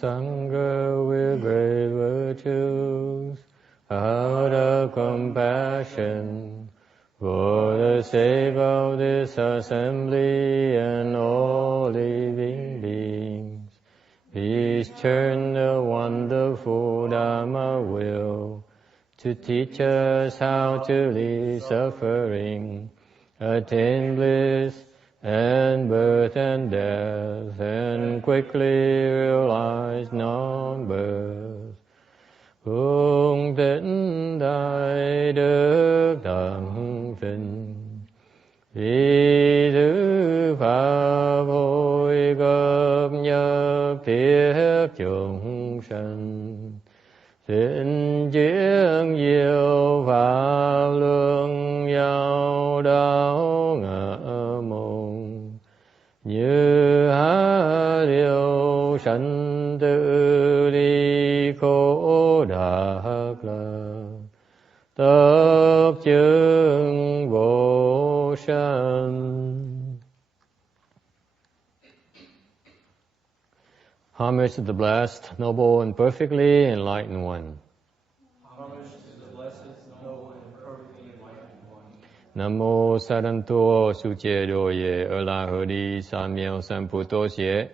Sangha with great virtues, out of compassion, for the sake of this assembly and all living beings. Please turn the wonderful Dharma wheel to teach us how to leave suffering, attain bliss, and birth and death, and quickly realize non-birth. Cung tịnh đại đức tận tình, vì thứ pháp hội cấp nhất thiết chúng sanh. Xin chuyên diệu pháp luân giao đạo ngã môn, như há liêu sanh tự ly khổ đắc lạc, tất chứng vô sanh. Homage to the blessed, noble, and perfectly enlightened one. Homage to the blessed, noble, and perfectly enlightened one. Namo Saranto Suchedoye Erlahodi Samyel Samputosye.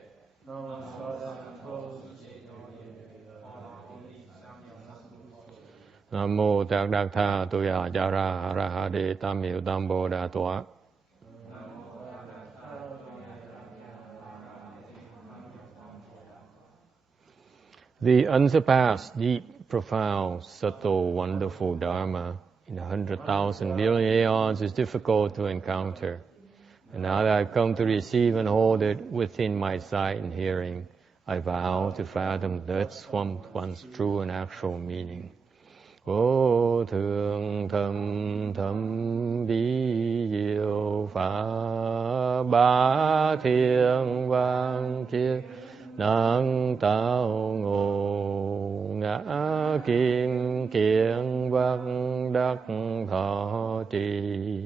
Namo Saranto Suchedoye Erlahodi Samyel Samputosye. Namo Tagdaktha Tuya Jara Arahade Tamil Dambo Datwa. The unsurpassed, deep, profound, subtle, wonderful Dharma in 100,000 billion aeons is difficult to encounter. And now that I've come to receive and hold it within my sight and hearing, I vow to fathom that's one's true and actual meaning. Vô thượng thâm thâm bí diệu pháp bá thiên vang chiết năng tạo ngộ ngã kim kiện vắc đắc thọ trì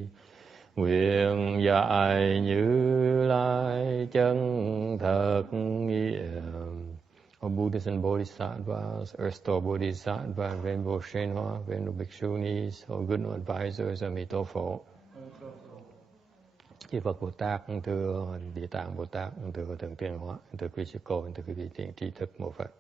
nguyện dạy Như Lai chân thật nghĩa. All Buddhas and Bodhisattvas, Earth Store Bodhisattva, and Rainbow Shenhua, Rainbow Bhikshunis, all good advisors, Amito Phổ. Chư Phật Bồ Tát, thưa Địa Tạng Bồ Tát, thưa Thượng Tiên Hóa, thưa quý sư cô, thưa quý vị thiện tri thức mô Phật.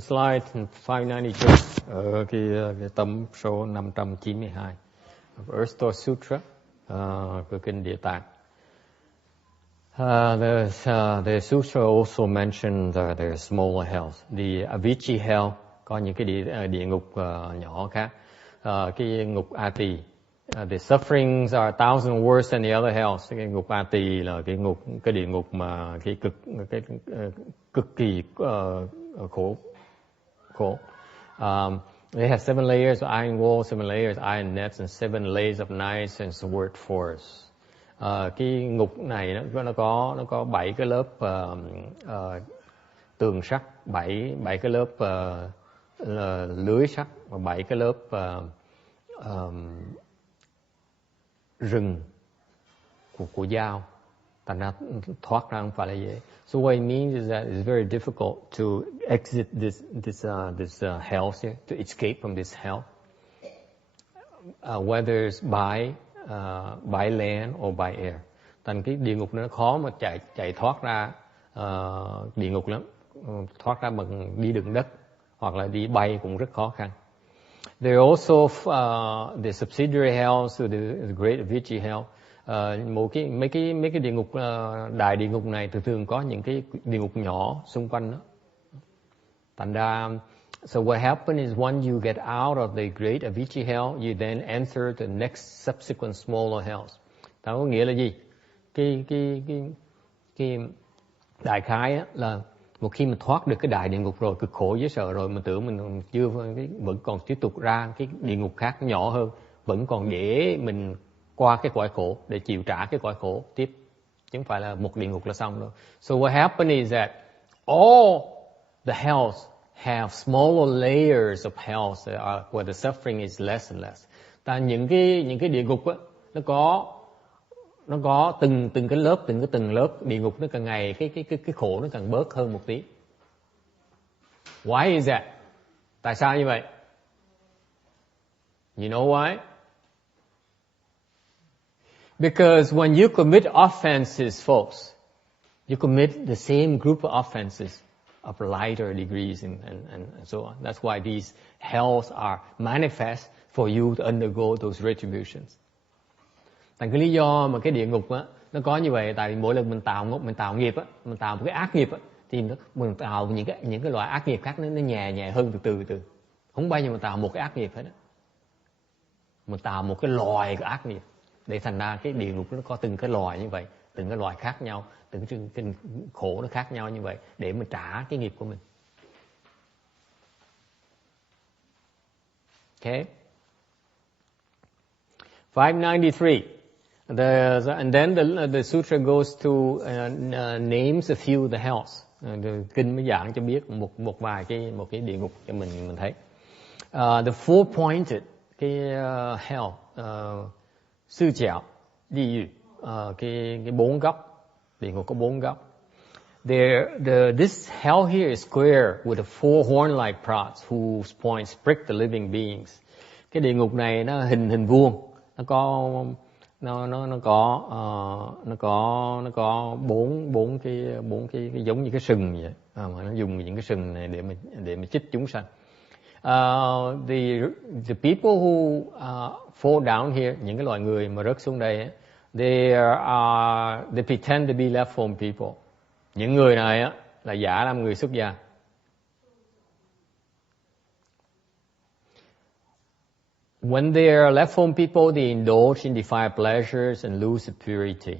Slide 592 ở cái tấm số 592 of Earth Store Sutra của Kinh Địa Tạng. The sutra also mentioned their smaller hells. The Avicii hell, có những cái địa ngục nhỏ khác. Cái ngục Ati. The sufferings are 1,000 worse than the other hells. Cái ngục Ati là cái địa ngục mà cái cực kỳ khổ. They have 7 layers of iron walls, 7 layers of iron nets, and 7 layers of knives and sword force. Cái ngục này nó có 7 cái lớp tường sắt, 7 cái lớp lưới sắt và 7 cái lớp rừng của dao. Thành ra thoát ra không phải là dễ. So what it means is that it's very difficult to exit this hell here, to escape from this hell, whether it's by land or by air. Thành cái địa ngục nó khó mà chạy thoát ra địa ngục lắm, thoát ra bằng đi đường đất hoặc là đi bay cũng rất khó khăn. There are also the subsidiary hells to the Great Avicii hell. Mấy cái địa ngục đại địa ngục này thường có những cái địa ngục nhỏ xung quanh đó. Thành ra, so what happens is when you get out of the Great Avicii hell, you then enter the next subsequent smaller hells. Đó có nghĩa là gì? Cái đại khái là Một khi mình thoát được cái đại địa ngục rồi, cực khổ dễ sợ rồi, mình tưởng mình chưa, vẫn còn tiếp tục ra cái địa ngục khác nhỏ hơn, vẫn còn để mình qua cái cõi khổ để chịu trả cái cõi khổ tiếp, chứ không phải là một địa ngục là xong đâu. So what happened is that all the hells have smaller layers of hells where the suffering is less and less. Những cái địa ngục á, nó có từng cái lớp, từng lớp địa ngục, nó càng ngày cái khổ nó càng bớt hơn một tí. Why is that? Tại sao như vậy? You know why? Because when you commit offenses, folks, you commit the same group of offenses of lighter degrees and so on. That's why these hells are manifest for you to undergo those retributions. Thành cái lý do mà cái địa ngục á nó có như vậy, tại vì mỗi lần mình tạo nghiệp á, mình tạo một cái ác nghiệp á, thì mình tạo những cái loại ác nghiệp khác nó nhẹ hơn từ từ. Không bao giờ mình tạo một cái ác nghiệp hết á. Mình tạo một cái loài của ác nghiệp, để thành ra cái địa ngục nó có từng cái loài như vậy, từng cái loài khác nhau, từng cái khổ nó khác nhau như vậy, để mình trả cái nghiệp của mình. Okay. 593. And then the sutra goes to names a few of the hells. Kinh mới giảng cho biết một vài cái địa ngục cho mình thấy. The four-pointed cái hell, sư chảo, địa ngục, cái bốn góc, địa ngục có bốn góc. This hell here is square with the four horn-like prods whose points prick the living beings. Cái địa ngục này nó hình vuông, nó có bốn cái giống như cái sừng vậy, mà nó dùng những cái sừng này để mà chích chúng sanh. The people who fall down here, những cái loài người mà rớt xuống đây, they pretend to be left home people. Những người này á là giả làm người xuất gia. When they are left home people, they indulge in defiled pleasures and lose their purity.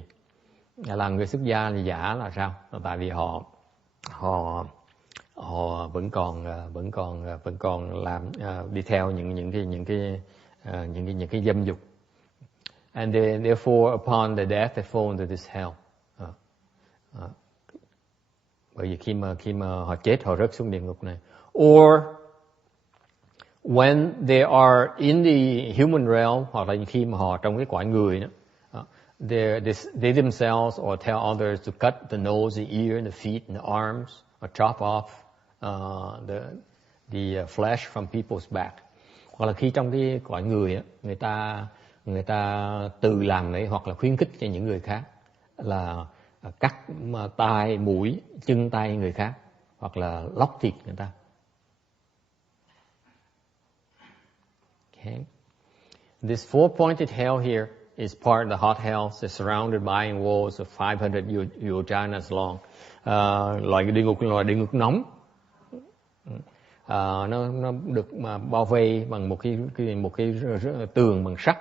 Là người xuất gia là giả là sao? Là tại vì họ vẫn còn làm đi theo những cái dâm dục. And therefore upon the death they fall into this hell. Bởi vì khi mà họ chết, họ rớt xuống địa ngục này. Or when they are in the human realm, hoặc là khi mà họ trong cái cõi người đó, they themselves or tell others to cut the nose, the ear, the feet, and the arms, or chop off the flesh from people's back. Hoặc là khi trong cái cõi người á, người ta tự làm đấy, hoặc là khuyến khích cho những người khác là cắt tai, mũi, chân tay người khác, hoặc là lóc thịt người ta. Okay. This four-pointed hell here is part of the hot hells. It's surrounded by walls of 500 yojanas long. Loại địa ngục là loại địa ngục nóng. Nó được mà bao vây bằng một cái tường bằng sắt,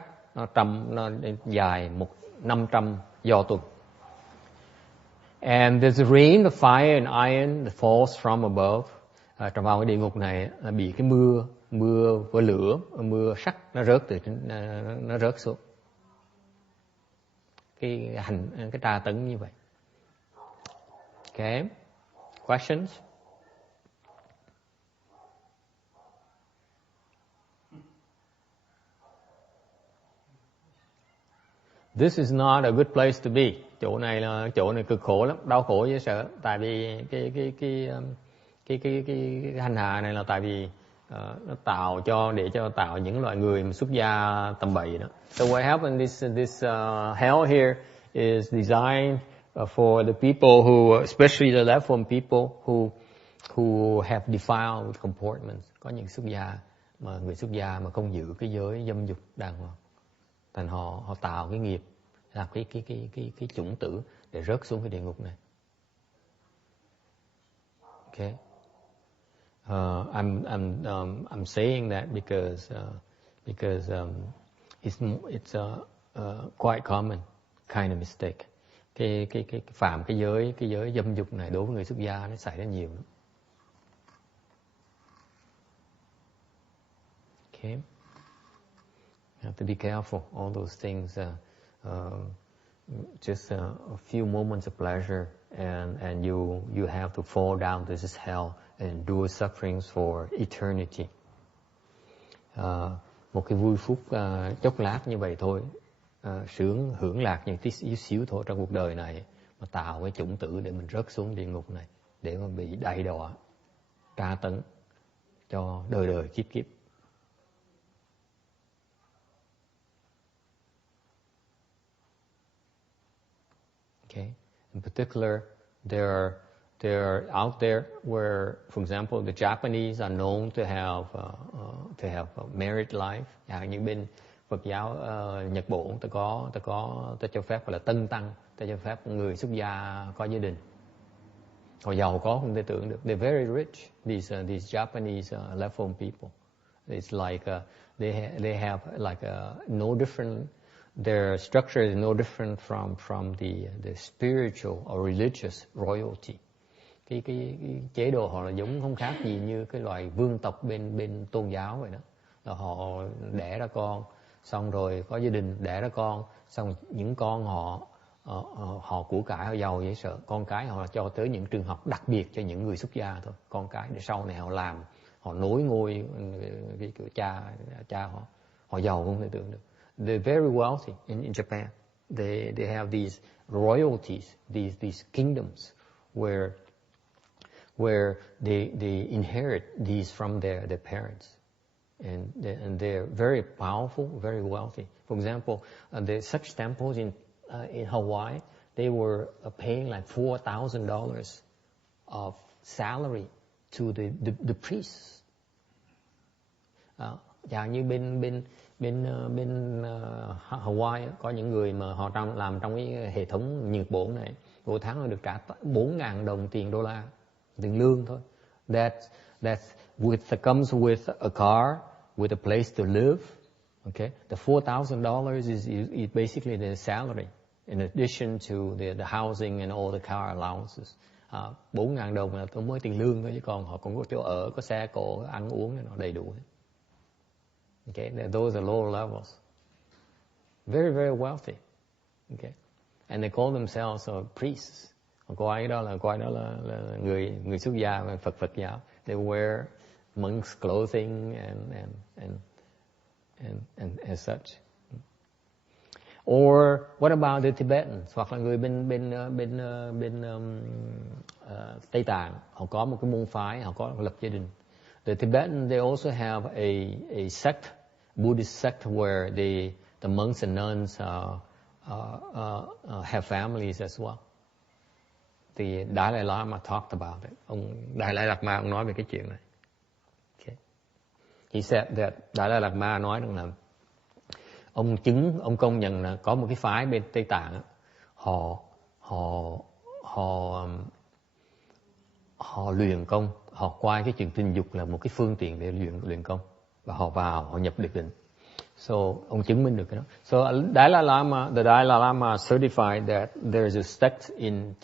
nó dài 500 do tuần. And there's a rain of fire and iron that falls from above. Trong vào cái địa ngục này là bị cái mưa của lửa, mưa sắt nó rớt xuống. Cái tra tấn như vậy. Okay. Questions? This is not a good place to be. Chỗ này cực khổ lắm, đau khổ dễ sợ. Tại vì cái hành hạ này là tại vì nó để tạo những loại người mà xuất gia tầm bậy đó. So what happened? This hell here is designed for the people who, especially the left home people who have defiled with comportments. Có những người xuất gia mà không giữ cái giới dâm dục đàng hoàng. Thành họ tạo cái nghiệp, làm cái chủng tử để rớt xuống cái địa ngục này. Okay. I'm saying that because it's quite common kind of mistake. cái phạm cái giới dâm dục này đối với người xuất gia nó xảy ra nhiều lắm. Okay, you have to be careful. All those things, just a few moments of pleasure, and you have to fall down to this hell and endure sufferings for eternity. Một cái vui phút chốc lát như vậy thôi, hưởng lạc những tí xíu thôi trong cuộc đời này, mà tạo cái chủng tử để mình rớt xuống địa ngục này, để mà bị đày đọa, tra tấn cho đời đời kiếp kiếp. Okay. In particular, there are out there where, for example, the Japanese are known to have a married life. Những bên Phật giáo Nhật Bản ta cho phép gọi là tân tăng, ta cho phép người xuất gia có gia đình. Họ giàu có không thể tưởng được. They're very rich. These Japanese level people. It's like they have like no different. Their structure is no different from the spiritual or religious royalty. Cái chế độ họ là giống không khác gì như cái loài vương tộc bên tôn giáo vậy đó. Là họ đẻ ra con, xong rồi có gia đình, đẻ ra con, xong những con họ của cải, họ giàu dễ sợ. Con cái họ cho tới những trường học đặc biệt cho những người xuất gia thôi. Con cái để sau này họ làm, họ nối ngôi cái cha họ giàu không thể tưởng được. They're very wealthy in Japan. They have these royalties, these kingdoms where they inherit these from their parents, and they're very powerful, very wealthy. For example, there's such temples in Hawaii. They were paying like $4,000 of salary to the priests. Chẳng như bên Hawaii có những người mà họ làm trong cái hệ thống Nhật Bản này, mỗi tháng họ được trả 4.000 đồng tiền đô la, tiền lương thôi. That comes with a car, with a place to live. Okay, the $4,000 is basically the salary in addition to the housing and all the car allowances. 4.000 đồng là mới tiền lương thôi, chứ còn họ cũng có chỗ ở, có xe cộ, ăn uống nó đầy đủ. Okay, those are lower levels. Very, very wealthy. Okay, and they call themselves priests. Họ coi đó là người xuất gia và Phật giáo. They wear monks' clothing and such. Or what about the Tibetans? Hoặc là người bên Tây Tạng, họ có một cái môn phái, họ có lập gia đình. The Tibetans, they also have a sect, Buddhist sect, where the monks and nuns have families as well. The Dalai Lama talked about it. Ông Dalai Lama ông nói về cái chuyện này. Okay. He said that Dalai Lama nói rằng là ông công nhận là có một cái phái bên Tây Tạng, họ luyện công, họ coi cái chuyện tình dục là một cái phương tiện để luyện công, và họ nhập được định. So ông chứng minh được cái đó. So the Dalai Lama certified that there is a sect in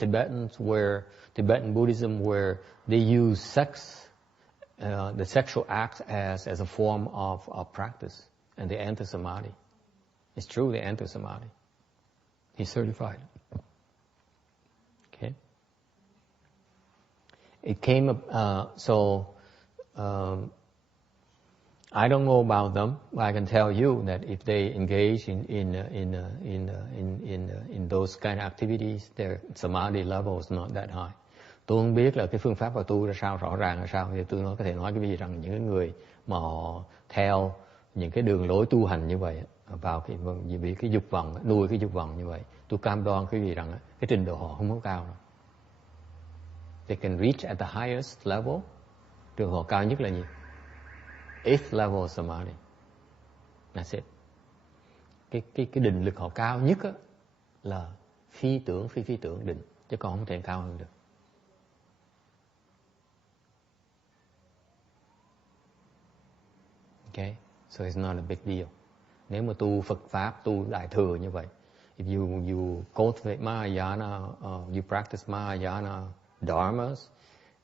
Tibetan Buddhism where they use sex, the sexual act as a form of practice, and they enter samadhi. It's true, they enter samadhi. He's certified. Okay. It came up. I don't know about them, but I can tell you that if they engage in those kind of activities, their samadhi level is not that high. Tôi không biết là cái phương pháp của tu ra sao, rõ ràng là sao, thì tôi có thể nói cái gì rằng những người mà họ theo những cái đường lối tu hành như vậy, vào vì cái dục vọng, nuôi cái dục vọng như vậy, tôi cam đoan cái gì rằng cái trình độ họ không có cao đâu. They can reach at the highest level. Trường họ cao nhất là gì? 8th level samadhi. That's it. Cái định lực họ cao nhất á, là phi tưởng định, chứ còn không thể cao hơn được. Okay, so it's not a big deal. Nếu mà tu Phật pháp, tu đại thừa như vậy, if you cultivate Mahayana, you practice Mahayana dharmas,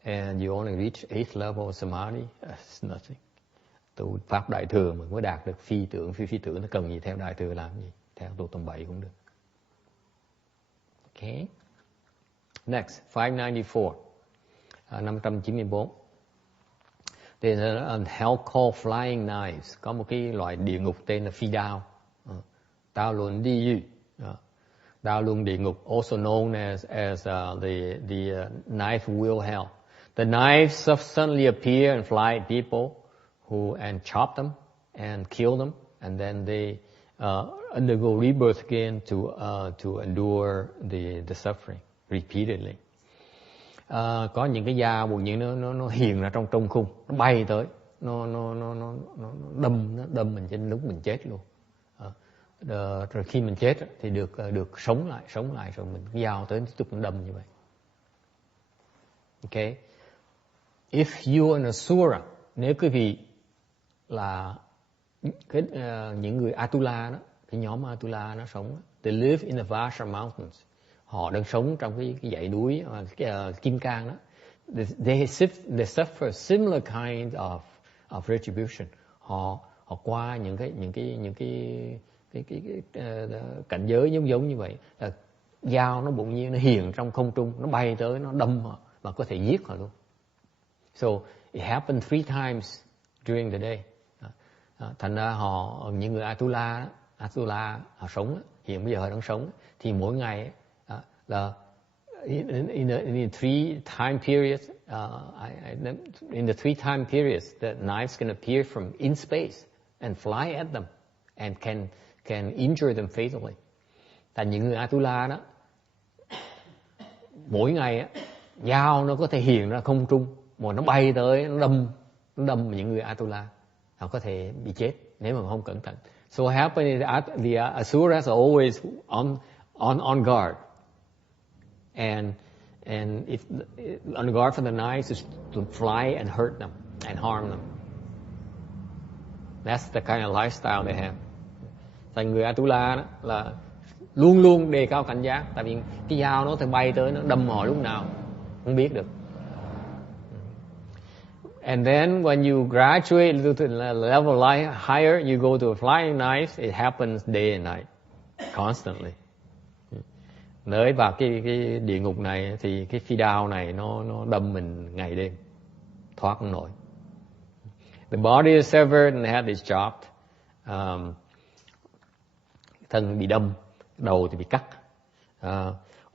and you only reach 8th level of samadhi, it's nothing. Tu pháp đại thừa mà mới đạt được phi tưởng nó cần gì theo đại thừa làm gì? Theo tu tầm 7 cũng được. Okay. Next, 594. 594. There's a hell called flying knives. Có một cái loại địa ngục tên là phi đao. Đao luân địa ngục. Đao luân địa ngục, also known as the knife wheel hell. The knives suddenly appear and fly at people and chop them and kill them, and then they undergo rebirth again to endure the suffering repeatedly. Có những cái dao bùn như nó hiện ra trong khung, nó bay tới, nó đâm mình trên lúc mình chết luôn. Rồi khi mình chết thì được sống lại rồi mình dao tới tiếp tục nó đâm như vậy. Okay. If you are an asura, nếu quý vị là những người Atula đó, cái nhóm Atula nó sống, they live in the Vajra Mountains. Họ đang sống trong cái dãy núi Kim Cang đó. They suffer similar kind of retribution. Họ qua những cái cảnh giới giống như vậy. Dao nó bỗng nhiên nó hiện trong không trung, nó bay tới, nó đâm họ và có thể giết họ luôn. So it happened 3 times during the day. Thành ra những người Atula họ sống, hiện bây giờ họ đang sống, thì mỗi ngày là in the 3 time periods, in the 3 time periods, the knives can appear from in space and fly at them and can injure them fatally. Tại những người Atula đó, mỗi ngày dao nó có thể hiện ra không trung, mà nó bay tới, nó đâm những người Atula, họ có thể bị chết nếu mà không cẩn thận. So what happened is the asuras are always on guard, and if on guard for the knives is to fly and hurt them and harm them. That's the kind of lifestyle they have. Thành người Atula đó là luôn luôn đề cao cảnh giác, tại vì cái dao nó thì bay tới, nó đâm họ lúc nào không biết được. And then when you graduate to the level higher, you go to a flying knife. It happens day and night, constantly. Tới vào cái địa ngục này thì cái phi đao này nó đâm mình ngày đêm, thoát không nổi. The body is severed and the head is chopped. Thân bị đâm, đầu thì bị cắt.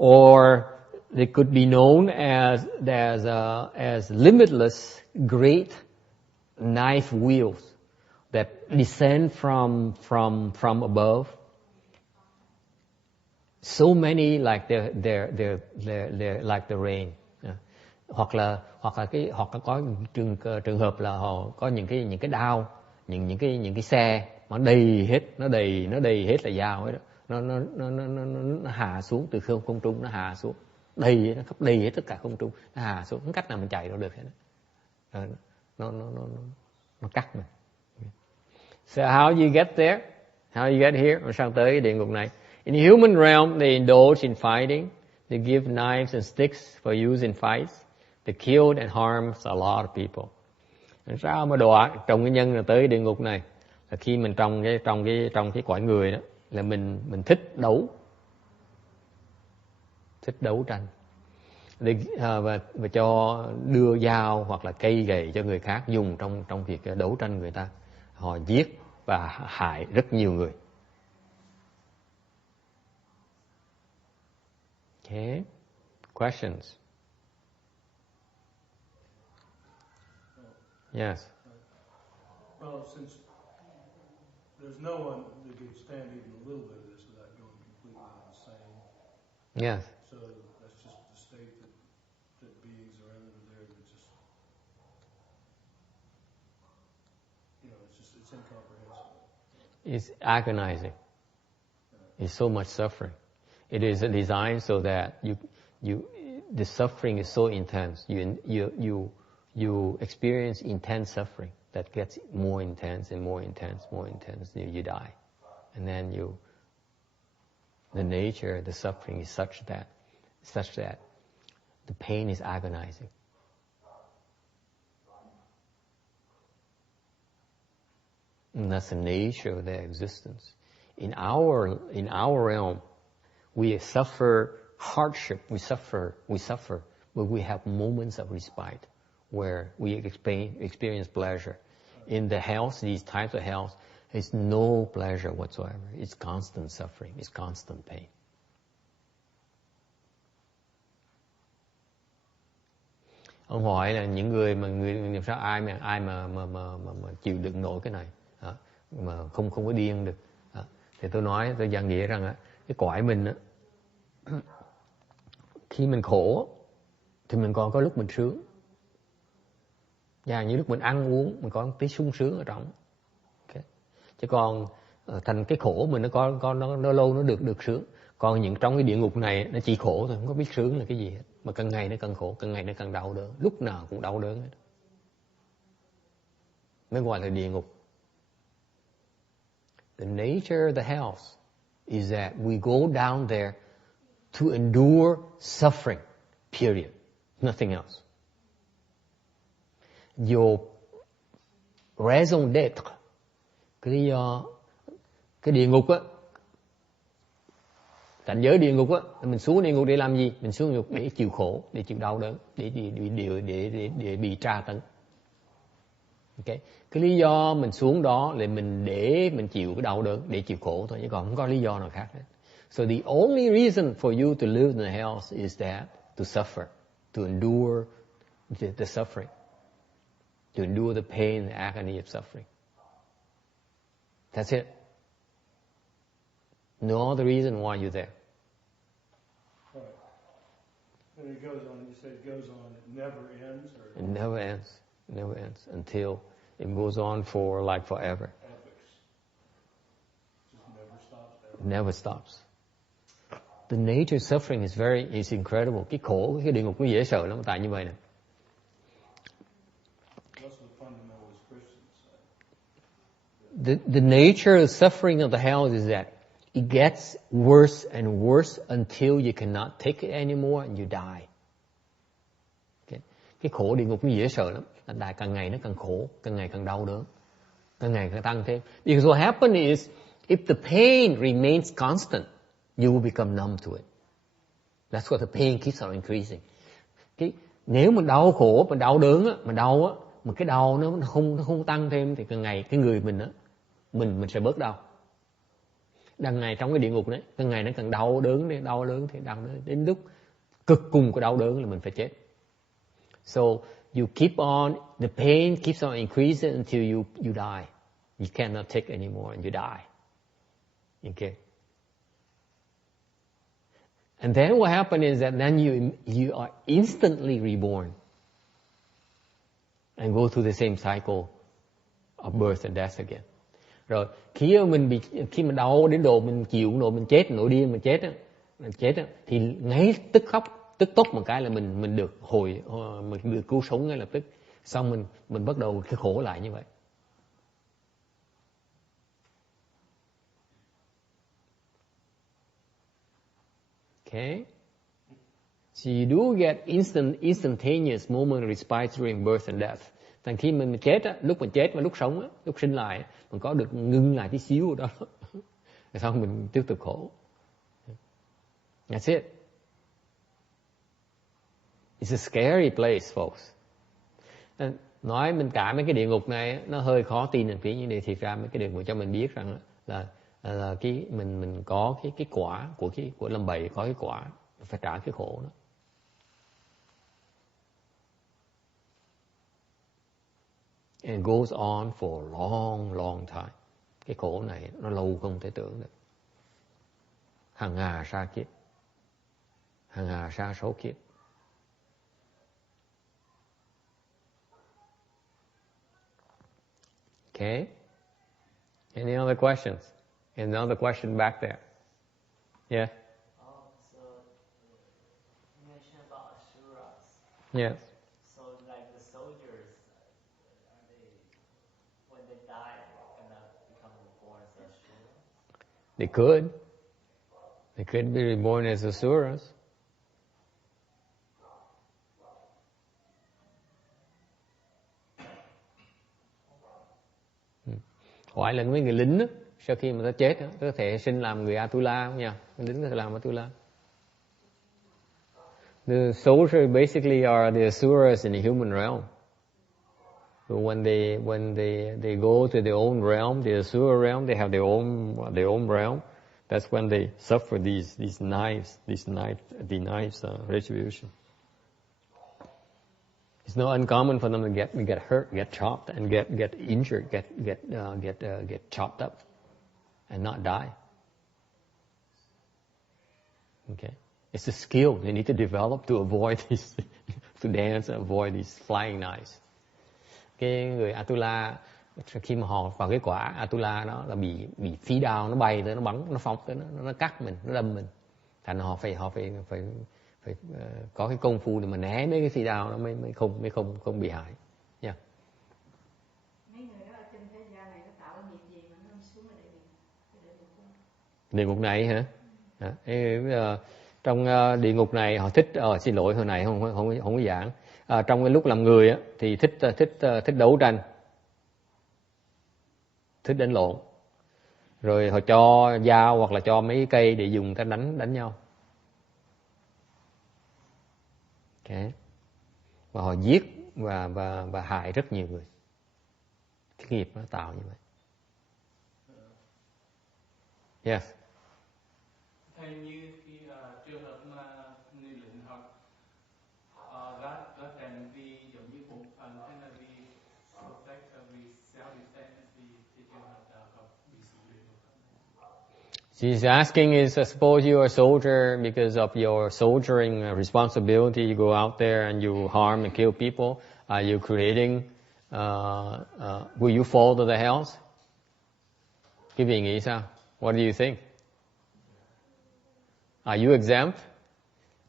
Or they could be known as limitless great knife wheels that descend from above. So many like they're like the rain. Hoặc là có trường hợp là họ có những cái đao, những cái xe mà đầy hết là dao ấy đó. Nó hạ xuống từ không trung, nó hạ xuống đầy hết tất cả không trung, nó hạ xuống, không cách nào mình chạy đâu được hết đó. Nó cắt mình. So how you get there? How you get here? Rồi sang tới địa ngục này. In the human realm, they indulge in fighting. They give knives and sticks for use in fights. They killed and harmed a lot of people. Sao mà đọa trong cái nhân là tới địa ngục này? Là khi mình trong cái cõi người đó, là mình thích đấu tranh. Và cho đưa dao hoặc là cây gậy cho người khác dùng trong việc đấu tranh người ta. Họ giết và hại rất nhiều người. Okay. Questions? Yes. Well, since there's no one that could stand even a little bit of this without going completely insane. Yes. So that's just the state that beings are in there that just, it's incomprehensible. It's agonizing. It's so much suffering. It is designed so that the suffering is so intense. You experience intense suffering that gets more intense and more intense, more intense. You die, and then The nature, the suffering is such that the pain is agonizing. And that's the nature of their existence. In our realm, we suffer hardship, we suffer, but we have moments of respite where we experience pleasure. In the health, these types of health, it's no pleasure whatsoever. It's constant suffering, it's constant pain. Ông hỏi là những người làm sao ai mà chịu đựng nổi cái này, mà không có điên được. Thì tôi giảng nghĩa rằng cái cõi mình khi mình khổ thì mình còn có lúc mình sướng. Và như lúc mình ăn uống mình có tí sung sướng ở trong. Okay. Chứ còn thành cái khổ mình nó lâu nó được sướng. Còn những trong cái địa ngục này nó chỉ khổ thôi, không có biết sướng là cái gì hết. Mà càng ngày nó càng khổ, càng ngày nó càng đau đớn, lúc nào cũng đau đớn hết. Mới gọi là địa ngục. The nature of the health is that we go down there to endure suffering, period. Nothing else. Your raison d'être, cái lý do, cái địa ngục á, cảnh giới địa ngục á, mình xuống địa ngục để làm gì? Mình xuống địa ngục để chịu khổ, để chịu đau đớn, để bị tra tấn. Okay. Cái lý do mình xuống đó là để mình chịu cái đau đớn, để chịu khổ thôi, chứ còn không có lý do nào khác hết. So the only reason for you to live in the health is that to suffer, to endure the suffering, to endure the pain, the agony of suffering. That's it. No other reason why you're there. Right. And it goes on. You said it goes on. It never ends. Or it never ends. It never ends until it goes on for like forever. Epics. Just never stops. It never stops. The nature of suffering is incredible. Cái khổ, cái địa ngục nó dễ sợ lắm, tại như vậy nè. The nature of suffering of the hell is that it gets worse and worse until you cannot take it anymore and you die. Okay. Cái khổ địa ngục nó dễ sợ lắm. Tại càng ngày nó càng khổ, càng ngày càng đau đớn, càng ngày càng tăng thêm. Because what happens is, if the pain remains constant, you will become numb to it. That's why the pain keeps on increasing. Nếu mình đau khổ, mình đau đớn á, mà cái đau nó không tăng thêm thì càng ngày cái người mình á, mình sẽ bớt đau. Đằng ngày trong cái địa ngục đấy, càng ngày nó càng đau đớn đến lúc cực cùng của đau đớn là mình phải chết. So you keep on, the pain keeps on increasing until you die. You cannot take anymore and you die. Okay. And then what happens is that then you are instantly reborn and go through the same cycle of birth and death again. Rồi khi mình đau đến độ mình chịu nổi mình chết, nổi điên mình chết á, thì ngay tức khóc, tức tốc một cái là mình được mình được cứu sống ngay lập tức. Xong mình bắt đầu cái khổ lại như vậy. Okay? So you do get instantaneous moment of respite during birth and death. Thành khi mình chết á, lúc mình chết và lúc sống á, lúc sinh lại á, mình có được ngưng lại tí xíu ở đó. Rồi xong mình tiếp tục khổ. That's it. It's a scary place, folks. Nói mình cả mấy cái địa ngục này nó hơi khó tin một tí, nhưng để thiệt ra mấy cái địa ngục cho mình biết rằng là cái mình có cái quả của lâm bầy, có cái quả phải trả cái khổ đó. And it goes on for a long, long time. Cái khổ này nó lâu không thể tưởng được. Hàng hà sa kiếp, hàng hà sa số kiếp. Okay? Any other questions? Another question back there. Yeah? So you mentioned about asuras. Yes. So like the soldiers, are they, when they die, gonna become reborn as asuras? They could. They could be reborn as asuras. Hỏi là mấy người lính đó, sau khi mà ta chết đó, có thể sinh làm người Atula không nha? Lính có thể làm Atula. The soldiers basically are the asuras in the human realm. But when they go to their own realm, the asura realm, they have their own realm. That's when they suffer these knives retribution. It's not uncommon for them to get hurt, get chopped, and get injured, get chopped up, and not die. Okay, it's a skill they need to develop to avoid this, to dance and avoid these flying knives. Cái người Atula khi mà họ vào cái quả Atula đó là bị phi đao nó bay tới, nó bắn, nó phóng tới, nó cắt mình, nó đâm mình. Thành họ phải có cái công phu để mà né mấy cái phi đao nó mới không bị hại. Yeah. Mấy người đó ở trên thế gian này nó tạo nghiệp gì mà nó xuống ở địa ngục này hả? Trong địa ngục này họ thích xin lỗi hồi này không có giảng. Trong cái lúc làm người á thì thích đấu tranh, thích đánh lộn, rồi họ cho dao hoặc là cho mấy cây để dùng ta đánh nhau. Okay. Và họ giết và hại rất nhiều người. Cái nghiệp nó tạo như vậy. Yes. Theo như khi trường hợp mà người lính học gác đèn vì giống như bổn phận hay là vì protect, vì self defense, vì cái trường hợp đó có bị xử lý được không? She's asking is, suppose you are a soldier, because of your soldiering responsibility, you go out there and you harm and kill people. Are you creating, will you fall to the hells? Quý vị nghĩ sao? What do you think? Are you exempt?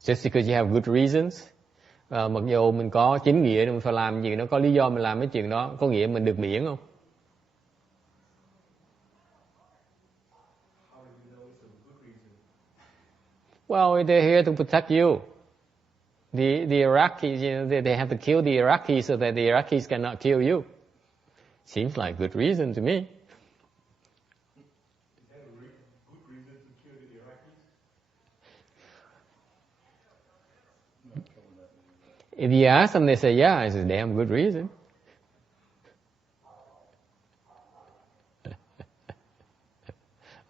Just because you have good reasons? Mặc dù mình có chính nghĩa mình phải làm gì, nó có lý do mình làm mấy chuyện đó, có nghĩa mình được miễn không? Well, they're here to protect you. The Iraqis, they have to kill the Iraqis so that the Iraqis cannot kill you. Seems like good reason to me. Is that a good reason to kill the Iraqis? Not killing that many. If you ask them, they say, yeah, it's a damn good reason.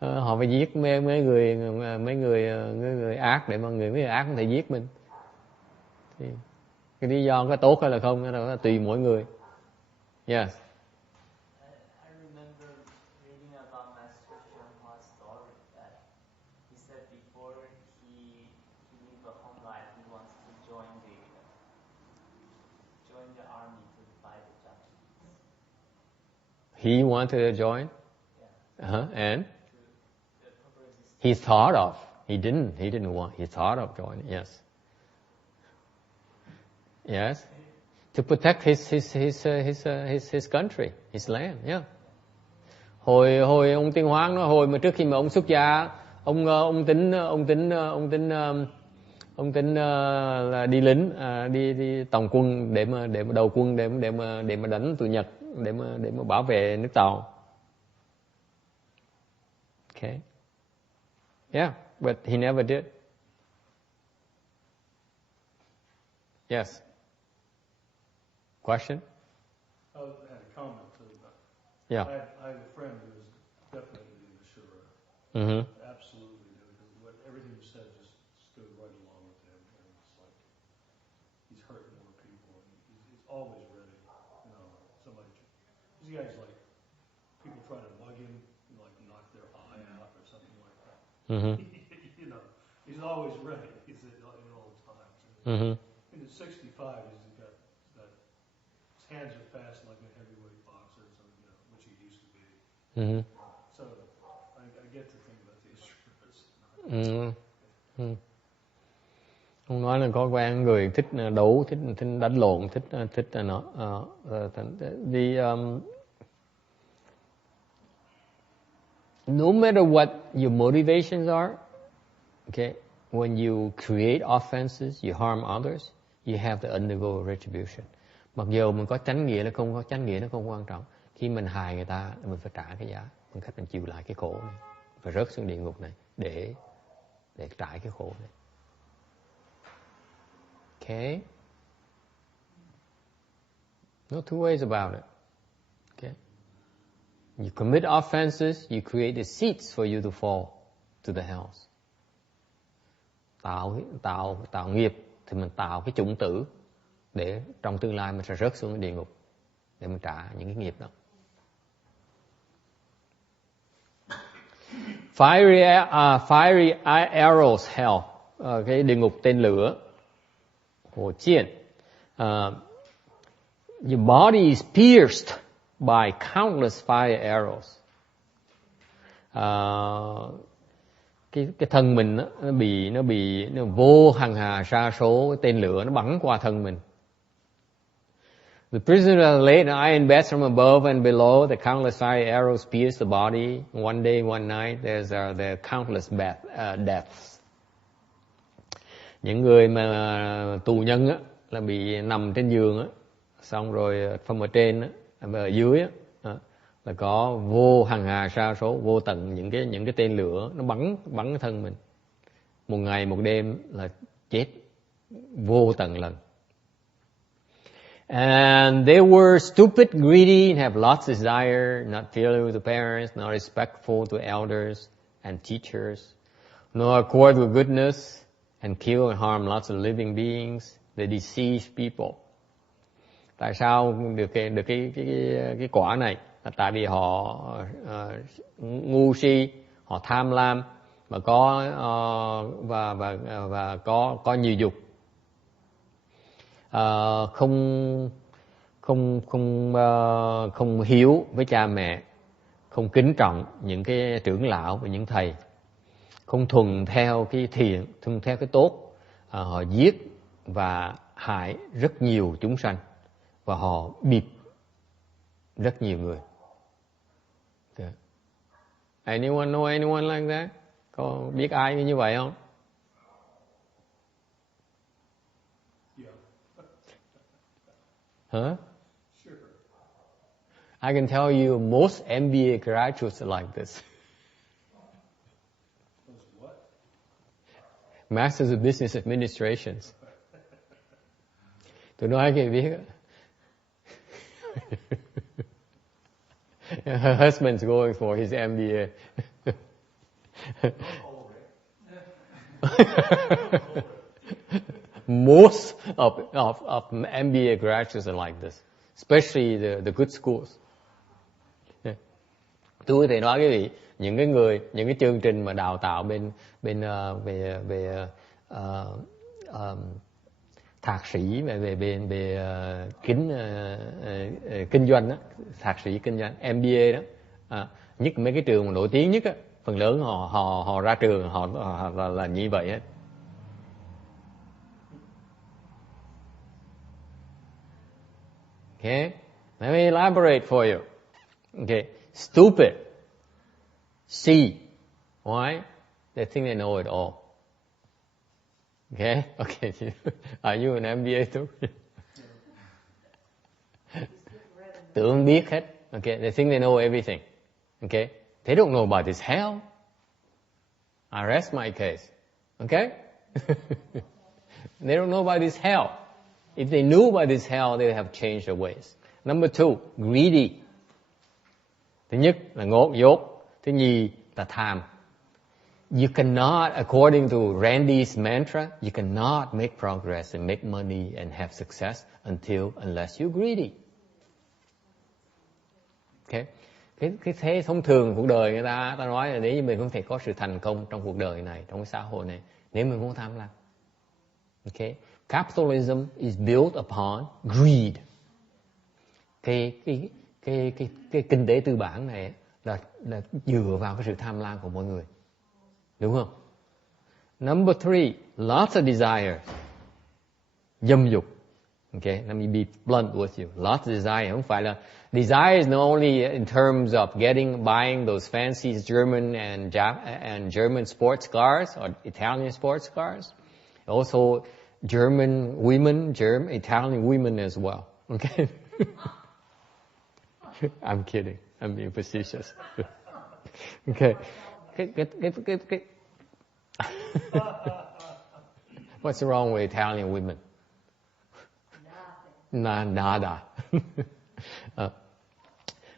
Họ phải giết mấy người ác để mà mấy người ác có thể giết mình. Thì cái lý do có tốt hay là không đó là tùy mỗi người. Yes. I remember reading about Master Shanhua's story that he said before he leave a home life, he wants to join the army to fight the Japanese. He wanted to join? Yeah. And? He thought of. He didn't want. He thought of joining. Yes. Yes. To protect his country, his land. Yeah. Hồi ông Tiên Hoang nói, hồi mà trước khi mà ông xuất gia, ông tính là đi lính, đi tòng quân để mà đầu quân để mà đánh tụi Nhật, để mà bảo vệ nước Tàu. Okay. Yeah, but he never did. Yes. Question? I had a comment to that. Yeah. I have a friend who is definitely a Shura. Mm-hmm. Absolutely. Because everything you said just stood right along with him. And it's like, he's hurting more people. And he's always ready. You know, these guys like, people try to bug him, like knock their eye out or something like that. Mm-hmm. You know, he's always ready. He's at all times. Mm-hmm. And at 65, he's got his hands are fast like a heavyweight boxer, so, you know, which he used to be. Mm-hmm. So I get to think about these trips. Mm-hmm. Ông nói là có quen người thích đấu, thích đánh lộn, thích nó. No matter what your motivations are, Okay, when you create offenses, you harm others, you have to undergo retribution. Mặc dù mình có chánh nghĩa, nó không có chánh nghĩa, nó không quan trọng. Khi mình hại người ta, mình phải trả cái giá, bằng cách mình chịu lại cái khổ này, phải rớt xuống địa ngục này để trải cái khổ này. Okay, no two ways about it. Okay, you commit offenses, you create the seeds for you to fall to the hells. Tạo nghiệp thì mình tạo cái chủng tử để trong tương lai mình sẽ rớt xuống địa ngục để mình trả những cái nghiệp đó. Fiery arrows, hell, cái địa ngục tên lửa,火箭. Your body is pierced by countless fire arrows. Cái thân mình nó vô hàng hà sa số cái tên lửa nó bắn qua thân mình. The prisoners are laid in iron beds from above and below. The countless fire arrows pierce the body. One day, one night, there countless deaths. Những người mà tù nhân á, là bị nằm trên giường á, xong rồi from ở trên á, ở dưới á, là có vô hàng hà sa số, vô tận những cái tên lửa nó bắn thân mình. Một ngày một đêm là chết vô tận lần. And they were stupid, greedy, and have lots of desire, not filial to parents, not respectful to elders and teachers, nor accord with goodness, and kill and harm lots of living beings. They deceive people. Tại sao được cái quả này? Là tại vì họ ngu si, họ tham lam và có nhiều dục. Không hiếu với cha mẹ, không kính trọng những cái trưởng lão và những thầy, không thuần theo cái thiện, thuần theo cái tốt. Họ giết và hại rất nhiều chúng sanh và họ bịp rất nhiều người. Okay. Anyone know anyone like that? Có biết ai như vậy không? Huh? Sure. I can tell you most MBA graduates are like this. Those what? Masters of Business Administrations. Tôi nói cái biết. Her husband's going for his MBA. Most of MBA graduates are like this, especially the good schools. Tôi có thể nói cái gì, những cái chương trình mà đào tạo về thạc sĩ về kinh doanh đó, thạc sĩ kinh doanh MBA đó, nhất mấy cái trường mà nổi tiếng nhất á, phần lớn họ ra trường họ là như vậy hết. Okay, let me elaborate for you. Okay, stupid. C. Why? They think they know it all. Okay, okay. Are you an MBA too? Tưởng biết hết. Okay, they think they know everything. Okay, they don't know about this hell. I rest my case. Okay, they don't know about this hell. If they knew about this hell, they would have changed their ways. Number two, greedy. Thứ nhất là ngốt dốt. Thứ nhì là tham. You cannot, according to Randy's mantra, you cannot make progress and make money and have success unless you're greedy. Okay? Cái thế thông thường cuộc đời người ta nói là nếu như mình không thể có sự thành công trong cuộc đời này, trong cái xã hội này, nếu mình không tham lam. Okay? Capitalism is built upon greed. Cái kinh tế tư bản này là dựa vào cái sự tham lam của mọi người. Đúng không? Number three, lots of desire. Dâm dục. Okay, let me be blunt with you. Lots of desire. Không phải là desire is not only in terms of buying those fancy German and German sports cars or Italian sports cars. Also German women, Italian women as well. Okay. I'm kidding. I'm being facetious. Okay. What's wrong with Italian women? Nada.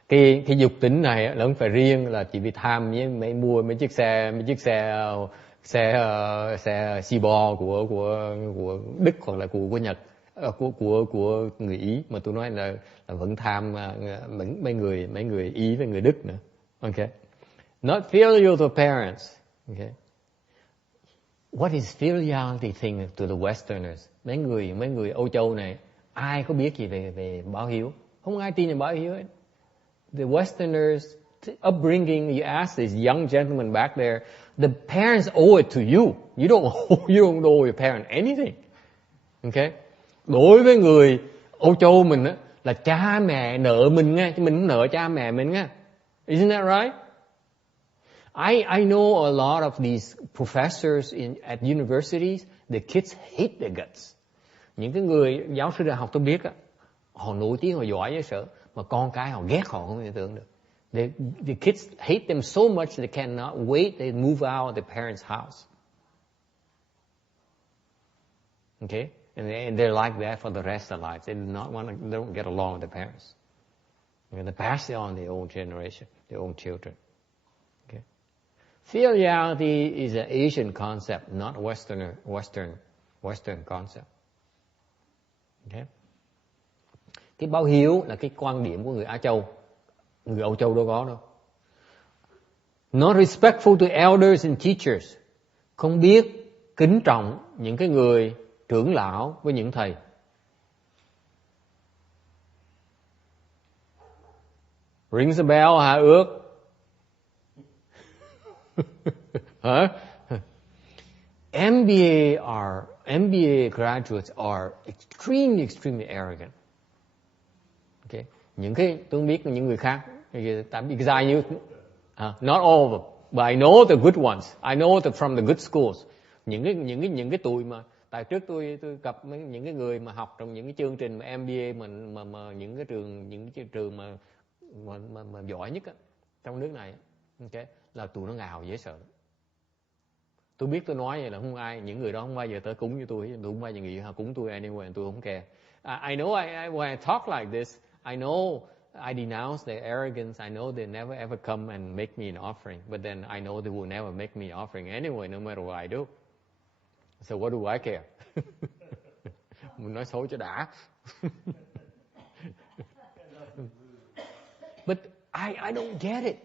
Cái dục tính này nó không phải riêng là chỉ vì tham với mua mấy chiếc xe Cibo của Đức hoặc là của Nhật, của người Ý, mà tôi nói là vẫn tham mấy người Ý với người Đức nữa. Okay. Not filial to parents. Okay. What is filiality thing to the Westerners? Mấy người Âu Châu này ai có biết gì về báo hiếu? Không ai tin về báo hiếu ấy. The Westerners upbringing, you ask this young gentleman back there, the parents owe it to you. You don't owe your parent anything. Okay? Đối với người Âu Châu mình á, là cha mẹ nợ mình nha, chứ mình không nợ cha mẹ mình nha. Isn't that right? I know a lot of these professors at universities, the kids hate their guts. Những cái người giáo sư đại học tôi biết á, họ nổi tiếng, họ giỏi với sợ, mà con cái họ ghét họ không thể tưởng được. The kids hate them so much they cannot wait. They move out of their parents' house. Okay, and they're like that for the rest of their lives. They don't get along with their parents. And they pass it on their own generation, their own children. Okay, filiality is an Asian concept, not Western concept. Okay. Cái báo hiếu là cái quan điểm của người Á Châu, người Âu Châu đâu có đâu. Not respectful to elders and teachers, không biết kính trọng những cái người trưởng lão với những thầy. Rings a bell hả Ước? Hả? MBA graduates are extremely arrogant. Okay. Những cái tôi không biết những người khác, tạm biệt dài như not all of them, but I know the good ones. I know from the good schools. Những cái tuổi mà tại trước tôi gặp những cái người mà học trong những cái chương trình mà MBA mà những cái trường mà giỏi nhất á, trong nước này, okay, là tụi nó ngào dễ sợ. Tôi biết tôi nói vậy là không ai, những người đó không bao giờ tới cúng với tôi không bao giờ nghĩ cúng tôi anyway, tôi không care. I know when I talk like this, I know I denounce their arrogance. I know they never ever come and make me an offering, but then I know they will never make me an offering anyway, no matter what I do. So what do I care? Mình nói xấu cho đã. But I don't get it.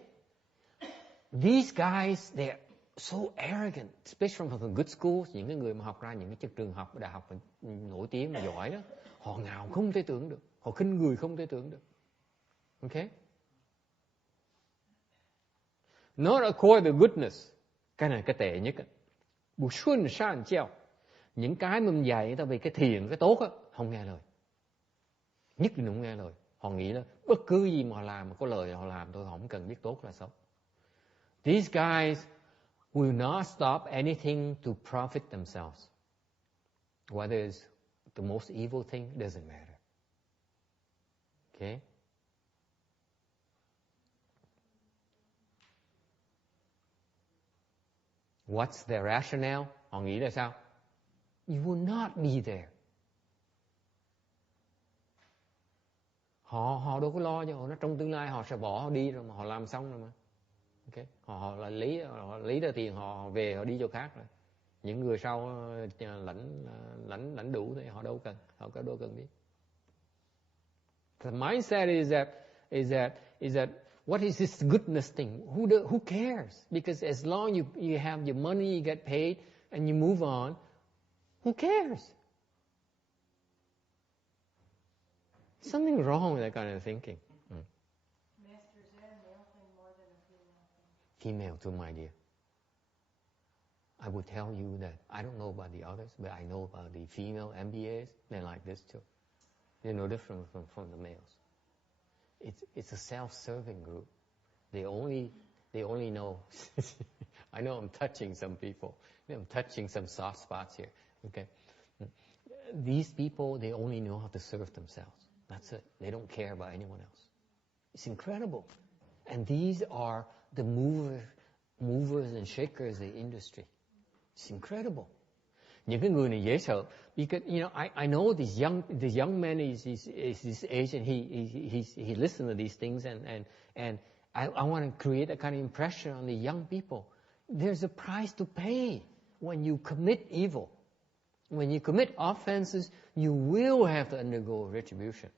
These guys, they're so arrogant, especially from the good schools. Những cái người mà học ra những cái trường học, đại học nổi tiếng mà giỏi đó, họ ngạo không thể tưởng được, họ khinh người không thể tưởng được. Okay? Not according to goodness. Cái này cái tệ nhất. Bù xuân san treo. Những cái mình dạy người ta về cái thiện, cái tốt á, không nghe lời. Nhất định không nghe lời. Họ nghĩ là bất cứ gì mà họ làm, mà có lời họ làm thôi, họ không cần biết tốt là xấu. These guys will not stop anything to profit themselves. Whether it's the most evil thing, doesn't matter. Okay? What's their rationale? Họ nghĩ là sao? You will not be there. Họ đâu có lo cho họ, trong tương lai họ sẽ bỏ, họ đi rồi mà họ làm xong rồi mà. Okay. Họ lấy ra tiền, họ về, họ đi chỗ khác rồi. Những người sau lãnh đủ thì họ đâu cần biết. The mindset is that what is this goodness thing? Who cares? Because as long you have your money, you get paid, and you move on, who cares? Something wrong with that kind of thinking. Master Zen, male thing more than a female thing. Female too, my dear. I would tell you that I don't know about the others, but I know about the female MBAs. They're like this too. They're no different from the males. It's a self-serving group. They only know. I know I'm touching some people. I'm touching some soft spots here. Okay, these people, they only know how to serve themselves. That's it. They don't care about anyone else. It's incredible. And these are the movers and shakers of the industry. It's incredible. Những cái người này dễ sợ. Because I know this young man is this age, and he listens to these things, and I want to create a kind of impression on the young people. There's a price to pay when you commit evil. When you commit offenses, you will have to undergo retribution.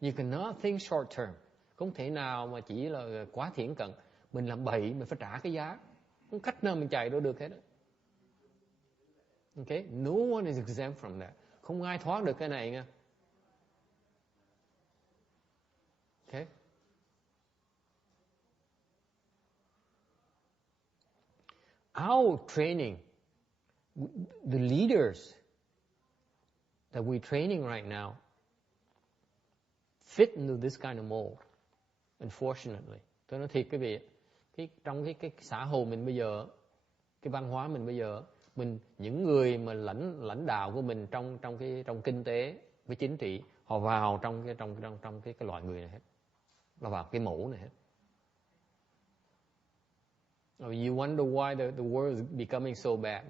You cannot think short term. Không thể nào mà chỉ là quá thiển cận. Mình làm bậy, mình phải trả cái giá. Không cách nào mình chạy đâu được hết. Okay? No one is exempt from that. Không ai thoát được cái này nha. Okay? Our training, the leaders that we're training right now fit into this kind of mold, unfortunately. Tôi nói thiệt quý vị, trong cái xã hội mình bây giờ, cái văn hóa mình bây giờ, những người mà lãnh đạo của mình trong kinh tế với chính trị, họ vào trong cái loại người này hết, nó vào cái mẫu này hết. You wonder why the world is becoming so bad.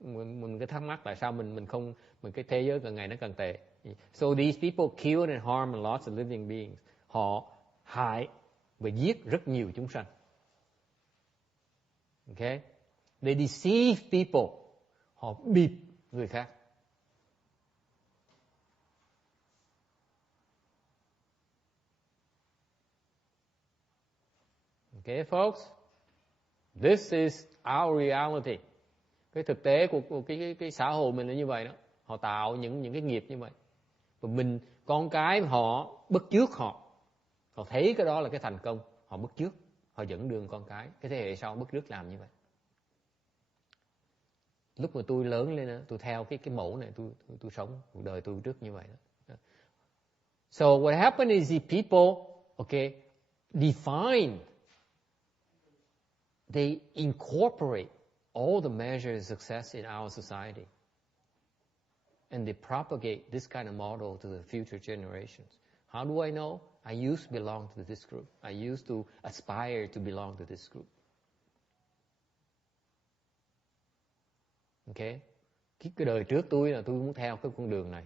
Mình cứ thắc mắc tại sao mình cái thế giới càng ngày nó càng tệ. So these people killed and harmed lots of living beings. Họ hại và giết rất nhiều chúng sanh. Okay? They deceive people. Họ bịp người khác. Okay, folks? This is our reality. Cái thực tế của cái xã hội mình là như vậy đó. Họ tạo những cái nghiệp như vậy. Và con cái họ bắt chước họ thấy cái đó là cái thành công, họ bắt chước, họ dẫn đường con cái thế hệ sau bắt chước làm như vậy. Lúc mà tôi lớn lên, tôi theo cái mẫu này, tôi sống cuộc đời tôi trước như vậy đó. So what happened is the people, okay, define, they incorporate all the measures of success in our society. And they propagate this kind of model to the future generations. How do I know? I used to belong to this group. I used to aspire to belong to this group. Okay? Cái đời trước tôi là tôi muốn theo cái con đường này.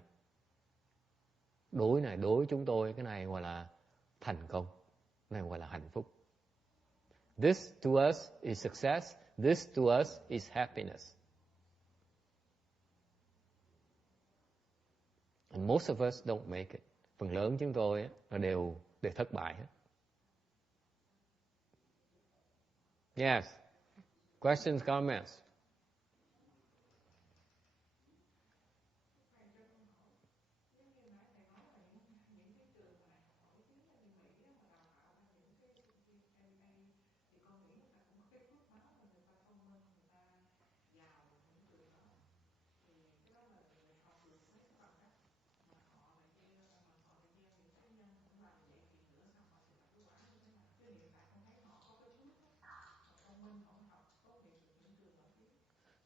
Đối chúng tôi, cái này gọi là thành công. Cái này gọi là hạnh phúc. This to us is success. This to us is happiness. And most of us don't make it. Phần lớn chúng tôi là đều thất bại hết. Yes. Questions, comments?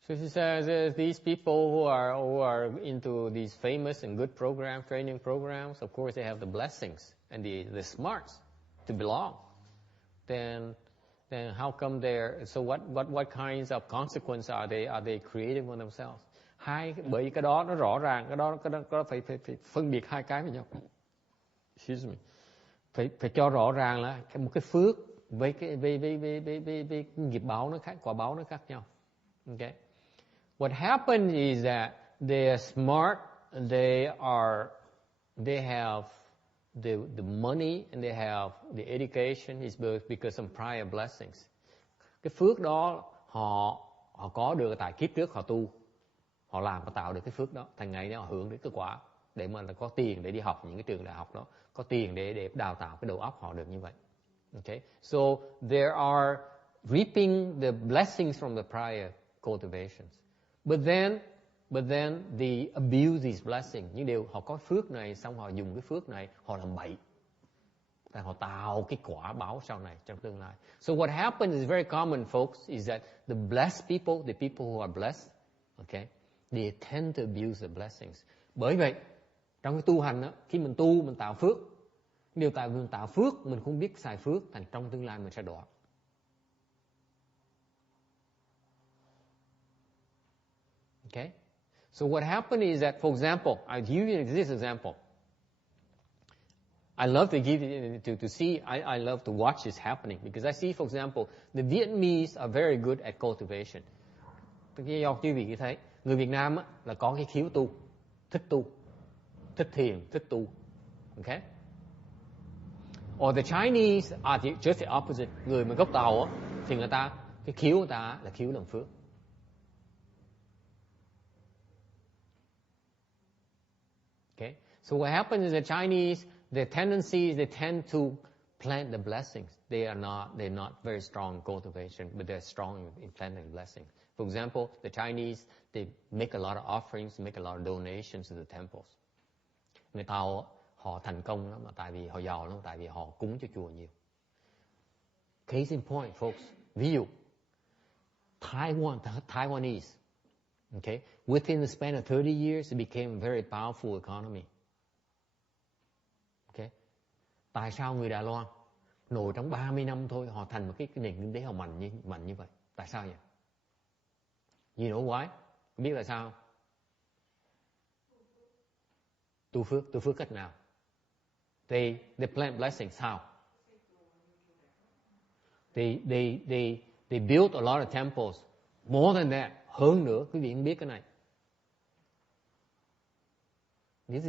So she says these people who are into these famous and good programs, training programs, of course they have the blessings and the smarts to belong. Then how come they're, so what kinds of consequences are they creating for themselves? Bởi cái đó nó rõ ràng, cái đó phải phân biệt hai cái với nhau. Excuse me. Phải cho rõ ràng là một cái phước với cái nghiệp báo nó khác, quả báo nó khác nhau. Okay. What happens is that they are smart, they have the money and they have the education is because of prior blessings. Cái phước đó họ có được tại kiếp trước họ tu, họ làm và tạo được cái phước đó, thành ngày đó họ hưởng được cái quả để mà có tiền để đi học những cái trường đại học đó, có tiền để đào tạo cái đầu óc họ được như vậy. Okay, so there are reaping the blessings from the prior cultivations. But but then they abuse these blessings. Những điều họ có phước này, xong họ dùng cái phước này, họ làm bậy. Và họ tạo cái quả báo sau này, trong tương lai. So what happens is very common, folks, is that the blessed people, the people who are blessed, okay, they tend to abuse the blessings. Bởi vậy, trong cái tu hành đó, khi mình tu, mình tạo phước, điều mình tạo phước, mình không biết xài phước, thành trong tương lai mình sẽ đọa. Okay? So what happened is that, for example, I'll give you this example. I love to give to see. I love to watch this happening because I see, for example, the Vietnamese are very good at cultivation. Cái do quý vị thấy, người Việt Nam á, là có cái khiếu tu, thích thiền, thích tu. Okay? Or the Chinese are just the opposite. Người mà gốc Tàu á, thì người ta cái khiếu người ta là khiếu làm phước. Okay? So what happens is the Chinese, their tendencies, they tend to plant the blessings. They're not very strong in cultivation, but they're strong in planting blessings. For example, the Chinese, they make a lot of offerings, make a lot of donations to the temples. Người Tàu, họ thành công lắm, tại vì họ giàu lắm, tại vì họ cúng cho chùa nhiều. Case in point, folks. Ví dụ, Taiwanese, okay, within the span of 30 years, it became a very powerful economy. Okay, tại sao người Đài Loan nổi trong 30 năm thôi, họ thành một cái nền kinh tế họ mạnh như vậy? Tại sao vậy? You know why? Biết tại sao? Tu phước cách nào? They plant blessings. How? They built a lot of temples. More than that, hơn nữa, quý vị không biết cái này. This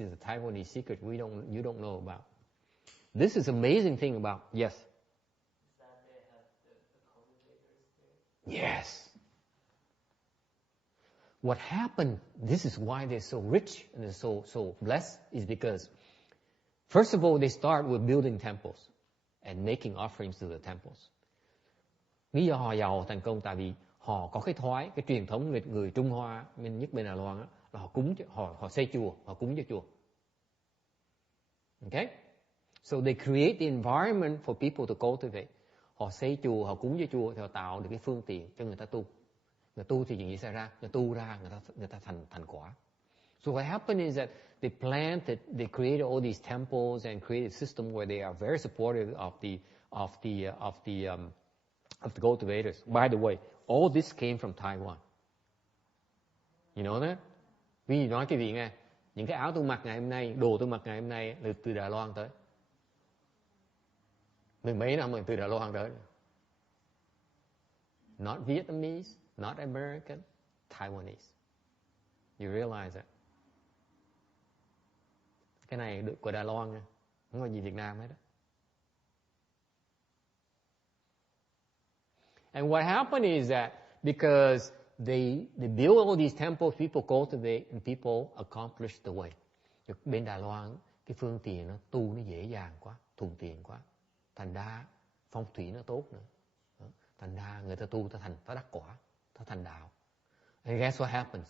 is a Taiwanese secret you don't know about. This is amazing thing about, yes. Is that they have the cultivators there? Yes. What happened, this is why they're so rich and they're so blessed, is because, first of all, they start with building temples and making offerings to the temples. Lý do họ giàu thành công tại vì họ có cái truyền thống người Trung Hoa, nhất bên Đài Loan, là họ xây chùa, họ cúng cho chùa. Okay? So they create the environment for people to cultivate. Họ xây chùa, họ cúng cho chùa thì họ tạo được cái phương tiện cho người ta tu. Người tu thì chuyện gì xảy ra? Người tu ra, người ta thành quả. So what happened is that they created all these temples and created a system where they are very supportive of the cultivators. By the way, all this came from Taiwan. You know that? Ví dụ nói cái gì nghe, những cái áo tôi mặc ngày hôm nay, đồ tôi mặc ngày hôm nay là từ Đài Loan tới. Mười mấy năm rồi từ Đài Loan tới. Not Vietnamese, not American, Taiwanese. You realize that? Cái này được của Đài Loan nha, không có gì Việt Nam hết đó. And what happened is that because they build all these temples, people cultivate and people accomplish the way. Bên Đài Loan, cái phương tiện nó tu nó dễ dàng quá, thuận tiện quá. Thành ra phong thủy nó tốt nữa. Thành ra người ta tu ta đắc quả, ta thành đạo. And guess what happens?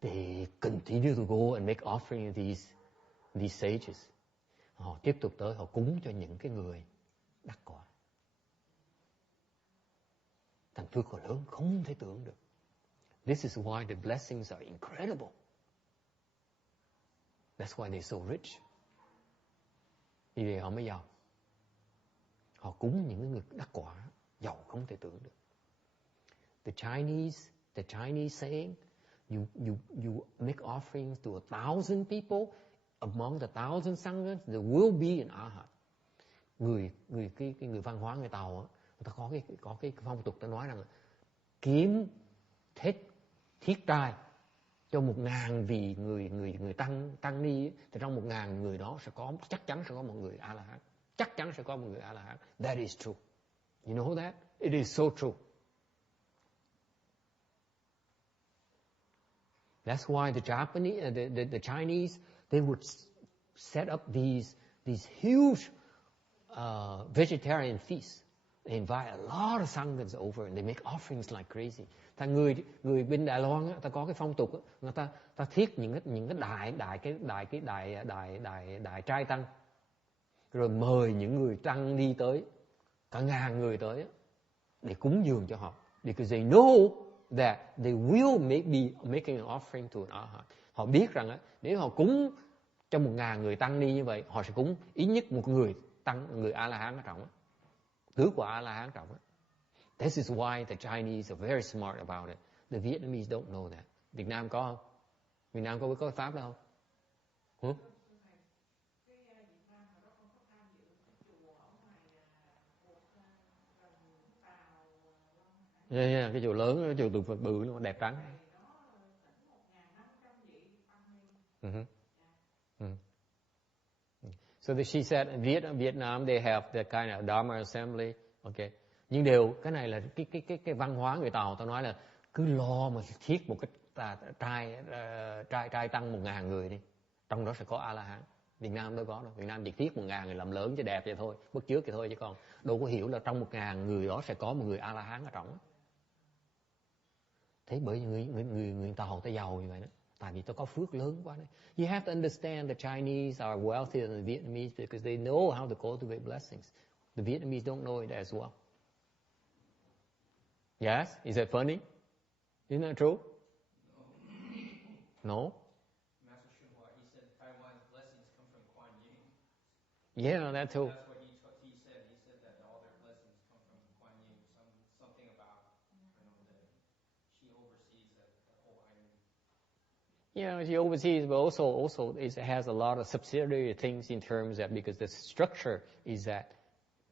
They continue to go and make offering to these sages. Họ tiếp tục tới, họ cúng cho những cái người đắc quả. Thành phước họ lớn không thể tưởng được. This is why the blessings are incredible. That's why they're so rich. Vì vậy họ mới giàu. Họ cúng những người đắc quả, giàu không thể tưởng được. The Chinese saying, you make offerings to 1,000 people, among the 1,000 sanghas, there will be an arhat. Người văn hóa người Tàu, người ta có cái phong tục ta nói rằng kiếm thiết trai cho 1.000 vị người tăng ni, thì trong 1.000 người đó chắc chắn sẽ có một người A La Hán. Chắc chắn sẽ có một người A La Hán. That is true. You know that? It is so true. That's why the Chinese, they would set up these huge vegetarian feasts. They invite a lot of sanghas over and they make offerings like crazy. Người bên Đài Loan á, ta có cái phong tục á, người ta thiết những cái đại trai tăng, rồi mời những người tăng đi tới, cả ngàn người tới á, để cúng dường cho họ, because they know that they will be making an offering to an arhat. Họ biết rằng á, nếu họ cúng cho 1.000 người tăng ni như vậy, họ sẽ cúng ít nhất một người tăng, người A La Hán ở trọng á, tứ quả A La Hán trọng á. This is why the Chinese are very smart about it. The Vietnamese don't know that. Việt Nam có không? Việt Nam có cái pháp đó không? Yeah, cái chùa lớn, cái chùa tượng Phật bự luôn, đẹp trắng. So she said in Vietnam they have the kind of Dharma assembly. Okay. Nhưng cái này là cái văn hóa người Tàu, tao nói là cứ lo mà thiết một cái trai tăng 1.000 người đi, trong đó sẽ có A La Hán. Việt Nam đâu có đâu, Việt Nam chỉ thiết 1.000 người làm lớn cho đẹp vậy thôi, bất chước vậy thôi, chứ còn đâu có hiểu là trong 1.000 người đó sẽ có một người A La Hán ở trong. Thế bởi vì người Tàu ta giàu như vậy đó, tại vì ta có phước lớn quá đấy. You have to understand the Chinese are wealthier than the Vietnamese because they know how to cultivate blessings. The Vietnamese don't know it as well. Yes? Is that funny? Isn't that true? No? Master Xinhua, he said Taiwan's blessings come from Kuan Yin. Yeah, that too. That's what he said. He said that all their blessings come from Kuan Yin. Something about, that she oversees the whole island. Yeah, she oversees, but also it has a lot of subsidiary things in terms that because the structure is that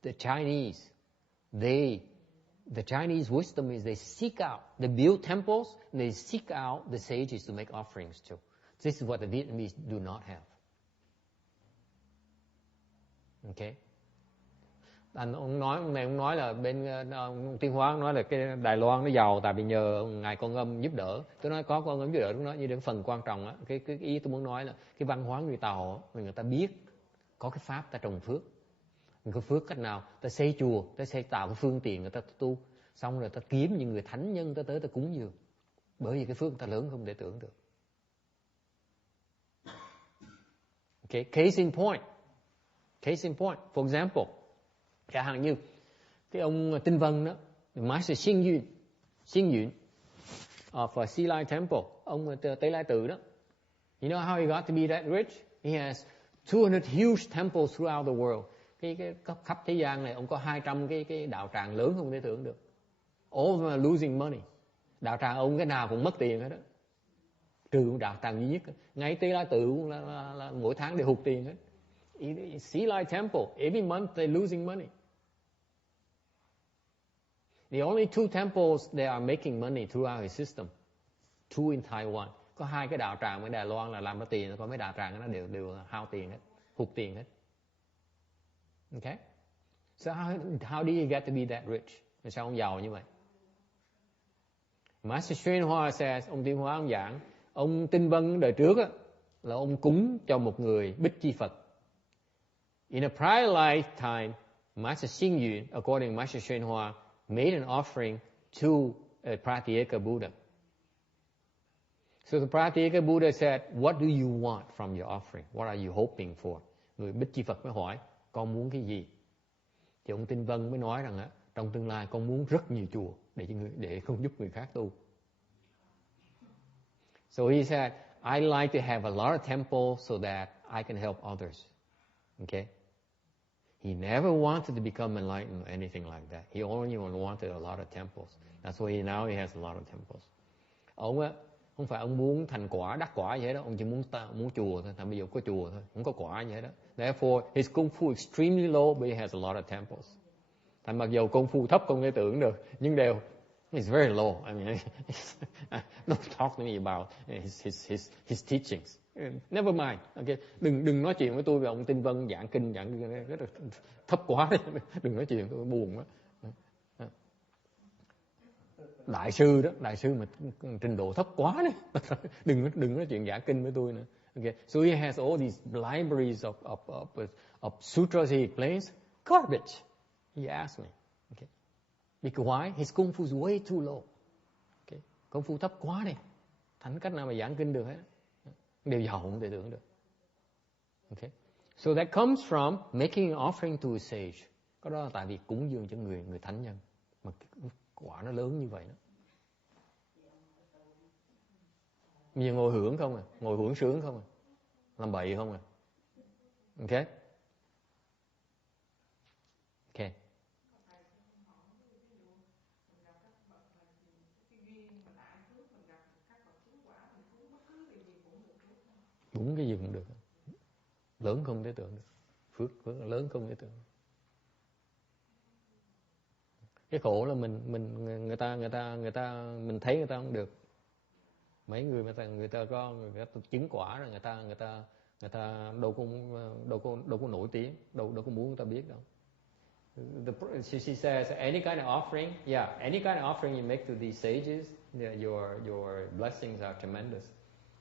the Chinese wisdom is they build temples, and they seek out the sages to make offerings to. This is what the Vietnamese do not have. Okay. Ông nói là bên Tuyên Hóa, ông nói là cái Đài Loan nó giàu tại vì nhờ ngài Con Âm giúp đỡ. Tôi nói có Con Âm giúp đỡ, tôi nói như đến phần quan trọng á, cái ý tôi muốn nói là cái văn hóa người Tàu, người ta biết có cái pháp ta trồng phước. Cái phước cách nào? Ta xây chùa, ta tạo cái phương tiện người ta tu, xong rồi ta kiếm những người thánh nhân ta tới ta cúng dường. Bởi vì cái phước người ta lớn không thể tưởng được. Okay, case in point. For example, chẳng hạn như cái ông Tinh Vân đó, Master Xing Yun of Si Lai Temple, ông Tế Lai Tự đó. You know how he got to be that rich? He has 200 huge temples throughout the world. Cái khắp thế gian này ông có 200 cái đạo tràng lớn không thể tưởng được. All of them are losing money. Đạo tràng ông cái nào cũng mất tiền hết đó. Trừ đạo tràng duy nhất. Ngay Tế Lai Tự cũng là mỗi tháng đều hụt tiền hết. Si Lai Temple, every month they're losing money. The only 2 temples that are making money throughout his system, 2 in Taiwan. Có 2 cái đạo tràng ở Đài Loan là làm ra tiền, còn mấy đạo tràng nó đều hao tiền hết, hụt tiền hết. Okay? So how do you get to be that rich? Sao ông giàu như vậy? Master Xinhua says, ông Tuyên Hóa ông giảng, ông Tinh Vân đời trước á, là ông cúng cho một người Bích Chi Phật. In a prior lifetime, Master Xing Yun, according to Master Xinhua, made an offering to a Pratyeka Buddha. So the Pratyeka Buddha said, what do you want from your offering? What are you hoping for? Người Bích Chi Phật mới hỏi, con muốn cái gì? Thì ông Tinh Vân mới nói rằng trong tương lai con muốn rất nhiều chùa để không giúp người khác tu. So he said, I like to have a lot of temples so that I can help others. Okay? He never wanted to become enlightened or anything like that. He only wanted a lot of temples. That's why now he has a lot of temples. Ông á, không phải ông muốn thành quả, đắc quả vậy đó, ông chỉ muốn chùa thôi, tại bây giờ có chùa thôi, không có quả vậy đó. Therefore, his kung fu extremely low, but he has a lot of temples. Thành mặc dù kung fu thấp không thể tưởng được, nhưng đều it's very low. I mean, don't talk to me about his teachings. Never mind. Okay, đừng nói chuyện với tôi về ông Tinh Vân giảng kinh rất là thấp quá đấy. Đừng nói chuyện, tôi buồn quá. Đại sư mà trình độ thấp quá đấy. đừng nói chuyện giảng kinh với tôi nữa. Okay, so he has all these libraries of sutras he explains. Garbage. He asked me. Okay, because why? His kung fu is way too low. Okay, công phu thấp quá đi, thành cách nào mà giảng kinh được hết, đều giàu không thể tưởng được. Okay. So that comes from making an offering to a sage. Cái đó là tại vì cúng dường cho người thánh nhân, mà quả nó lớn như vậy đó. Bây giờ ngồi hưởng không à, ngồi hưởng sướng không à, làm bậy không à. Okay. Okay. Đúng cái gì cũng được, lớn không thể tưởng được, phước lớn không thể tưởng. Cái khổ là người ta mình thấy người ta không được. Mấy người ta chứng quả rồi, người ta đâu có nổi tiếng, đâu có muốn người ta biết đâu. She says any kind of offering, any kind of offering you make to these sages, your blessings are tremendous.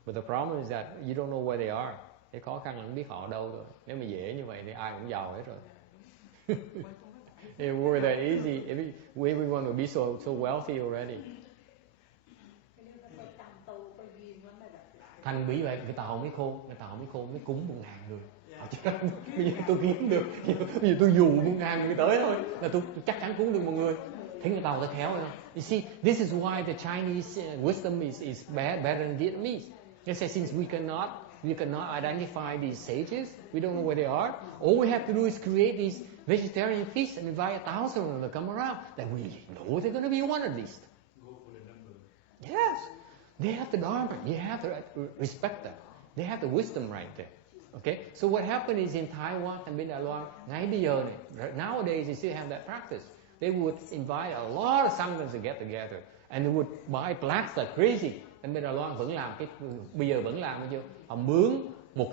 But the problem is that you don't know where they are. Cái khó khăn là không biết họ ở đâu rồi. Nếu mà dễ như vậy thì ai cũng giàu hết rồi. If it were that easy, everyone would be so wealthy already. Thành bí vậy, người ta không biết khôn, mới cúng 1.000 người. Bây giờ tôi kiếm được, bây giờ tôi dù 1.000 người tới thôi, là tôi chắc chắn cúng được một người. Thấy người ta khéo rồi. You see, this is why the Chinese wisdom is better than Vietnamese. They say since we cannot identify these sages, we don't know where they are. All we have to do is create these vegetarian feasts and invite 1,000 of them to come around. That we know they're going to be one at least. Go for the number. Yes, they have the dharma. You have to respect them. They have the wisdom right there. Okay, so what happened is in Taiwan and bên Đài Loan, ngay bây giờ này, nowadays they still have that practice. They would invite a lot of sanghas to get together, and they would buy plaques like crazy. Bên Đài Loan vẫn làm bây giờ vẫn làm chưa? Họ mướn một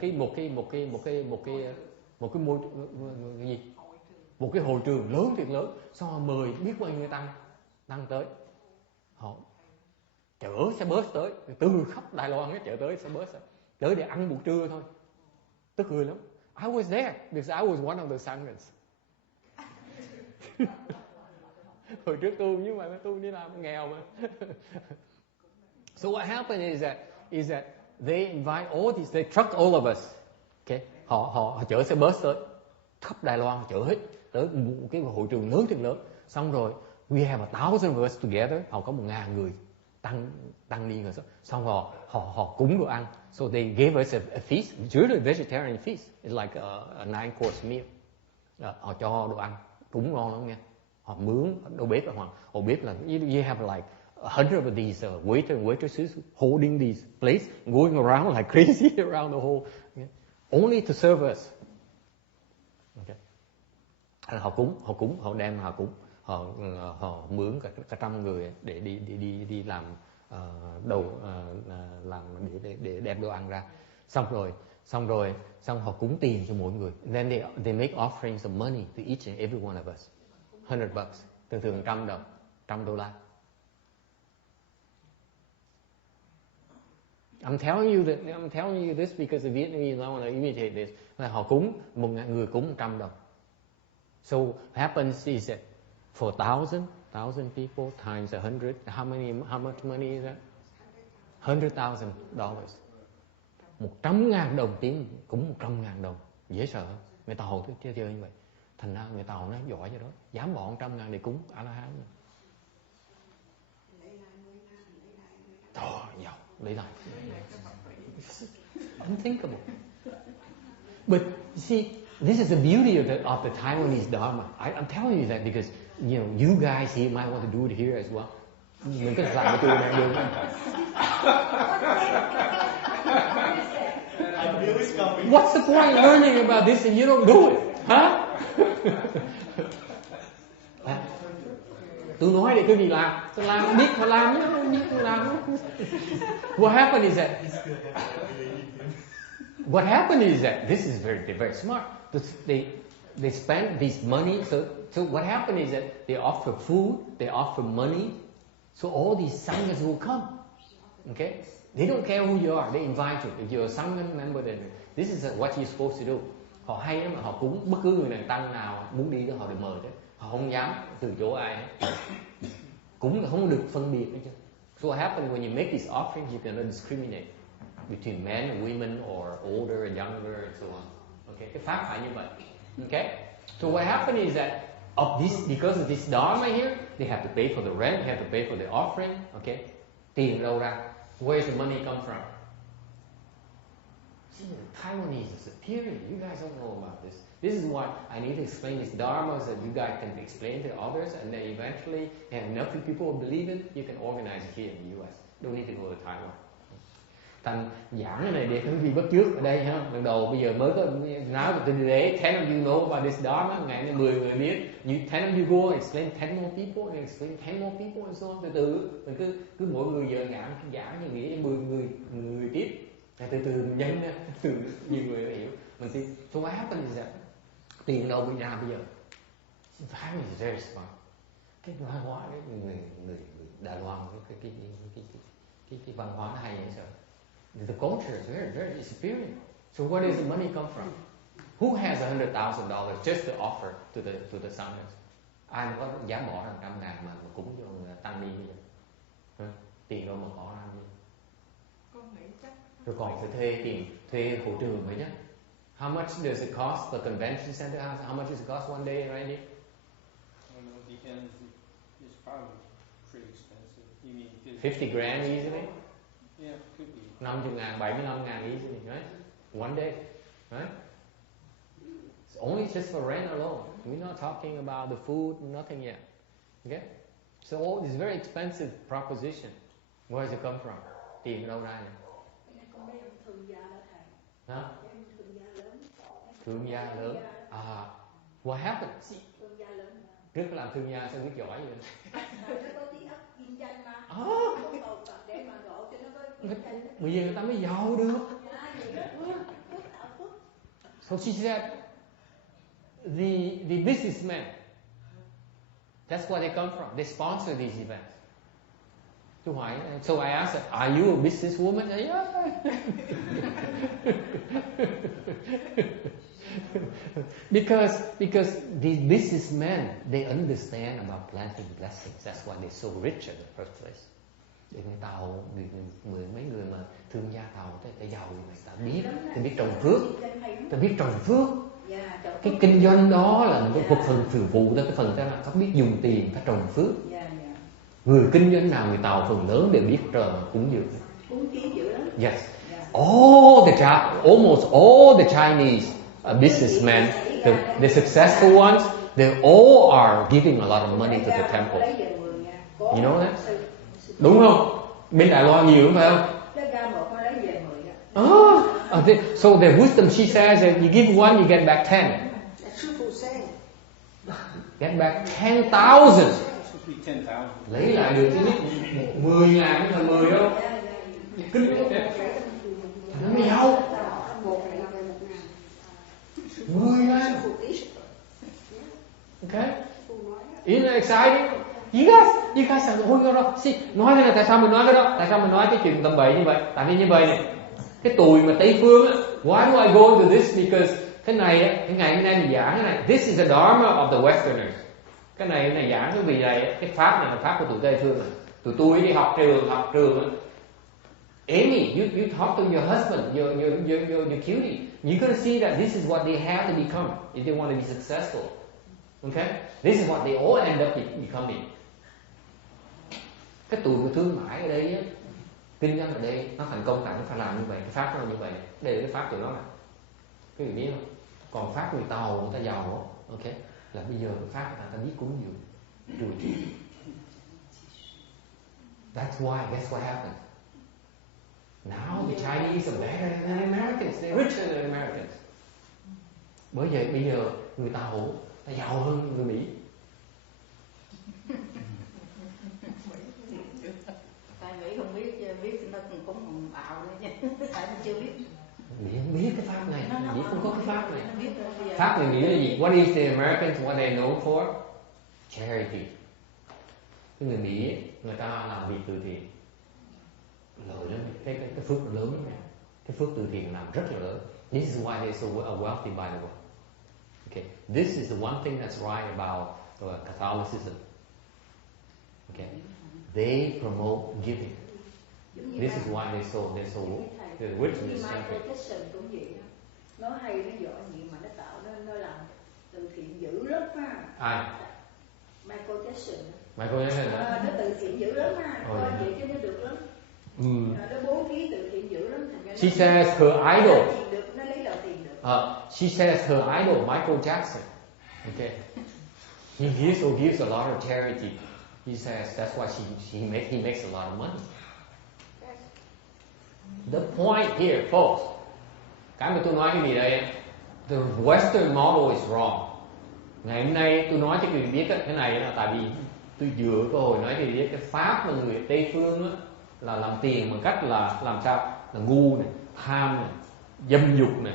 cái hội trường lớn thiệt lớn, xong họ mời biết bao nhiêu tăng tới, họ chở xe bus tới từ khắp Đài Loan, chở tới xe bus tới để ăn buổi trưa thôi. Tức cười lắm. I was there because I was one of the sanghas. Hồi trước tu nhưng mà tu đi làm nghèo mà. So what happened is that they invite all these, they truck all of us. Okay, họ chở xe bus tới khắp Đài Loan, chở hết tới một cái hội trường lớn thiệt lớn. Xong rồi we have 1,000 of us together. Họ có 1.000 người tăng ni rồi. Xong họ cúng đồ ăn. So they gave us a feast, usually a vegetarian feast. It's like a 9-course meal. Họ cho đồ ăn, cúng ngon lắm nha. Họ mướn đầu bếp là họ bếp là you have like 100 of these waiter and waitresses holding these plates, going around like crazy around the whole, only to serve us. Okay. Họ mướn cả 100 người để đi làm làm để đem đồ ăn ra. Xong họ cúng tiền cho mỗi người. Then they make offerings of money to each and every one of us. $100, thường $100. I'm telling you this because the Vietnamese don't want to imitate this. Họ cúng một người cúng $100. So what happens is that for 1,000 people times 100, how much money is that? $100,000. 100.000 đồng tiền, cúng 100.000 đồng, dễ sợ. Người Tàu chơi như vậy. Thành ra người Tàu nó giỏi cho đó, dám bỏ 100.000 để cúng A-la-hán. Giàu, lấy lại. Unthinkable. But you see, this is the beauty of the Taiwanese Dharma. I'm telling you that because you guys here might want to do it here as well. Mình có thể làm cái này được. What's the point of learning about this and you don't do it? Huh? Tôi nói để cái gì làm? Tôi làm biết mà làm nhé, không biết không làm. What happened is that this is very smart. They spend this money. So what happened is that they offer food, they offer money. So all these sanghas will come. Okay? They don't care who you are. They invite you. If you're a sangha member, then this is what you're supposed to do. Họ hay lắm, họ cúng bất cứ người nào tăng nào muốn đi đó họ được mời đấy. Họ không dám từ chỗ ai hết. Cúng là không được phân biệt đấy chứ. So what happens when you make these offerings, you cannot discriminate between men and women or older and younger and so on. Okay, cái pháp phải như vậy. Okay, so what happens is that because of this dharma here, they have to pay for the rent, they have to pay for the offering. Okay, tiền đâu ra? Where's the money come from? See, the Taiwanese are superior. You guys don't know about this. This is why I need to explain these dharmas that you guys can explain to others, and then eventually, and enough people will believe it, you can organize it here in the US. Don't need to go to Taiwan. Thành giảng cái này để các vị bắt trước ở đây ha. Lần đầu bây giờ mới có nói từ today, 10 of you know about this dharma, ngày nay 10 người biết. 10 of you go explain 10 more people, and explain 10 more people, and so on. Từ từ mình cứ mỗi người giờ giảng như nghĩ 10 người tiếp. Từ từ mình nhanh nha, từ nhiều người hiểu. Mình see, so what happens is that tiền đâu bị ra bây giờ? Time is very smart. Cái văn hóa đấy, người Đài Loan cái văn hóa nó hay vậy sao? The culture is very, very superior. So where does the money come from? Who has $100,000 just to offer to the sangha? Ai mà có dám bỏ ra 100.000 mà cúng cho người tăng ni bây giờ? Tiền đâu mà bỏ ra bây giờ? Rồi còn phải thuê hội trường vậy chứ. How much does it cost the convention center? How much does it cost one day, Randy? I don't know, it depends. It's probably pretty expensive. You mean $50,000 easily? Yeah, could be. 50.000, 75.000 easily, right? One day, right? It's only just for rent alone. We're not talking about the food, nothing yet. Okay? So all this very expensive proposition. Where does it come from? Tiền đâu ra nhỉ? Huh? Thương gia lớn. What happened? Trước làm thương gia sao biết giỏi vậy? Bây giờ người ta mới giàu được. So she said, the businessmen, that's where they come from. They sponsor these events. So I asked her, are you a businesswoman? Said, yeah. Because these businessmen, they understand about planting blessings. That's why they're so rich in the first place. Để người Tàu, mấy người mà thương gia Tàu, ta giàu người ta biết trồng phước, ta biết trồng phước. Cái kinh doanh đó là một cái phần phục vụ tới cái phần ta là biết dùng tiền, ta trồng phước. Người kinh doanh nào người Tàu phần lớn đều biết cúng dường. Yes. Almost all the Chinese businessmen, the successful ones, they all are giving a lot of money to the temple. You know that? Đúng không? Bên Đài Loan nhiều phải không? So the wisdom, she says that you give one, you get back 10. Get back 10,000. Lấy lại được chứ biết 10.000 là 10 đâu. Kinh nó mới giàu. 10.000. Okay? Isn't that exciting? You guys are nói cái này tại sao mình nói cái đó? Tại sao mình nói cái chuyện tầm bậy như vậy? Tại vì như vậy này, cái tụi mà Tây phương á, why do I go into this? Because cái này á, cái ngày hôm nay mình giảng cái này, this is the dharma of the Westerners. Cái này giảng cái vì này, cái pháp này là pháp của tụi Tây phương này. Tụi tôi đi học trường á. Amy, you talk to your husband, your cutie. You're gonna see that this is what they have to become if they want to be successful. Okay? This is what they all end up becoming. Cái tụi thương mại ở đây á, kinh doanh ở đây nó thành công tại nó phải làm như vậy, cái pháp nó như vậy. Đây là cái pháp tụi nó này. Quý vị biết không? Còn pháp người Tàu người ta giàu đó, ok? Là bây giờ cái pháp người ta biết cúng dường. That's what happened. Now the Chinese are better than Americans. They're richer than Americans. Bởi vậy bây giờ người Tàu ta giàu hơn người Mỹ. Tại Mỹ không biết nó cũng bạo nữa nha. Tại nó chưa biết. Mỹ không biết cái pháp này, Mỹ không có cái pháp này. Pháp người Mỹ là gì? What is the Americans, what they known for? Charity. Cái người Mỹ, người ta làm việc từ thiện. Lợi lắm, cái phước lớn lắm. Cái phước từ thiện làm rất là lớn. This is why they're so wealthy, by the way. Okay, this is the one thing that's right about Catholicism. Okay, they promote giving. This is why they're so the richness Michael centric. Jackson cũng vậy đó. Nó hay, nó giỏi gì mà nó tạo nó làm từ thiện dữ lắm ha. Ai? Michael Jackson. Michael Jackson đó. Nó từ thiện dữ lắm ha. Oh, Coi yeah. vậy chứ nó được lắm. Nó bố thí từ thiện dữ lắm. She says her idol. Nó lấy đầu tiền được. She says her idol Michael Jackson. Okay. He gives a lot of charity. He says that's why he makes a lot of money. The point here, folks. Cái mà tôi nói cái gì đây? The Western model is wrong. Ngày hôm nay tôi nói cho quý vị biết cái này là tại vì tôi vừa có hồi nói cho quý vị biết cái pháp mà người Tây phương á, là làm tiền bằng cách là làm sao? Là ngu này, tham này, dâm dục này,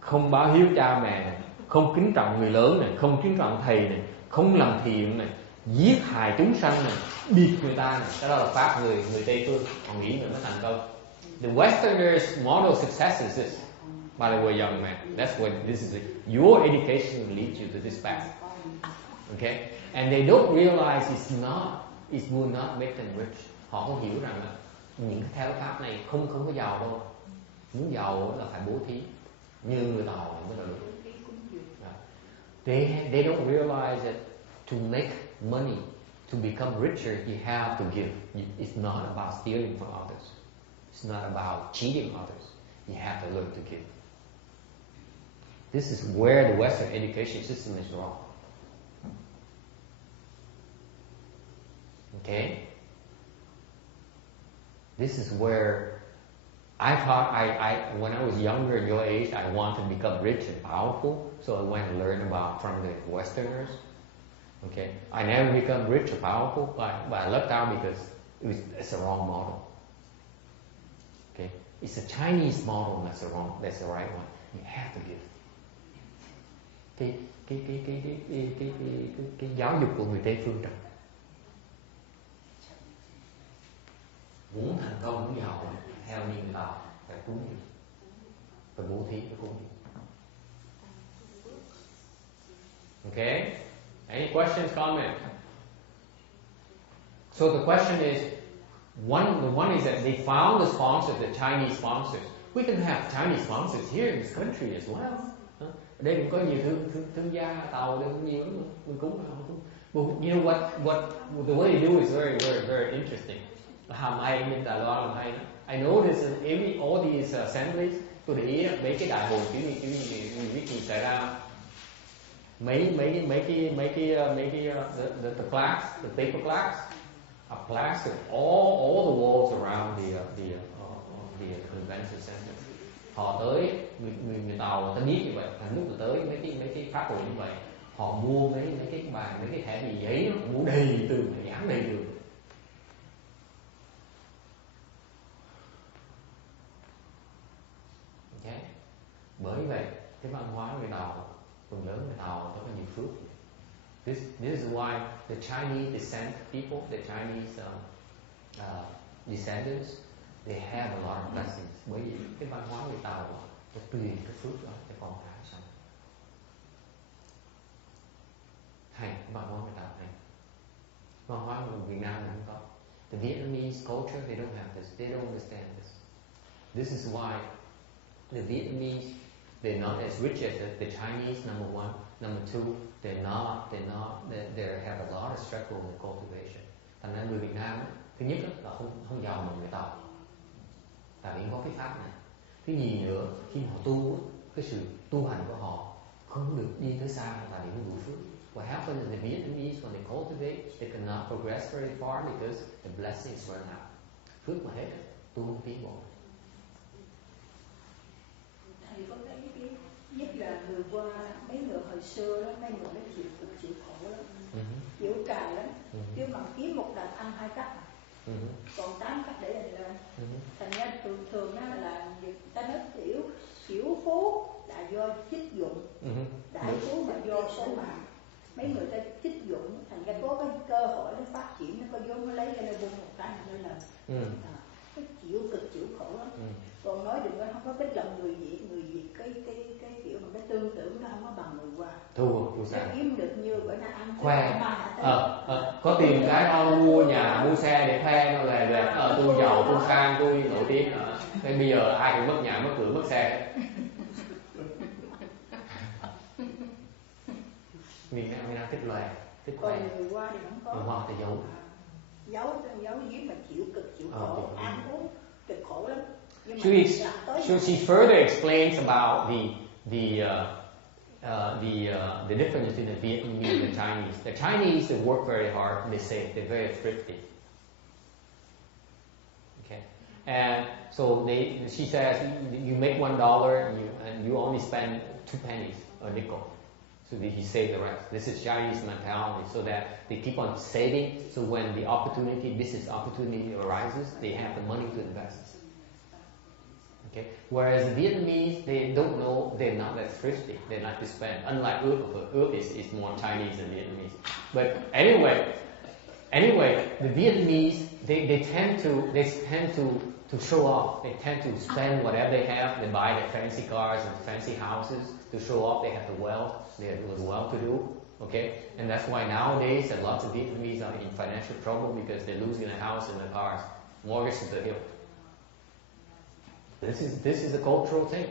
không báo hiếu cha mẹ này, không kính trọng người lớn này, không kính trọng thầy này, không làm thiện này, giết hại chúng sanh này, biệt người ta này. Cái đó là pháp người Tây phương. Họ nghĩ mình mới thành công. The Westerners' model success is this. By the way, young man, that's what this is. Your education will lead you to this path. Okay? And they don't realize it will not make them rich. Họ không hiểu rằng là những cái theo pháp này không có giàu đâu. Muốn giàu là phải bố thí. Như người Tàu mới được. They don't realize that to make money, to become richer, you have to give. It's not about stealing from others. It's not about cheating others. You have to learn to give. This is where the Western education system is wrong. Okay? This is where I thought when I was younger, your age, I wanted to become rich and powerful, so I went and learned from the Westerners. Okay? I never become rich or powerful, but I left out because it's a wrong model. Okay? It's a Chinese model that's the right one. You have to give. Cái giáo dục của người Tây phương trật. Muốn thành công, muốn giàu theo như người ta phải cúng dường, phải bố thí, phải cúng dường. Okay? Any questions, comments? So the question is, the one is that they found the sponsors, the Chinese sponsors. We can have Chinese sponsors here in this country as well. Ở đây cũng có nhiều thương gia Tàu, đây cũng nhiều lắm, mình cúng hay không cúng. But you know what the way they do is very, very, very interesting. Làm hay bên Đài Loan làm hay. I notice in all these assemblies, tôi để ý mấy cái đại hội kiểu như cái gì xảy ra, mấy cái the plaques, the paper plaques are plastered all the walls around the convention center. Họ tới người Tàu ta biết như vậy, thành lúc tới mấy cái pháp hội như vậy, họ mua mấy cái bàn, mấy cái thẻ bì giấy nó mua đầy tường, dán đầy tường. Okay. Bởi vậy cái văn hóa người Tàu, phần lớn người Tàu có nhiều phước. This is why the Chinese descent people, the Chinese descendants, they have a lot of blessings. Bởi vì cái văn hóa người Tàu nó truyền cái phước đó cho con cái sau. Hay, văn hóa người Tàu hay. Văn hóa người Việt Nam mình không có. The Vietnamese culture, they don't have this. They don't understand this. This is why the Vietnamese, they're not as rich as the Chinese, number one. Number two, they have a lot of struggle with cultivation. Thành ra người Việt Nam, thứ nhất là không giàu bằng người Tàu. Tại vì có cái pháp này. Thứ gì nữa, khi họ tu, cái sự tu hành của họ không được đi tới xa tại vì không đủ phước. What happens is the Vietnamese, when they cultivate, they cannot progress very far because the blessings run out. Phước mà hết, tu không tiến bộ. Thầy có thấy cái nhất là người qua, mấy người hồi xưa đó, mấy người nó chịu khổ lắm, chịu cài lắm, chứ mà kiếm một đàn ăn 2 cách, còn 8 cách để dành lên. Thành ra thường đó là người ta nói tiểu phú là do chích dụng, đại phú là do số mạng. Mấy người ta chích dụng, thành ra có cái cơ hội nó phát triển, nó có vốn nó lấy ra nó buông một cái nó lên. Cái chịu khổ lắm. Còn nói đừng có không có cái lòng người Việt cái kiểu mà cái tư tưởng nó không có bằng người qua. Thua nó kiếm được như bữa nay ăn khoe. mà Có tiền cái nó mua nhà mua xe để khoe nó là tôi giàu tôi sang tôi nổi tiếng. Thế bây giờ ai cũng mất nhà mất cửa mất xe. Miền Nam thích loè thích khoe. Còn người qua thì không có. Người Hoa thì giấu. Giấu dưới mà chịu cực chịu khổ, ăn uống cực khổ lắm. So she further explains about the difference between the Vietnamese and the Chinese. The Chinese, they work very hard, they say they're very thrifty. Okay, and so she says you make $1 and you only spend 2 pennies or nickel. So he save the rest. This is Chinese mentality, so that they keep on saving. So when the business opportunity arises, they have the money to invest. Okay. Whereas Vietnamese, they don't know, they're not that thrifty. They like to spend. Unlike Earth is more Chinese than Vietnamese. But anyway, the Vietnamese they tend to show off. They tend to spend whatever they have. They buy the fancy cars and fancy houses to show off. They have the wealth. They are well-to-do. Okay, and that's why nowadays a lot of Vietnamese are in financial trouble because they're losing a house and the cars, mortgage to the hill. This is a cultural thing.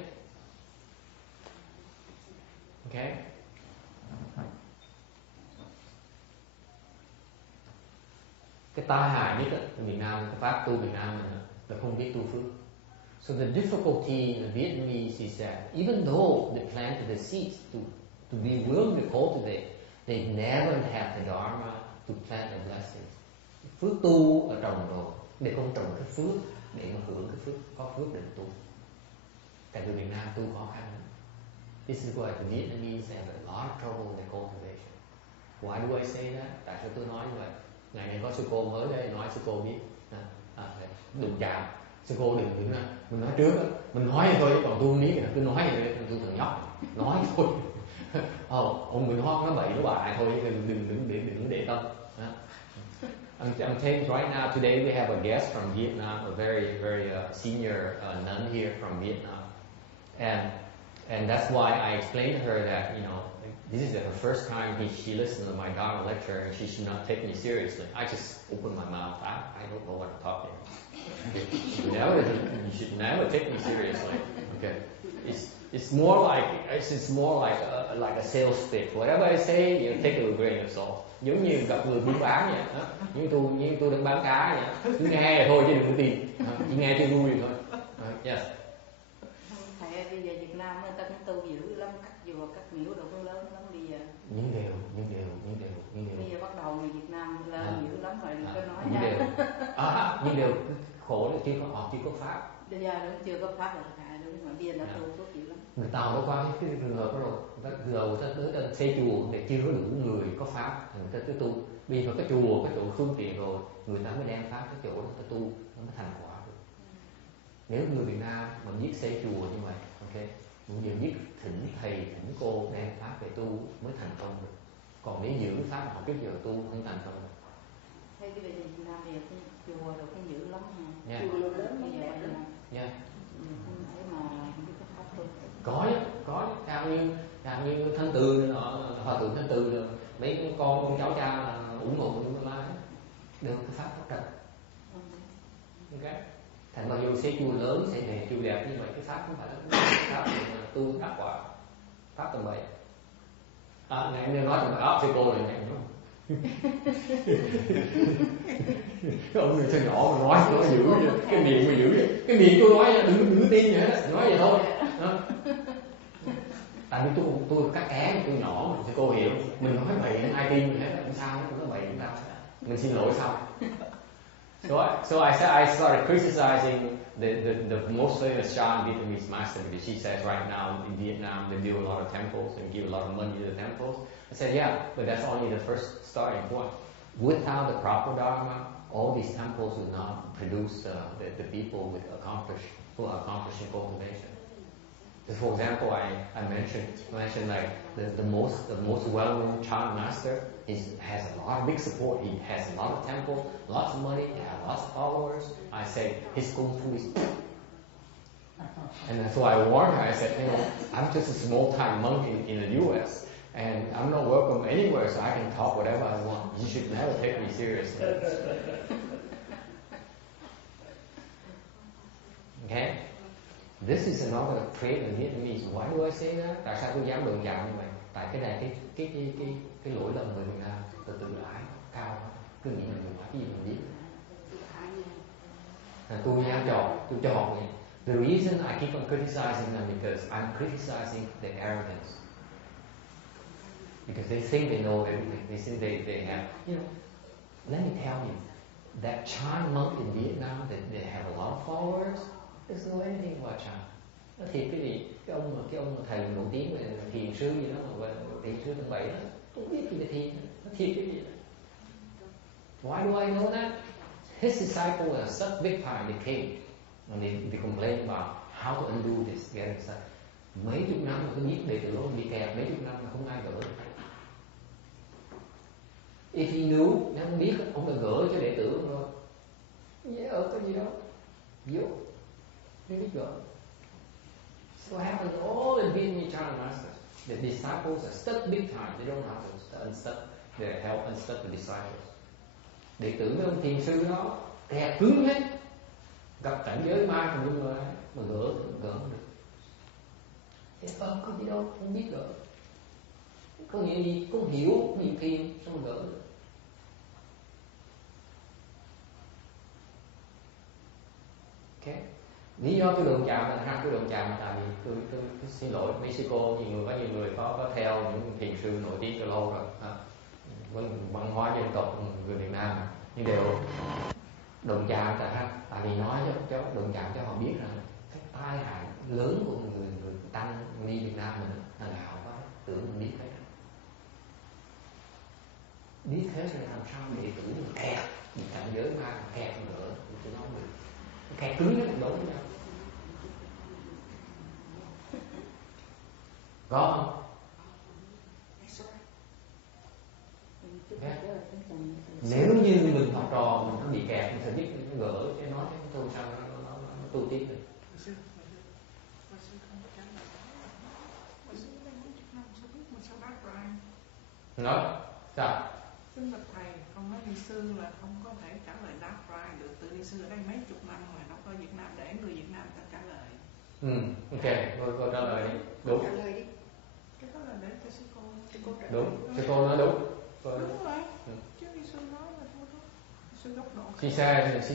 Okay. Cái tai hại nhất ở miền Nam, cái pháp tu miền Nam là không biết tu phước. So the difficulty in the Vietnamese is that even though they planted the seeds to be willing to cultivate, they never have the dharma to plant the blessings. Phước tu ở trồng rồi, để không trồng cái phước, để mà hưởng cái phước, có phước để tu. Tại người Việt Nam tu khó khăn lắm. This is why the Vietnamese have a lot of trouble in their cultivation. Why do I say that? Tại sao tôi nói như vậy? Ngày nay có sư cô mới đây nói sư cô biết, đừng chạm. Sư cô đừng mình nói trước đó. Mình nói vậy thôi, còn tôi không biết, tôi nói vậy tôi thằng nhóc, nói thôi. Ông mình nói bậy nó bại thôi, đừng để tâm. I'm taking right now. Today we have a guest from Vietnam, a very senior nun here from Vietnam, and that's why I explained to her that this is her first time she listened to my Dharma lecture, and she should not take me seriously. I just open my mouth. I don't know what I'm talking about. You should never take me seriously. Okay, it's more like a sales pitch. Whatever I say, you take it with a grain of salt. Giống như gặp người buôn bán vậy, như tôi đang bán cá vậy, cứ nghe là thôi chứ đừng có tin, chỉ nghe cho vui thôi. Yes. Thầy bây giờ Việt Nam người ta cũng tu dữ lắm, cắt dùa, cắt miễu đồ cũng lớn lắm bây giờ. Nhưng đều. Bây giờ bắt đầu người Việt Nam lớn dữ lắm rồi, đừng có nói nhưng nha. Nhưng đều khổ là chưa có pháp. Bây giờ nó chưa có pháp là thầy đúng mà bây giờ nó tu tốt dữ lắm. Người Tàu đã qua cái trường hợp đó rồi, giờ ta tới xây chùa để chưa có đủ người có pháp, người ta tới tu. Bây giờ có chùa, có chỗ phương tiện rồi, người ta mới đem pháp cái chỗ đó ta tu, nó mới thành quả được. Nếu người Việt Nam mà biết xây chùa như vậy, ok, cũng như biết thỉnh thầy, thỉnh cô đem pháp về tu mới thành công được. Còn nếu giữ pháp học cái giờ tu không thành công được. Thế cái bây giờ Việt Nam bây giờ cái chùa rồi cái dữ lắm ha. Yeah. Chùa lớn bây giờ lắm. Yeah. Thế mà không biết cái pháp tu. Có càng như Thanh Từ Hòa thượng Thanh Từ rồi, mấy con cháu cha là ủng hộ tương lai được cái pháp phát trần. Okay. Thành mặc dù xây chùa lớn, xây đền chùa đẹp như vậy, cái pháp không phải là cái pháp tu đắc quả, pháp tầm bậy. Ngày em nói tầm bậy, sư cô này này đúng không? Cái ông người thằng nhỏ mà nói dữ vậy, cái miệng mà dữ vậy, cái miệng tôi nói đừng tin vậy đó, nói vậy thôi. Tại vì tôi cắt ké, tôi nhỏ mà sư cô hiểu, mình nói bậy ai tin mình hết, không sao, tôi nói bậy không sao, mình xin lỗi sau. So I started criticizing the most famous Chan Vietnamese master because she says right now in Vietnam they build a lot of temples and give a lot of money to the temples. I said yeah, but that's only the first starting point. Without the proper dharma, all these temples will not produce the people who are accomplishing cultivation. So for example, I mentioned like the most well-known Chan master has a lot of big support. He has a lot of temples, lots of money, he has lots of followers. I say his kung fu is, and so I warned her. I said, I'm just a small-time monk in the U.S. And I'm not welcome anywhere, so I can talk whatever I want. You should never take me seriously. Okay? This is another trait in Vietnamese. Why do I say that? Tại sao tôi dám đụng chạm như vậy? Tại cái này cái lỗi lầm người Việt Nam tự ái cao, cứ nghĩ là mình phải cái gì mình biết. Tôi dám tôi cho họ vậy. The reason I keep on criticizing them because I'm criticizing their arrogance. Because they think they know everything. They think they have, let me tell you, that Chan monk in Vietnam, they have a lot of followers. Doesn't know anything about Chan. Nó thiệt cái gì? Cái ông thầy nổi tiếng về thiền sư gì đó, mà thiền sư tầng 7 đó, tôi biết gì về thiền. Nó thiệt cái gì đó. Why do I know that? His disciples are such big time they came and they complain about how to undo this, get it started. Mấy chục năm mà tôi biết đệ tử ông bị kẹt, mấy chục năm mà không ai gỡ. If he knew, nếu không biết, ông đã gỡ cho đệ tử rồi. Có gì đâu. Vô. Không biết gỡ. So what happens all in Vietnamese Chan masters. The disciples are stuck big time. They don't know how to unstuck their help unstuck the disciples. Đệ tử với ông thiền sư đó kẹt cứng hết, gặp cảnh giới ma cùng luôn rồi mà gỡ không được. Thế có gì đâu, không biết gỡ. Có nghĩa gì, không hiểu, không hiểu thiền, sao mà gỡ được. Okay. Lý do tôi đụng chạm là tôi đụng chạm tại vì tôi xin lỗi Mexico, có nhiều người có theo những thiền sư nổi tiếng từ lâu rồi. Văn hóa dân tộc người Việt Nam, nhưng đều đụng chạm tại vì nói cho đụng chạm cho họ biết rằng cái tai hại lớn của người tăng ni Việt Nam mình là ngạo quá, tưởng mình biết thế. Biết thế rồi làm sao đệ tử mình kẹt, bị cảnh giới ma kẹt nữa, tôi nói mình kẹt cứng nhất đối với nhau. Có không? Nếu như mình học trò mình có bị kẹt, mình sẽ biết nó gỡ cái nói cho tôi sao nó tu tiếp được. Nói sao? Xin bạch thầy, con nói ni sư là không có thể trả lời đáp ra được. Tự ni sư ở đây mấy chục năm mà đâu có Việt Nam để người Việt Nam ta trả lời. Ok, cô trả lời đi. Đúng. Trả lời đi. Cái đó là để cho sư cô. Đúng, sư cô nói đúng. Đúng rồi. Chứ ni sư nói là không có. Sư góc độ. She says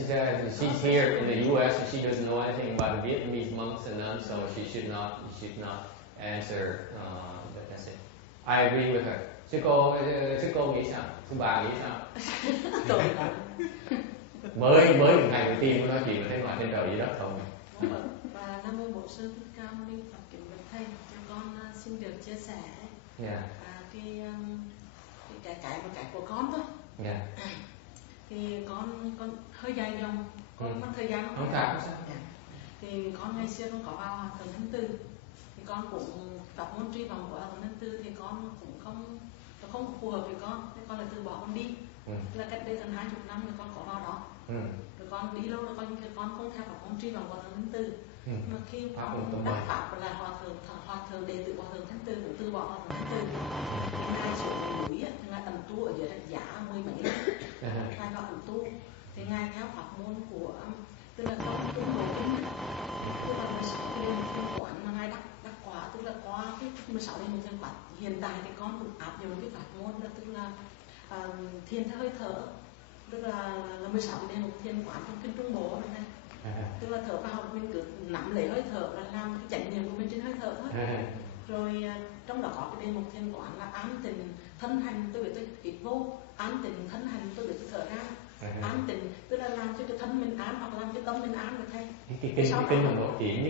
she's here in the U.S. and she doesn't know anything about the Vietnamese monks and nuns, so she should not answer. That's it. I agree with her. Sư cô nghĩ sao? Sư bà nghĩ sao? mới được ngày đầu tiên của nói chuyện với ngoài trên trời dưới đất không? Và Nam mô Bổn Sư Thích Ca Mâu Ni Phật, kính bạch thầy, cho con xin được chia sẻ cái của con thôi. Thì con hơi dài dòng, con mất thời gian không sao. Thì con ngày xưa con có vào Hòa Thượng Thanh Từ, thì con cũng tập môn tri vọng của Hòa Thượng Thanh Từ, thì con cũng không phù hợp với con, thì con lại từ bỏ con đi. Là cách đây gần 20 năm thì con có vào đó. Rồi con đi lâu rồi con không theo học môn tri vọng của Hòa Thượng Thanh Từ. Mà khi đắc pháp là Hòa Thượng đệ tử Hòa Thượng Thanh Từ cũng từ bỏ Hòa Thượng Thanh Từ. Ngài xuống núi, ngài ẩn tu ở dưới rạch Giá 10 mấy năm. Ngài vào ẩn tu, thì ngài theo pháp môn của, tức là con tu nội kinh, tức là 16 đêm một thiên quán mà ngài đắc quả, tức là qua cái 16 đêm một thiên quán. Hiện tại thì con cũng áp dụng cái pháp môn là tức là thiền theo hơi thở, tức là 16 đêm một thiên quán trong kinh Trung Bộ này. Tức là thở vào mình cứ nắm lấy hơi thở là làm cái chánh niệm của mình trên hơi thở thôi. Rồi trong đó có cái đề mục thiền quán là an tịnh thân hành, tôi biết tôi hít vô, an tịnh thân hành, tôi biết tôi thở ra. An tịnh tức là làm cho cái thân mình an hoặc làm cho tâm mình an được thay. Cái kinh là nổi tiếng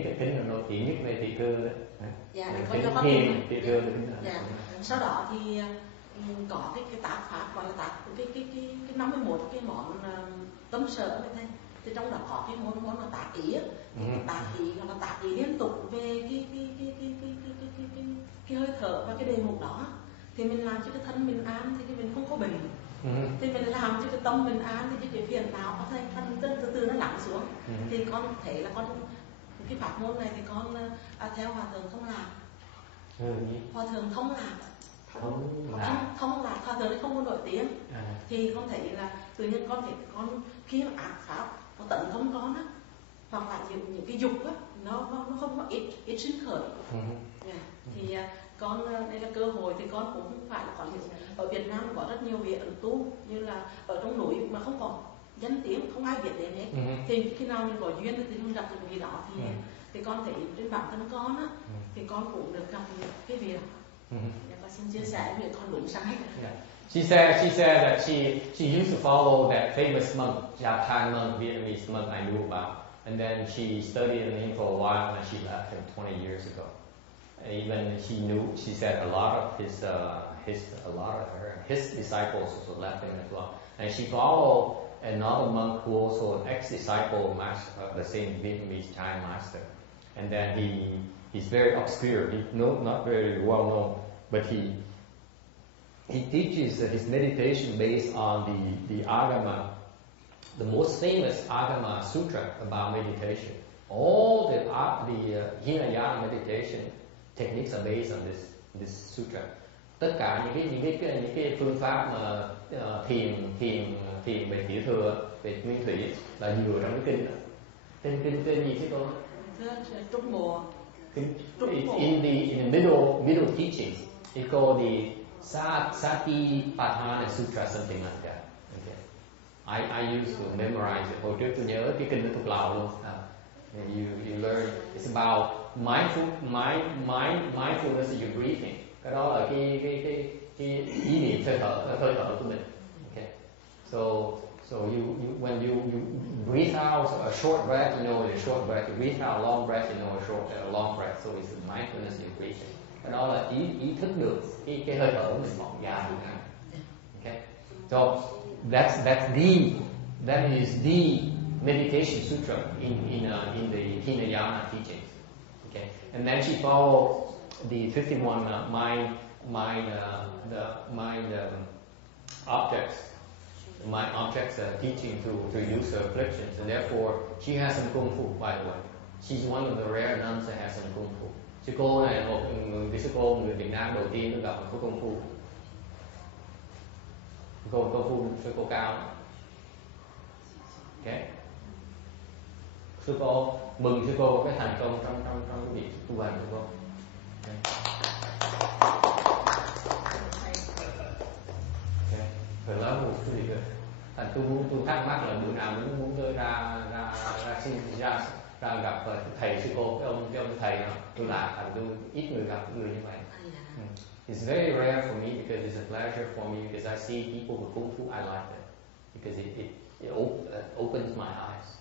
nhất, về thị thương đó. Dạ, con cho con thiền thị thương. Dạ. Sau đó thì có cái tác pháp gọi là cái 51 cái món tâm sở này thay. Thì trong đó có cái món là tác ý á, tác ý gọi là tác ý liên tục về cái hơi thở và cái đề mục đó. Thì mình làm cho cái thân mình an thì mình không có bệnh. Thì mình làm cho cái tâm mình an thì cái phiền não có thể từ từ nó lắng xuống. Thì con thấy là cái pháp môn này thì con theo Hòa Thượng Thông Lạc. Hòa Thượng Thông Lạc. không là hòa thượng ấy không có nổi tiếng, thì con thấy là tự nhiên con thấy con khi mà ác pháp nó tấn công con á, hoặc là những cái dục á, nó không có ít sinh khởi. Thì con đây là cơ hội thì con cũng không phải là có những ở Việt Nam có rất nhiều vị ẩn tu như là ở trong núi mà không có danh tiếng, không ai biết đến hết. Thì khi nào mình có duyên thì mình gặp được vị đó thì con thấy trên bản thân con á, thì con cũng được gặp những cái việc. Con xin chia sẻ với con đúng sai. She said that she used to follow that famous monk, Japan monk, Vietnamese monk I knew about, and then she studied under him for a while, and she left him 20 years ago. Even she said a lot of his disciples also left him as well, and she followed another monk who also an ex-disciple the same Vietnamese Thai master, and then he's very obscure, not very well known, but he teaches his meditation based on the Agama, the most famous Agama Sutra about meditation. All the Hinayana meditation techniques are based on this sutra. Tất cả những cái phương pháp mà thiền về tiểu thừa, về nguyên thủy là dựa trong cái kinh đó. Tên gì thế cô? Trung Bộ. In the middle teachings, it called the Satipatthana Sutra, something like that. Okay. I used to memorize it. Hồi trước tôi nhớ cái kinh đó thuộc lòng luôn. You learn. It's about mindfulness of your breathing. Cái đó là cái ý niệm hơi thở của mình. Okay. So when you breathe out a short breath, you know it's a short breath. You breathe out a long breath, you know a long breath. So it's mindfulness of your breathing. Cái đó là ý thức được cái hơi thở của mình mỏng dài được. Okay. So that is the meditation sutra in the Hinayana teachings. Okay. And then she followed the 51 objects teaching to use her afflictions, and therefore she has some kung fu, by the way. She's one of the rare nuns that has some kung fu. Sư cô này là một sư cô người Việt Nam đầu tiên gặp một kung fu. Sư cô cao. Okay. Sư cô mừng sư cô cái thành công trong cái việc tu hành của cô. Her level was pretty good. Thành tôi thắc mắc là bữa nào muốn tôi ra gặp thầy sư cô, cái ông thầy nào tôi lạc, thành tôi ít người gặp người như vậy. It's very rare for me because it's a pleasure for me because I see people with kung fu. I like it because it opens my eyes.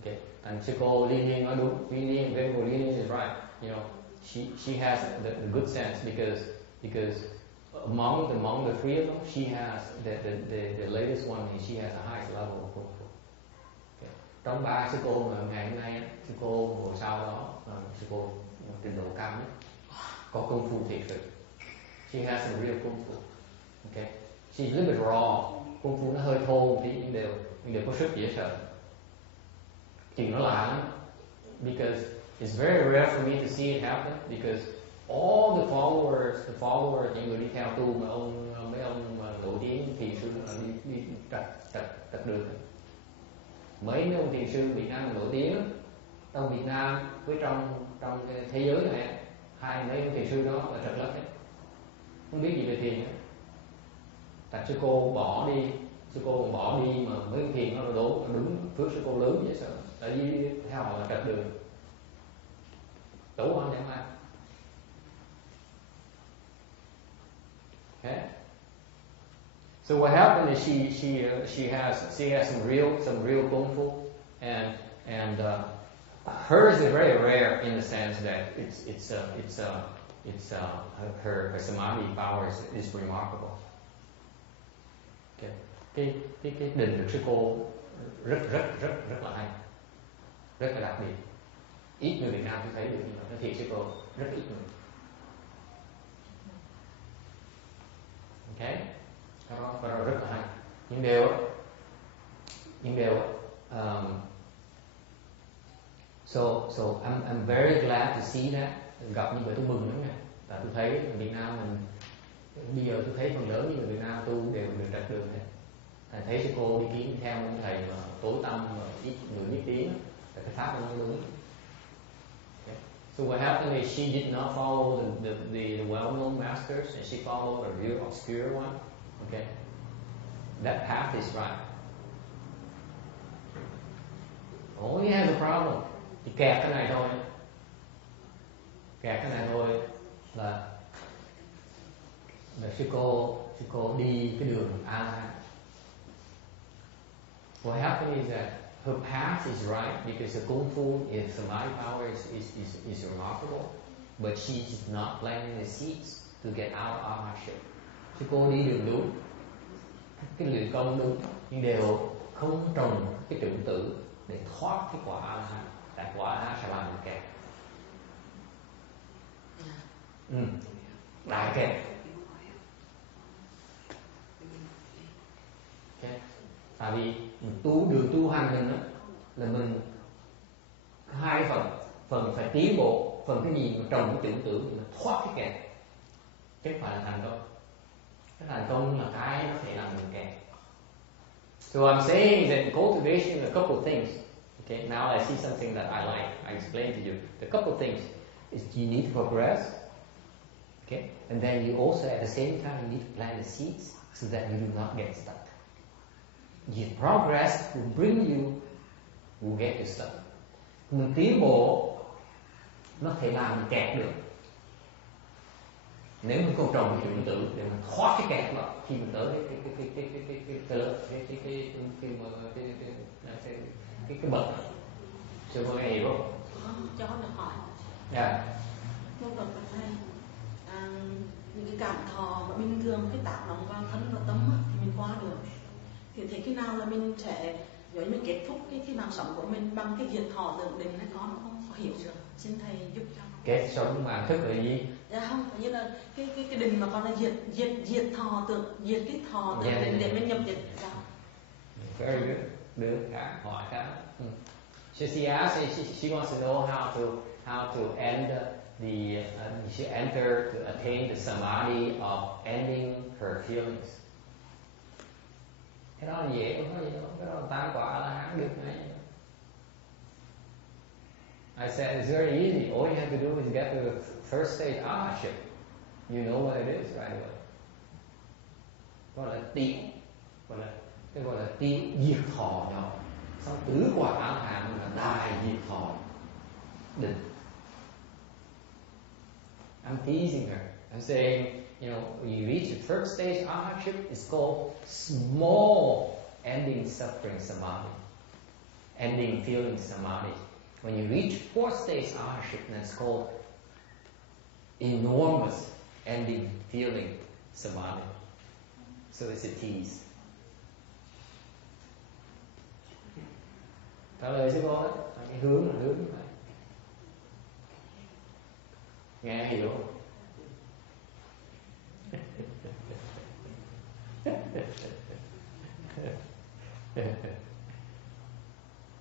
Okay, and sư cô Liên Liên nói đúng, Liên Liên is right. You know, she has the good sense because among the three of them, she has the latest one, and she has the highest level of kung fu. Okay. Trong ba sư cô mà ngày hôm nay, sư cô ngồi sau đó, sư cô trình độ cao nhất, có kung fu thiệt sự. She has some real kung fu. Okay. She's a little bit raw. Kung fu nó hơi thô thì nhưng đều có sức dễ sợ. Chuyện nó lạ lắm. Because it's very rare for me to see it happen because all the followers, những người đi theo tu mà mấy ông nổi tiếng thiền sư đi trật đường. Mấy ông thiền sư Việt Nam nổi tiếng trong Việt Nam với trong cái thế giới này, mấy ông thiền sư đó là trật lất hết, không biết gì về thiền hết. Tại sư cô bỏ đi mà mấy ông thiền nó là đứng trước sư cô lớn dễ sợ, tại vì theo họ là trật đường, đủ anh em ạ. Okay. So what happened is she has some real kung fu, and hers is very rare in the sense that her samadhi power is remarkable. Okay. Cái định lực sư cô rất là hay, rất là đặc biệt. Ít người Việt Nam tôi thấy được như vậy. Nó thiệt sư cô rất ít người. Okay, cái đó rất là hay. Nhưng đều so I'm very glad to see that. Gặp như vậy tôi mừng lắm nè. Tại tôi thấy ở Việt Nam mình Bây giờ tôi thấy phần lớn những người Việt Nam tu đều được trật đường hết. Thầy thấy sư cô đi kiếm theo một thầy mà tối tâm mà ít người biết tiếng, cái pháp nó đúng. Okay. So what happened is she did not follow the well-known masters, and she followed a real obscure one. Okay, that path is right. Only has a problem. Thì kẹt cái này thôi. Kẹt cái này thôi là sư cô đi cái đường A. What happened is that her path is right because the kung fu, samadhi power is remarkable, but she is not planting the seeds to get out of hardship. Sư cô đi đường đúng, cái luyện công đúng, nhưng đều không trồng cái種tử để thoát cái quả A-la-hán. Tại quả A-la-hán sẽ làm mình kẹt. Đại kẹt. Okay. Tại vì mình đường tu hành mình đó, là mình hai phần phải tiến bộ, phần cái gì mà trồng cái tưởng tượng thì mình thoát cái kẹt, chứ không phải là thành công. Cái thành công là cái nó thể làm mình kẹt. So I'm saying that cultivation, a couple of things. Okay, now I see something that I like. I explain to you. The couple of things is you need to progress. Okay, and then you also at the same time you need to plant the seeds so that you do not get stuck. Your progress will get you stuck. Mình tiến bộ nó thể làm mình kẹt được. Nếu mình không trồng cái tưởng tượng để mình thoát cái kẹt đó khi mình tới cái bậc. Sư cô nghe hiểu không? Cho được hỏi. Dạ. Một bậc thầy, những cái cảm thọ mà bình thường cái tác động vào thân và tâm thì mình qua được. Thì thấy khi nào là mình sẽ giống như kết thúc cái mạng sống của mình bằng cái diệt thọ tưởng định, hay con không có hiểu được, xin thầy giúp cho. Kết sống mà thức là gì? Dạ không, như là cái định mà con là diệt thọ tưởng, diệt cái thọ tưởng định để mình nhập diệt sao? Very good. Được, hỏi cả. So she asked, she wants to know how to end she enter to attain the samadhi of ending her feelings. Cái đó là dễ, không có gì đâu. Cái đó là tam quả là hán được ngay. I said, it's very easy. All you have to do is get to the first stage arahantship. You know what it is right away. Gọi là tiện diệt thọ nhỏ. Sau tứ quả A-la-hán là đại diệt thọ định. I'm teasing her. I'm saying, when you reach the first stage arahantship, it's called small ending suffering samadhi, ending feeling samadhi. When you reach fourth stage arahantship, that's called enormous ending feeling samadhi. So it's a tease. Trả lời sư cô đó, cái hướng là hướng như vậy. Nghe hiểu không?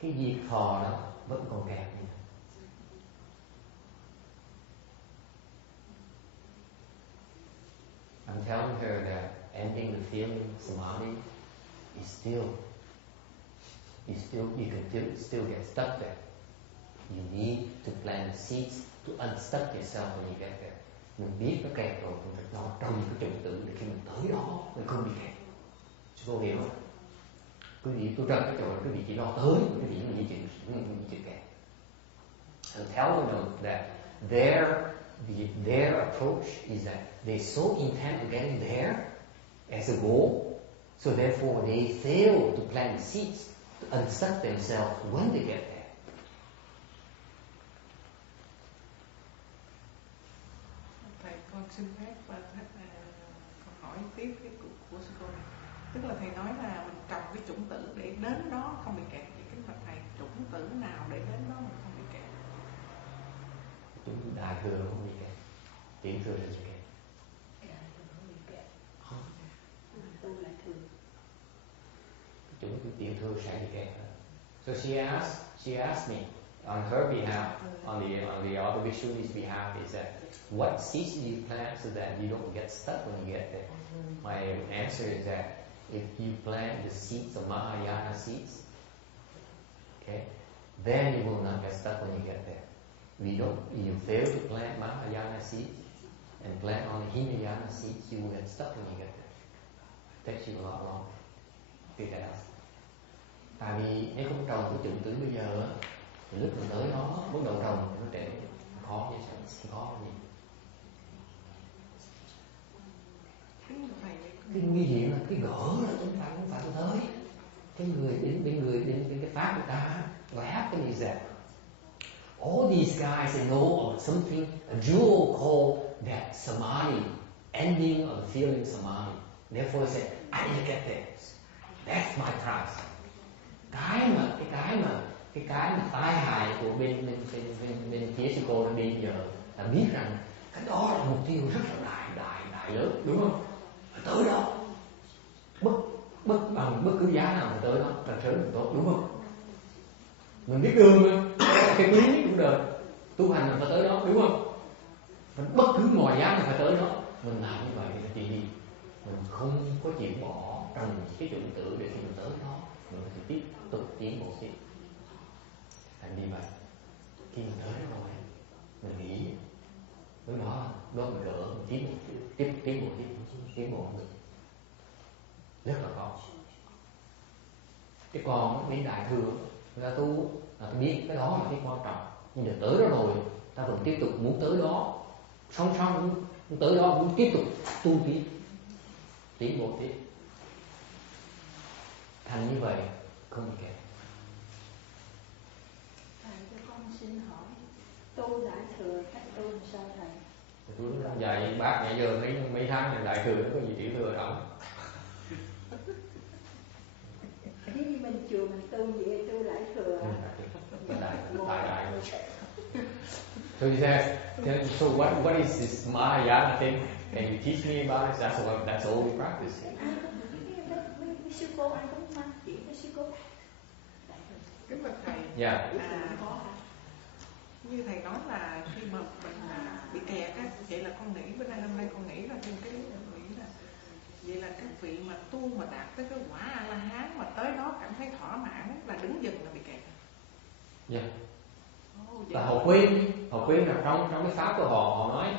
Cái diệt thọ đó vẫn còn kẹt. I'm telling her that ending the feeling samadhi is still you can still get stuck there. You need to plant seeds to unstuck yourself when you get there. Mình biết nó kẹt rồi, mình phải trồng cái種tử để khi mình tới đó mình không bị kẹt. Chứ cô hiểu không? Quý vị tôi trồng cái chỗ là quý vị chỉ lo tới, quý vị mình di chuyển kẹt. And tell them that their approach is that they so intent on getting there as a goal, so therefore they fail to plant the seeds to unstuck themselves when they get there. Thầy con xin phép con hỏi tiếp cái của sư cô này. Tức là thầy nói là mình trồng cái chủng tử để đến đó không bị kẹt. Vậy kính bạch thầy, chủng tử nào để đến đó mình không bị kẹt? Chủng đại thừa không bị kẹt, tiểu thừa là bị kẹt. Đại thừa không bị kẹt. Tu là thừa. Chủng tiểu thừa sẽ bị kẹt. So she asked me, on her behalf, on the other Vishnu's behalf, is that what seeds do you plant so that you don't get stuck when you get there? My answer is that if you plant the seeds of Mahayana seeds, okay, then you will not get stuck when you get there. You fail to plant Mahayana seeds and plant on Hinayana seeds, you will get stuck when you get there. It takes you a lot longer to figure out. Tại vì nếu không trồng cái chủng tử bây giờ á, thì lúc mình tới đó bắt đầu trồng thì nó trễ, khó như sao, khó gì. Cái nguy hiểm là cái gỡ là chúng ta không phải tới. Cái người đến cái pháp của ta, what happened is that all these guys they know of something, a jewel called that samadhi, ending of the feeling samadhi. Therefore they say, I need to get there. That's my prize. Cái mà tai hại của bên phía sư cô đi giờ là biết rằng cái đó là mục tiêu rất là đại lớn, đúng không? Phải tới đó, bằng bất cứ giá nào phải tới đó, càng sớm càng tốt, đúng không? Mình biết đường mà, cái lý nhất của đời tu hành là phải tới đó, đúng không? Mình bất cứ mọi giá nào phải tới đó, mình làm như vậy thì chị đi, mình không có chịu bỏ trồng cái chủng tử để khi mình tới đó, mình phải tiếp tục tiến bộ tiếp. Thành như vậy, khi mình tới đó rồi, mình nghĩ với đó mình gỡ, mình tiến bộ được, rất là khó. Cái còn bên đại thừa người ta tu là ta biết cái đó là cái quan trọng, nhưng mà tới đó rồi ta vẫn tiếp tục muốn tới đó, song song muốn tới đó muốn tiếp tục tu tiếp, tiến bộ tiếp. Thành như vậy không bị kẹt. Thầy cho con xin hỏi, tu đại thừa cách tu làm sao thầy? Tôi dạy bác nãy giờ mấy tháng này đại thừa nó có gì tiểu thừa đâu. Nếu như mình chùa mình tu vậy tu đại thừa à? Đại. So he says, so what is this Mahayana thing? Can you teach me about it? That's all we practice. Sư cô ai cũng mang chỉ với sư cô. Kính bạch thầy. Yeah. Như thầy nói là khi mà mình bị kẹt á, vậy là con nghĩ bữa nay hôm nay con nghĩ là thêm cái nghĩ là vậy là các vị mà tu mà đạt tới cái quả A La Hán mà tới đó cảm thấy thỏa mãn là đứng dừng là bị kẹt. Dạ. Và họ quên là trong cái pháp của họ nói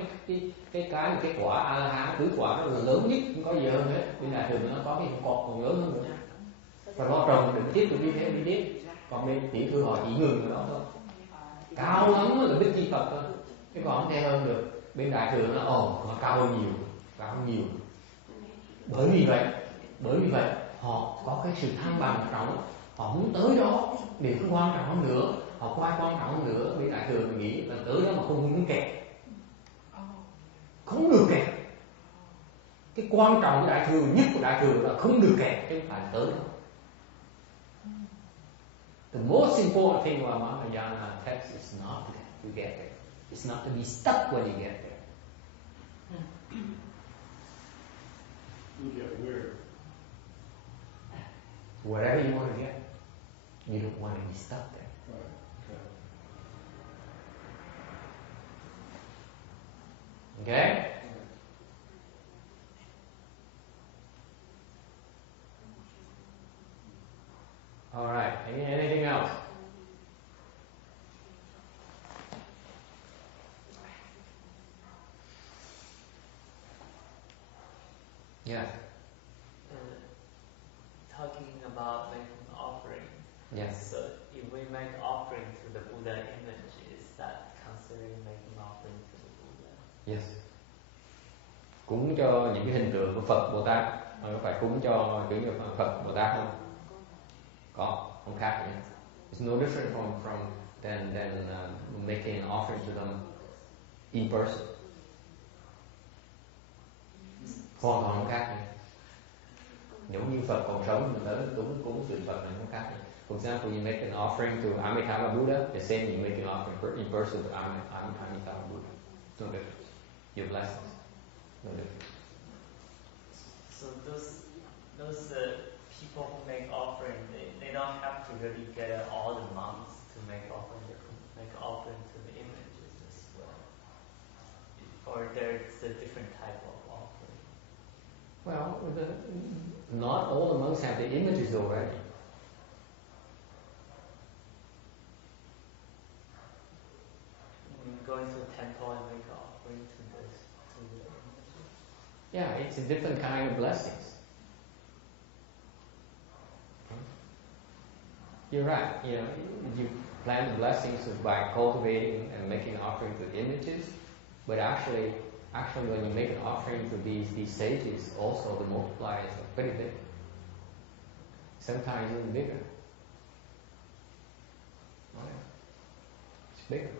cái quả A La Hán tứ quả nó là lớn nhất, không có gì hơn hết. Bên đại thừa nó có cái cột còn lớn hơn nữa. Và lo trồng đừng tiếp tục đi tiếp. Còn bên tiểu thừa họ chỉ ngừng ở đó thôi. Cao lắm là Bích Chi Phật thôi, chứ còn không thể hơn được. Bên đại thừa nó nó cao hơn nhiều. Bởi vì vậy họ có cái sự tham vọng trọng, họ muốn tới đó điều không quan trọng hơn nữa, họ quan trọng hơn nữa. Bên đại thừa mình nghĩ là tới đó mà không muốn kẹt, không được kẹt. Cái quan trọng của đại thừa nhất của đại thừa là không được kẹt, chứ không phải tới đó. The most important thing about Mahayana text is not to get there. It's not to be stuck when you get there. You get where? Wherever you want to get, you don't want to be stuck there. Right. Okay? All right. Anything else? Yeah. Talking about making offering. Yes. So if we make offering to the Buddha image, is that considered making offering to the Buddha? Yes. Cúng cho những cái hình tượng của Phật Bồ Tát, có phải cúng cho kiểu như Phật Bồ Tát không? Có, không khác nhé. It's no different from than making an offering to them in person. Hoàn toàn không khác nhé. Giống như Phật còn sống mình tới cúng tượng Phật này không khác nhé. For example, you make an offering to Amitabha Buddha, the same you make an offering in person to Amitabha Buddha. No difference. Your blessings. No difference. So those people who make offering, they don't have to really get all the monks to make offering. make an offering to the images as well? Or there's a different type of offering? Well, not all the monks have the images already. Going to the temple and make an offering to the images? Yeah, it's a different kind of blessings. You're right. You plan the blessings by cultivating and making an offering to the images, but actually when you make an offering to these sages, also the multipliers are pretty big. Sometimes even bigger. Oh, yeah. It's bigger.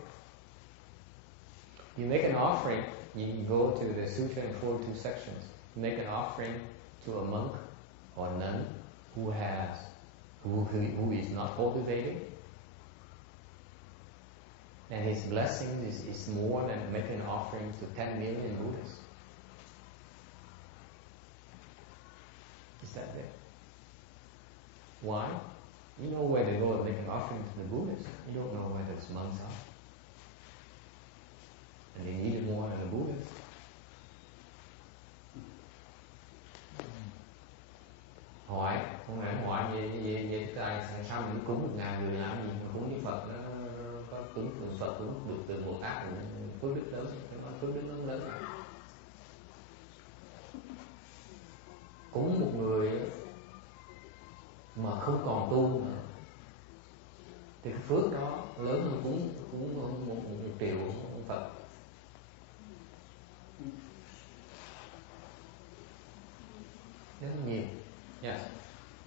You make an offering, you go to the sutra in 42 sections. You make an offering to a monk or a nun who is not cultivated, and his blessing is more than making an offering to 10 million Buddhas. Is that there? Why? You know where to go and make an offering to the Buddhas. You don't know where those monks are. And they need it more than the Buddhas. Hỏi, không lẽ hỏi về tại sao mình cúng 1.000 người làm gì mà cúng như Phật nó có cúng từ Phật cúng được từ Bồ Tát phước đức lớn, phước đức lớn. Cúng một người mà không còn tu nữa thì cái phước đó lớn hơn cúng một triệu ông Phật. Rất nhiều. Yes.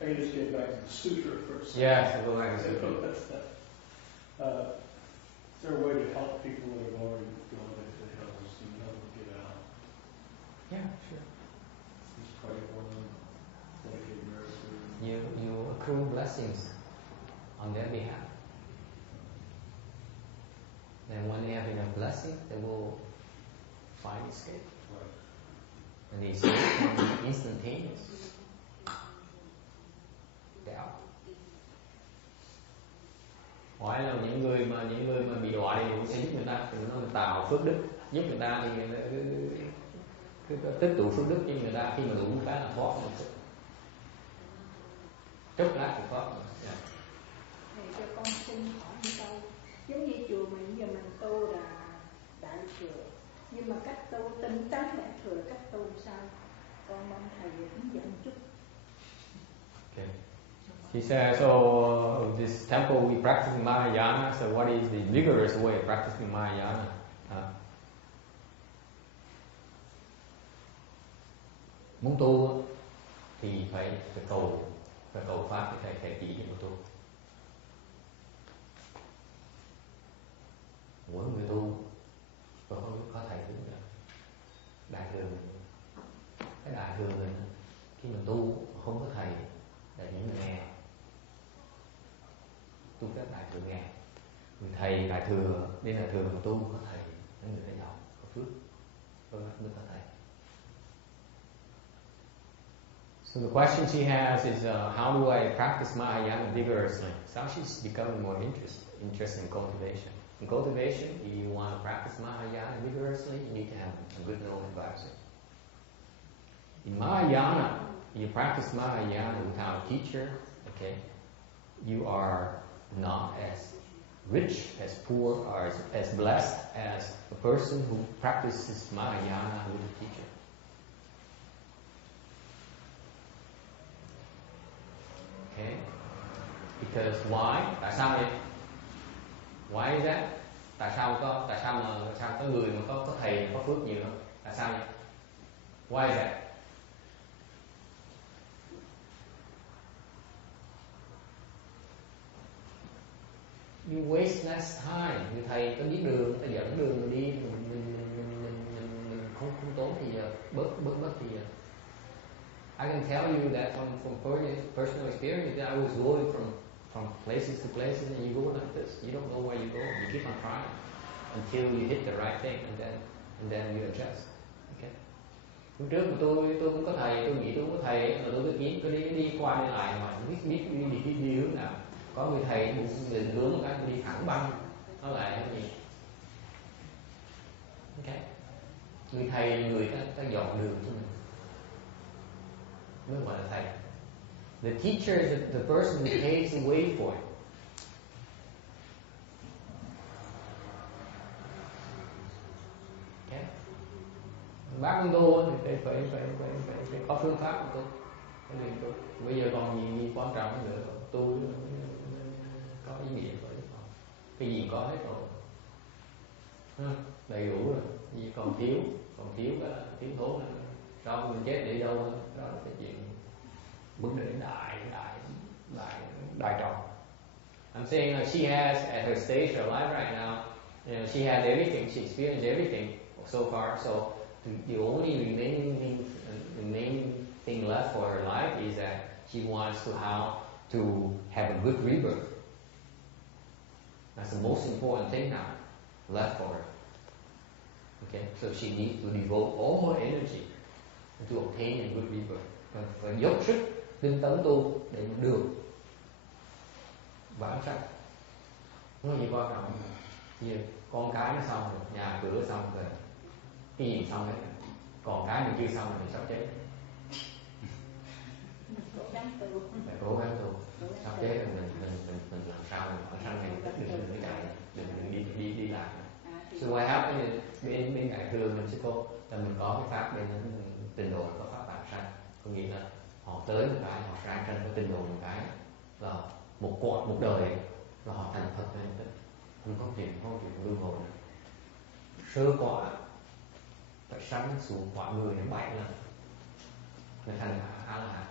I can just get back to the sutra first. Yes, I'll go back to the sutra. Is there a way to help people that have already gone into the hills and help them get out? Yeah, sure. Just pray for them, dedicate mercy. You accrue blessings on their behalf. And when they have enough blessing, they will find escape. Right. And the escape is instantaneous. Hỏi là những người mà bị đọa đi cũng sẽ giúp người ta, thì nó tạo phước đức, giúp người ta thì cứ tích tụ phước đức cho người ta, khi mà đủ cái là thoát một chút, chốc lát thì thoát. Yeah. Thầy cho con xin hỏi một câu, giống như chùa mình giờ mình tu là đại thừa, nhưng mà cách tu tinh tấn đại thừa là cách tu sao? Con mong thầy hướng dẫn chút. Okay. He said, so this temple we practice Mahayana, so what is the vigorous way of practicing Mahayana? Muốn tu thì phải cầu pháp thì thầy chỉ cho tu. Mỗi người tu có thầy hướng dẫn. Đại thừa, cái đại thừa mình khi mình tu không có thầy là những người nghe. Tu các đại thừa nghe. Người thầy đại thừa đến đại thừa mà tu có thầy, những người đã giàu, có phước, mới có thầy. So the question she has is, how do I practice Mahayana vigorously? So she's becoming more interested in cultivation. In cultivation, if you want to practice Mahayana vigorously, you need to have a good knowing advisor. In Mahayana, you practice Mahayana without a teacher, okay, you are not as rich, as poor, or as blessed as a person who practices Mahayana with a teacher. Okay? Because why? Tại sao vậy? Why is that? Tại sao có người mà có thầy có phước nhiều hơn? Tại sao vậy? Why is that? You waste less time. Người thầy có biết đường, ta dẫn đường mình đi, mình không tốn thì giờ, bớt thì giờ. I can tell you that from personal experience that I was going from places to places, and you go like this. You don't know where you go. You keep on trying until you hit the right thing, and then you adjust. Okay. Lúc trước mà tôi cũng có thầy, tôi nghĩ tôi cũng có thầy, mà tôi cứ đi qua đi lại mà không biết đi hướng nào. Có người thầy người hướng cái tôi đi thẳng băng, nó lại cái gì? Ok. Người thầy, người ta dọn đường cho mình, mới gọi là thầy. The teacher is the person who paves the way for it. Okay. Bác con tu thì phải có phương pháp của tu. Bây giờ còn gì quan trọng nữa, tu có ý nghĩa của cái gì có hết rồi, đầy đủ rồi, gì còn thiếu thốn nữa. Đâu mình chết để đâu, đó là cái chuyện vấn đề đại trọng. I'm saying she has at her stage of life right now, she has everything, she experienced everything so far. So the only remaining thing left for her life is that she wants to have a good rebirth. That's the most important thing now left for her. Okay, so she needs to devote all her energy to obtain a good rebirth. Và dốc sức tinh tấn tu để mà được vãng sanh. Nó gì quan trọng? Như con cái nó xong rồi, nhà cửa xong rồi, cái gì xong hết, còn cái mình chưa xong thì sắp chết. Phải cố gắng tu, sắp chết rồi mình làm sao mình ở sanh này đừng chạy, đừng đi làm. So what happened is bên cạnh thường mình sẽ có là mình có cái pháp bên tình độ, có pháp bản sanh, có nghĩa là họ tới một cái họ ra sanh với tình độ một cái là một đời là họ thành Phật nên không có chuyện luân hồi nữa. Sơ quả phải sanh xuống quả người đến 7 lần mới thành A La Hán.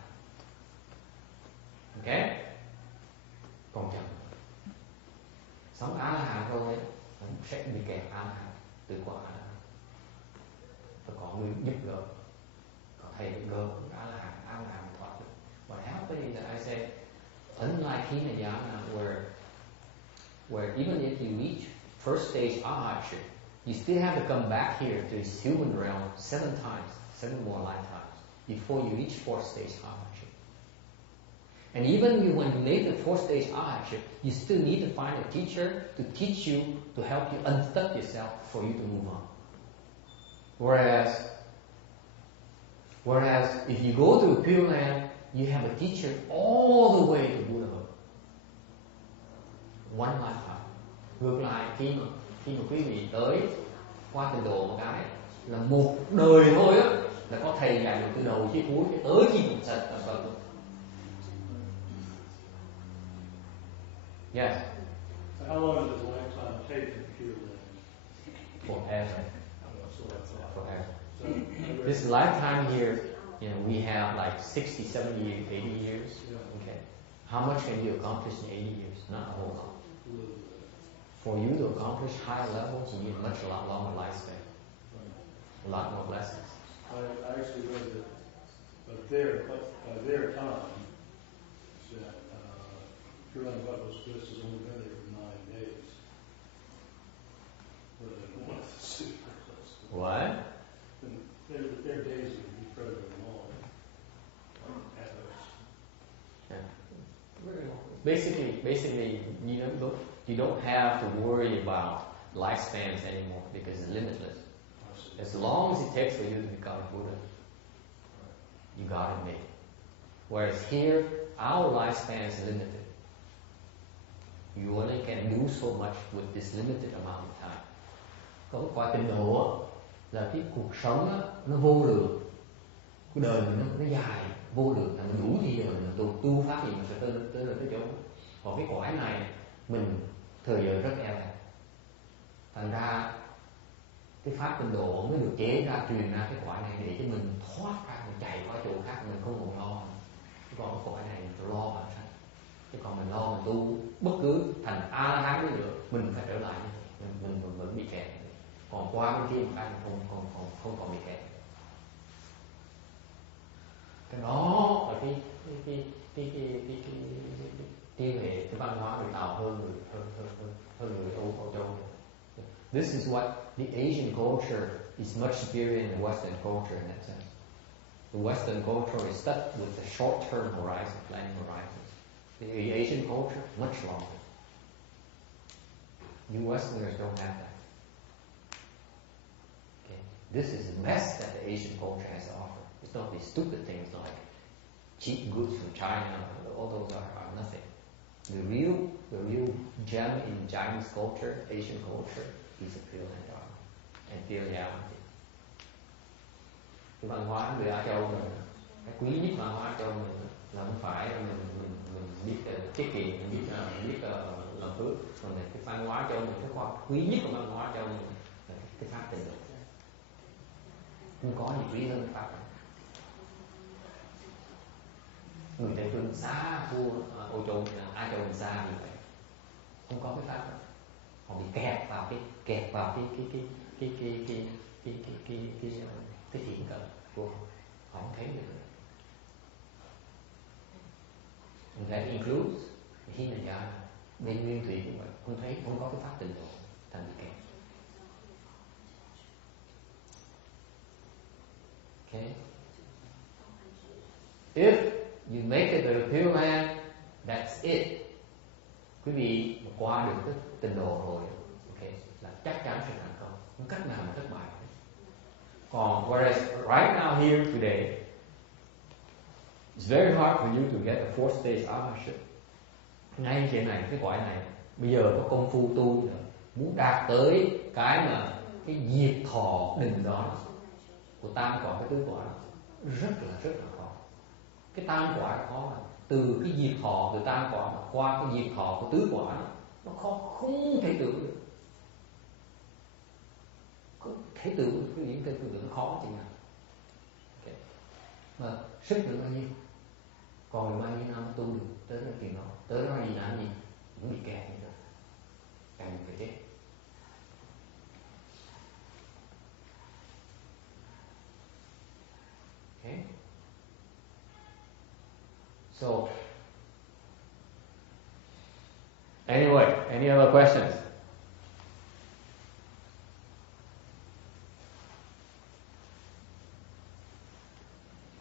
Ok, còn chậm sống A La Hán rồi sẽ bị kẹt A La Hán từ quả A La Hán. Và có người giúp đỡ, có thầy giúp đỡ A La Hán thoát được. What happened is that I said, unlike kinhÄ where even if you reach first stage Arhatship, you still have to come back here to this human realm 7 more lifetimes before you reach fourth stage Arhatship. And even when you make the fourth stage Arhatship, you still need to find a teacher to teach you, to help you unstuck yourself for you to move on. Whereas if you go to Pure Land, you have a teacher all the way to Buddhahood. One lifetime. Ngược lại khi mà quý vị tới qua Tịnh Độ một cái là một đời thôi á, là có thầy dạy được từ đầu chí cuối tới khi mình sanh là Phật. Yes. So how long does this lifetime take in Pure Land? Forever. So that's all. Forever. So This lifetime here, we have like 60, 70, 80 years. Yeah. Okay. How much can you accomplish in 80 years? Not a whole lot. For you to accomplish higher levels, you need a lot longer lifespan. A lot more blessings. I actually read that by their time, that Pure Land Buddha's bliss has only been there for 9 days. But one of the supers. What? Their days would be incredibly long. Basically, you don't have to worry about lifespans anymore because it's limitless. As long as it takes for you to become a Buddha, you got it made. Whereas here, our lifespan is limited. You only can do so much with this limited amount of time. Có qua Tịnh Độ là cái cuộc sống nó vô lượng, cái đời mình nó dài vô lượng, là mình đủ gì rồi mình tu pháp gì mình sẽ tới chỗ. Còn cái cõi này mình thời giờ rất eo hẹp, thành ra cái pháp Tịnh Độ mới được chế ra, truyền ra cái cõi này để cho mình thoát ra, mình chạy qua chỗ khác, mình không còn lo. Còn cái cõi này mình phải lo bản thân, chứ còn mình lo mình tu bất cứ thành A La Hán đi nữa, mình phải trở lại, mình vẫn bị kẹt. Còn qua bên kia một cái mình không còn bị kẹt. Cái đó là cái tiên hệ, cái văn hóa người Tàu hơn người Âu Châu. This is what the Asian culture is much superior than the Western culture in that sense. The Western culture is stuck with the short-term horizon, planning horizons. The Asian culture much longer. You Westerners don't have that. Okay? This is the best that the Asian culture has to offer. It's not these stupid things like cheap goods from China. All those are nothing. The real gem in Chinese culture, Asian culture, is the Pure Land Dharma and pure reality. Cái văn hóa người Á Châu mình, cái quý nhất văn hóa Châu mình là không phải là mình biết tiết kiệm, mình biết làm phước, còn là cái văn hóa Châu mình, cái khoa quý nhất của văn hóa Châu mình là cái pháp tịnh độ. Không có gì quý hơn cái pháp này. Người Tây Phương xa thua Âu Châu, Á Châu mình xa như vậy, không có cái pháp này. Họ bị kẹt vào cái thiện cận của họ, không thấy được. And that includes Hinayana, bên nguyên thủy cũng vậy, không thấy, không có cái pháp tịnh độ, thành bị kẹt. Okay. If you make it to the Pure Land, that's it. Quý vị mà qua được cái tịnh độ rồi, okay, là chắc chắn sẽ thành công, không cách nào mà thất bại. Còn whereas right now here today, it's very hard for you to get a 4th stage arahantship. Ngay trên này, cái cõi này, bây giờ có công phu tu nữa, muốn đạt tới cái mà cái diệt thọ định đó của tam quả, cái tứ quả, rất là khó. Cái tam quả là khó, từ cái diệt thọ từ tam quả mà qua cái diệt thọ của tứ quả, nó khó, không thể tưởng được. Không thể tưởng cái những cái tưởng nó khó chừng nào. Okay. Mà sức được bao nhiêu, còn bao nhiêu năm tu được tới cái tiền đó, tới đó gì làm gì cũng bị kẹt như vậy, càng phải chết. Okay. So anyway, any other questions?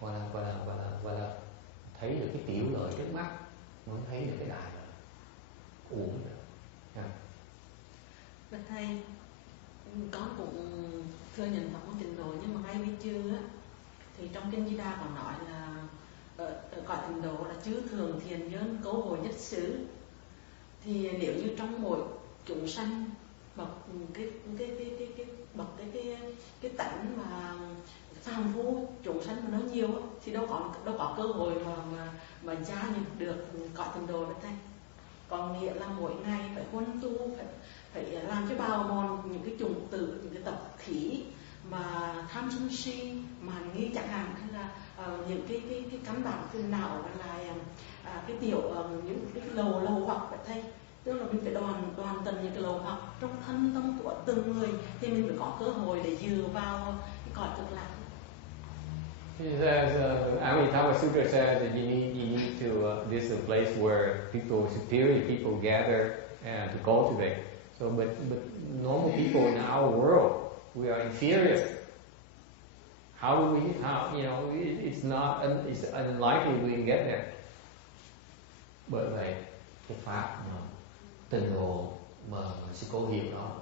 Gọi là thấy được cái tiểu lợi trước mắt, mới thấy được cái đại lợi uổng rồi. Bạch thầy, con cũng thừa nhận Phật có trình độ, nhưng mà ngay bây giờ á, thì trong kinh Di Đà còn nói là ở cõi trình độ là chư thường thiền nhân cấu hội nhất xứ. Thì nếu như trong mỗi chúng sanh bậc cái tánh mà phàm phu chúng sanh mà nó nhiều thì đâu có cơ hội mà gia nhập được cõi tịnh độ đó thầy. Còn nghĩa là mỗi ngày phải huân tu, phải làm cho bào mòn những cái chủng tử, những cái tập khí mà tham sân si, màn nghi chẳng hạn, hay là những cái cắn bản phiền não, hay là cái tiểu những cái lầu hoặc vậy thầy. Tức là mình phải đoàn tận những cái lầu hoặc trong thân tâm của từng người thì mình mới có cơ hội để dựa vào cái cõi cực lạc. He says, Amitabha Sutra says that you need to, this is a place where superior people gather to cultivate. So, but normal people in our world, we are inferior. How do we, it's unlikely we can get there. Bởi vậy, cái pháp mà tịnh độ mà sư cô hiểu đó,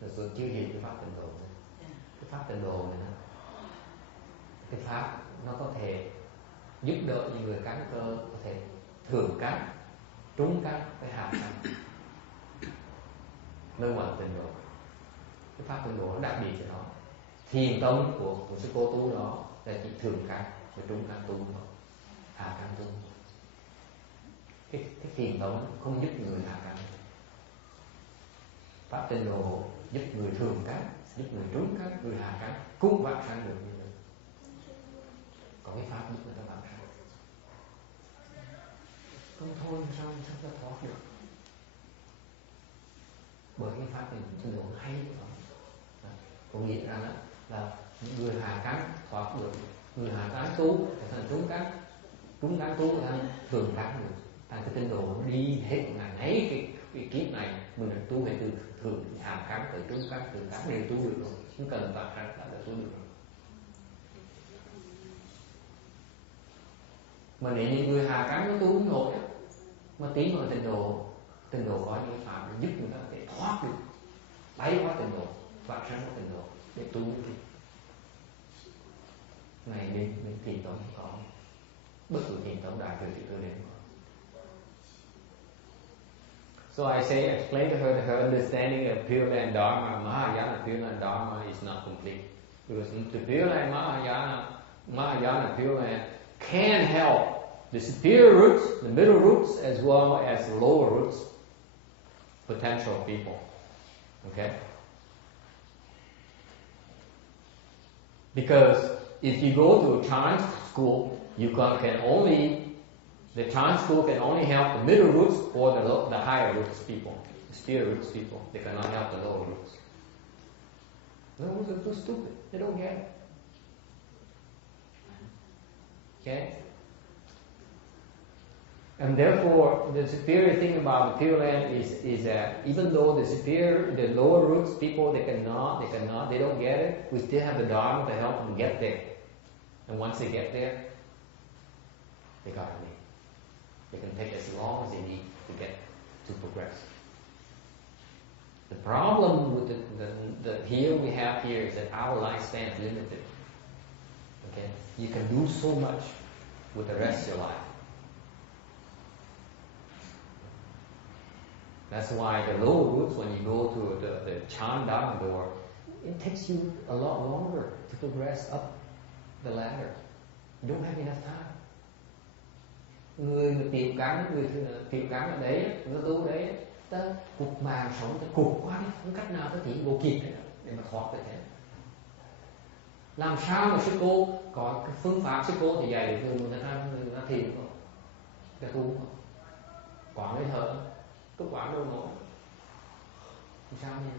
là tôi chưa hiểu cái pháp tịnh độ này. Cái pháp tịnh độ này, cái pháp nó có thể giúp đỡ những người cắn cơ, có thể thường cắn, trúng cắn, với hạ cắn, nơi ngoài tịnh độ. Cái pháp tịnh độ nó đặc biệt cho nó. Thiền tông của sư cô tu đó là chỉ thường cắn và trúng cắn tu thôi, hạ cắn tu. Cái thiền tông không giúp người hạ cắn. Pháp tịnh độ giúp người thường cắn, giúp người trúng cắn, người hạ cắn, cũng vãng sanh được như vậy. Có cái pháp giúp người ta vãng sanh. Không thôi sao ta thoát được? Bởi cái pháp tịnh độ hay đó. Có nghĩa rằng là người hạ cắn thoát được, người hạ cắn tu thành trúng cắn tu thành thường cắn được. Thành cái tịnh độ đi hết ngày nấy cái kiếp này mình được tu hệ từ thường hạ cắn từ trúng cắn từ cắn đều tu được rồi, không cần vãng sanh đã tu được rồi. Mà nếu như người hà cắn nó tu không nổi á, mà tiến vào tịnh độ có những pháp để giúp người ta có thể thoát được ấy quá trình độ, phát sáng quá trình độ để tu thì này mình thiền tông có bất cứ thiền tông đại thừa thì tôi đến. So I say, explain to her understanding of Pure Land Dharma, Mahayana Pure Land Dharma is not complete. Because the Pure Land Mahayana Pure Land can help the superior roots, the middle roots, as well as the lower roots, potential people. Okay? Because if you go to a Chan school, the Chan school can only help the middle roots or the higher roots people, the spirit roots people. They cannot help the lower roots. The lower roots are too stupid. They don't get it. Okay? And therefore, the superior thing about the Pure Land is that even though the lower roots people, they don't get it, we still have the Dharma to help them get there. And once they get there, they got to leave. They can take as long as they need to progress. The problem with the here we have here is that our lifespan is limited. Okay? You can do so much with the rest of your life. That's why the lower roots, when you go to the Chan Dharma door, it takes you a lot longer to progress up the ladder. You don't have enough time. Người chịu cắn ở đấy, người tu đấy, ta cục màng sống, ta cục quá đi, không cách nào ta chỉ vô kịp để mà thoát được thế. Làm sao mà sư cô có cái phương pháp sư cô thì dạy được người ta thiền không? Cái tu không? Quán hơi thở, cứ quán đâu nổi. Làm sao nhỉ?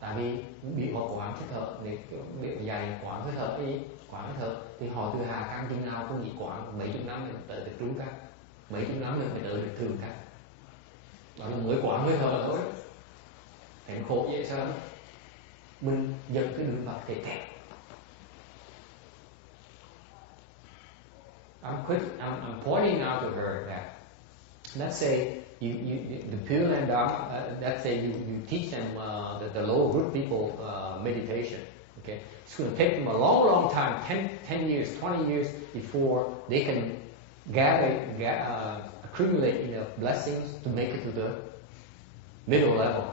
Tại vì bị họ quán hơi thở, để bị dạy quán hơi thở đi. Quán hơi thở thì họ từ Hà Cang chừng nào cũng nghĩ quán mấy chục năm mới tới được trú các, mấy chục năm mới tới được thường các. Đó là mới quán hơi thở thôi. Thấy khổ vậy sao? Mình dẫn cái đường Phật thể thẹt. I'm pointing out to her that let's say the Pure Land Dharma, let's say you teach them the lower root people meditation. Okay, it's going to take them a long time, 10 years, 20 years before they can accumulate enough blessings to make it to the middle level.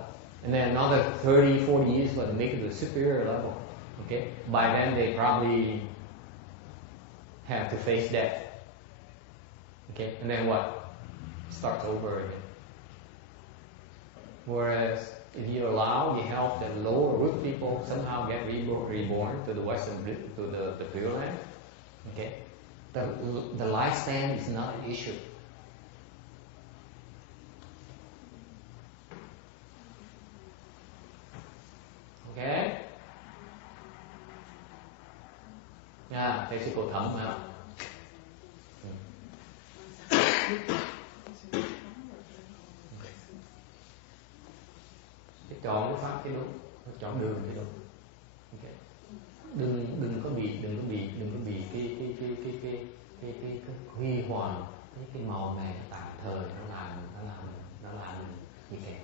And then another 30, 40 years to make it to the superior level. Okay, by then they probably have to face death. Okay, and then what? Starts over again. Whereas if you help the lower root people somehow get reborn to the Western, to the Pure Land, okay, the lifespan is not an issue. Okay? Thầy sư cô Thẩm hả? Chọn cái pháp cái đúng, chọn đường thì đúng. Okay. Đừng có bị cái huy hoàng, cái màu mè tạm thời nó làm như thế.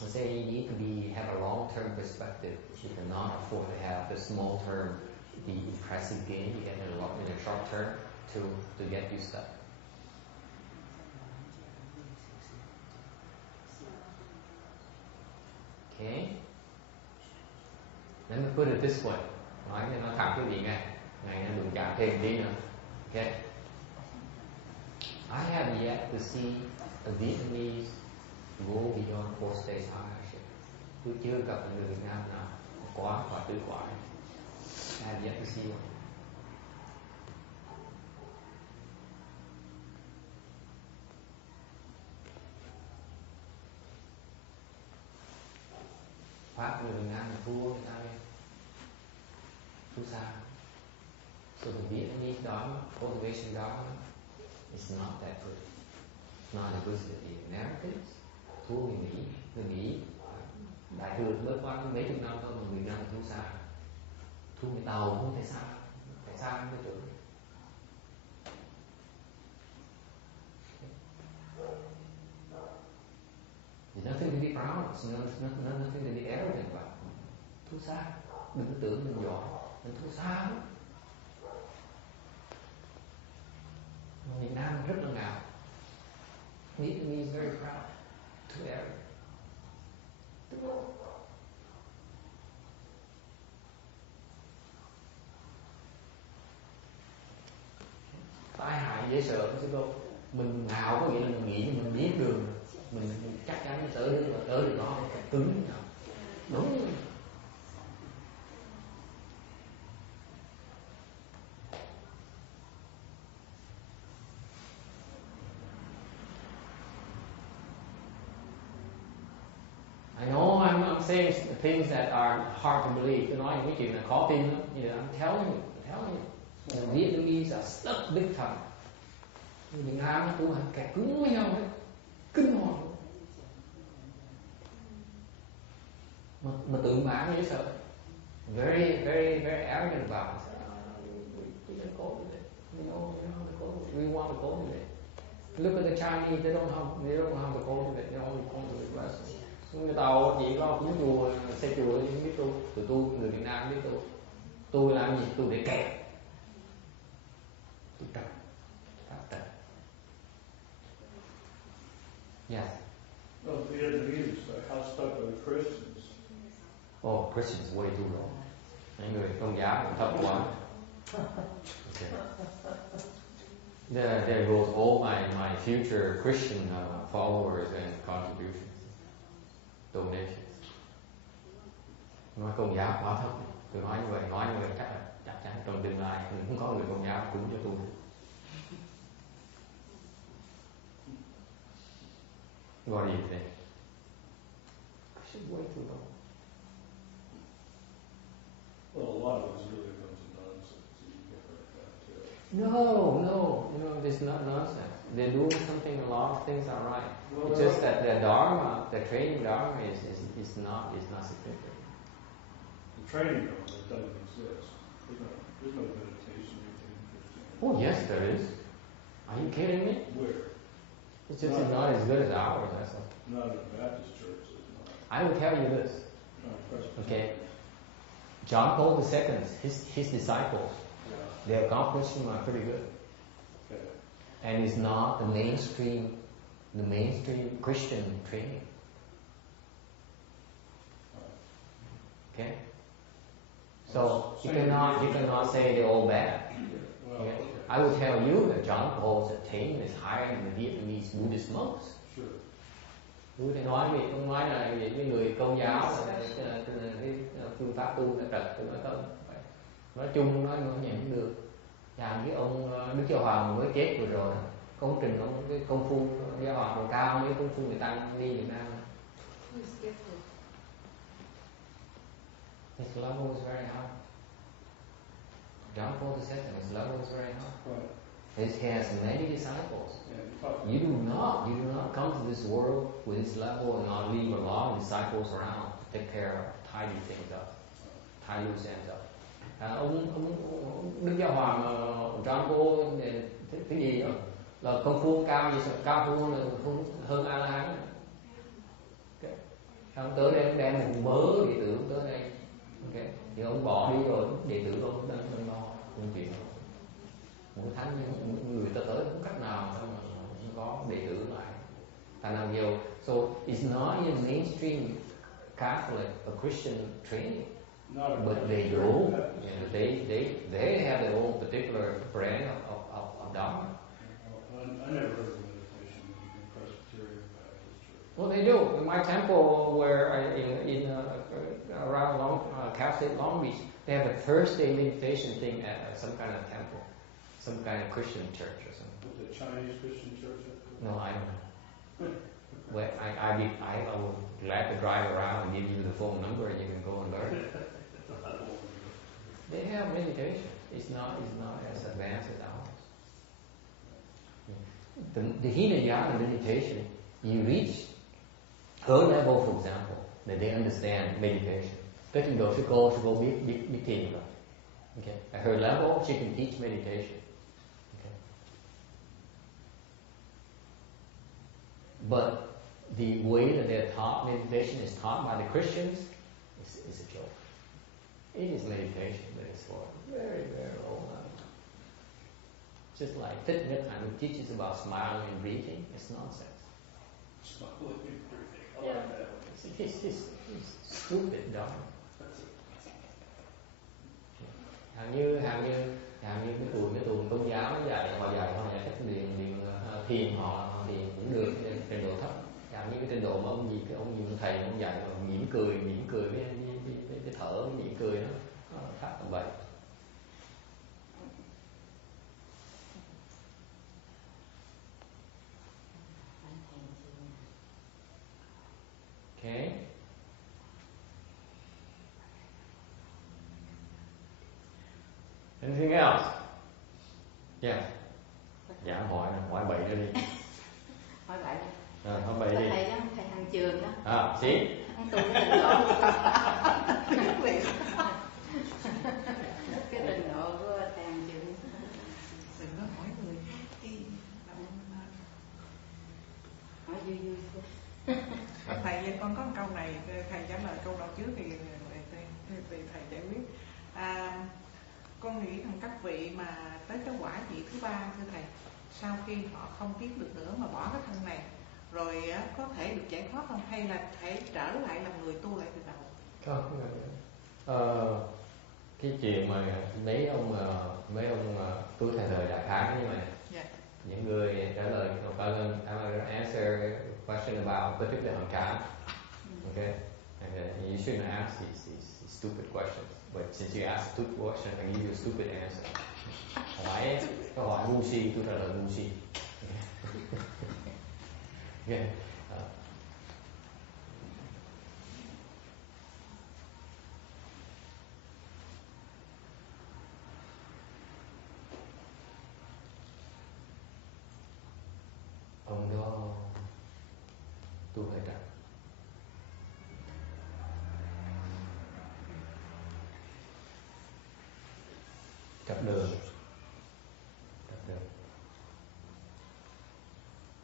I say you need to have a long-term perspective. You cannot afford to have the small term, the impressive gain you get in a short term to get you stuck. Okay. Let me put it this way. Nói cho nó thẳng cái gì nghe. Ngày nó đừng chạm thêm tí nữa. Okay. I have yet to see a Vietnamese go beyond 4-stage hierarchy. Tôi chưa gặp người Việt Nam nào quá và tứ quả. I have yet to see one. Pháp người Việt Nam là thua người ta đi. Thua sao? So the Vietnamese Dharma, cultivation Dharma, is not that good. Not as good as the Americans. Thua người Mỹ. Người Mỹ đại thừa mới qua mấy chục năm thôi mà người Việt Nam thua sao? Thua người Tàu không thể sao? Tại sao không thể tưởng? Thì nó nothing to be arrogant about. Thua xa, đừng có tưởng mình giỏi, mình thua xa lắm. Việt Nam rất là ngạo. Vietnamese is very proud, too arrogant. Tai hại dễ sợ chứ đâu. Mình ngạo có nghĩa là mình nghĩ mình biết đường, mình chắc chắn tới được đó, cứng nào. Đúng. I know I'm saying things that are hard to believe. Tôi nói những cái chuyện là khó tin lắm. I'm telling you. The Vietnamese are stuck big time. Việt Nam cũng là kẻ cứng với nhau đấy, kinh hoàng. Mà tự mãn dễ sợ. Very, very, very arrogant about it. We can go with it. We want to go with it. Look at the Chinese. They don't have to go with it. They only go with the rest. Người Tàu chỉ có cúng chùa, xây chùa nhưng biết tu. Tụi tôi người Việt Nam biết tu. Tôi làm gì? Tôi để kẹt. Tôi trật. Yes. No, the Vietnamese, how stuck are the Christians? Oh, Christians way too long. Những người Công giáo cũng thấp quá. Okay. There goes all my future Christian followers and contributions, donations. Nói Công giáo quá thấp. Tôi nói như vậy chắc chắn trong tương lai mình không có người Công giáo cúng cho tôi. What do you think? Christians way too long. Well, a lot of it is really a bunch of nonsense. So you get like that too. No, it's not nonsense. They're doing something. A lot of things are right. Well, it's just that the dharma, the training dharma, is not significant. The training dharma doesn't exist. There's no meditation routine in Christianity. Oh yes, there is. Are you kidding me? Where? It's just not as good as ours. That's all. Not in the Baptist church. It's not. I will tell you this. Okay. John Paul II, his disciples, their accomplishments are pretty good. Okay. And it's not the mainstream Christian training. Okay? So you cannot say they're all bad. Well, Okay? okay. I will tell you that John Paul's attainment is higher than the Vietnamese Buddhist monks. Sure. Tôi thì nói vì không nói là những người Công giáo là cái phương pháp tu là trật, tôi nói không. Nói chung nói nhẹ cũng được. Và cái ông Đức Giáo Hoàng mới chết vừa rồi, công trình ông cái công phu Giáo Hoàng còn cao mấy công phu người ta đi Việt Nam. His level was very high. John Paul II, his level was very high. Right. He has many disciples. Yeah, You do not come to this world with this level and not leave a lot of disciples around to take care of, tidy things up, tie loose ends up. Ông Đức Giáo Hoàng John Paul cái gì là công phu cao gì cao phu là hơn A La Hán. Ông tới đây đem một mớ đệ tử tới đây. Okay. Thì ông bỏ đi rồi đệ tử ông đang lo công chuyện. Một thánh người ta tới không cách nào mà có đệ tử lại. Thành nào nhiều. So it's not in mainstream Catholic or Christian training. But they do. They have their own particular brand of Dharma. I never heard of meditation in Presbyterian Baptist Church. Well, they do. In my temple, where in around Catholic Long Beach, they have a Thursday meditation thing at some kind of temple, some kind of Christian church or something. Was it Chinese Christian church? No, I don't know. Well, I will glad to drive around and give you the phone number, and you can go and learn. They have meditation. It's not as advanced as ours. The Hinayana meditation, you reach her level, for example, that they understand meditation. Cái trình độ sư cô biết thiền rồi. Okay. At her level, she can teach meditation. Okay. But the way that they're taught meditation is taught by the Christians is a joke. It is meditation, but it's for very, very old level. Just like Thích Nhất Hạnh teaches about smiling and breathing, it's nonsense. Smiling and breathing. I like that. It's stupid, dumb. Hẳn như cái tuồng tôn giáo nó dạy, họ dạy cách thiền, họ thiền cũng được trình độ thấp. Hẳn như cái trình độ mà ông thầy ông dạy mà mỉm cười cái thở, cái mỉm cười nó khác tầm bậy. Okay. Anything else? Yeah. Dạ hỏi bậy đó đi. Hỏi bậy. Hỏi bậy đi. Thầy đó, thầy hàng trường đó. See? Anh tụng cái trình độ. Cái trình độ của thầy hàng trường. Đừng có hỏi người khác đi. Hỏi vui. Thầy với con có một câu này, thầy trả lời câu đầu trước thì thầy giải quyết. Con nghĩ rằng các vị mà tới cái quả vị thứ ba, thưa thầy, sau khi họ không tiếp được nữa mà bỏ cái thân này, rồi có thể được giải thoát không, hay là thể trở lại làm người tu lại từ đầu? Không. Cái chuyện mà mấy ông tu thầy thời Đại Khái như này, những người trả lời, I'm going to answer a question about particular hoàn cảnh. Okay, and you shouldn't ask these stupid questions. But since you asked a stupid question, I give you a stupid answer. Hỏi câu hỏi ngu si, tôi trả lời ngu si. Okay. Ông đó tu hơi trật. Trật đường.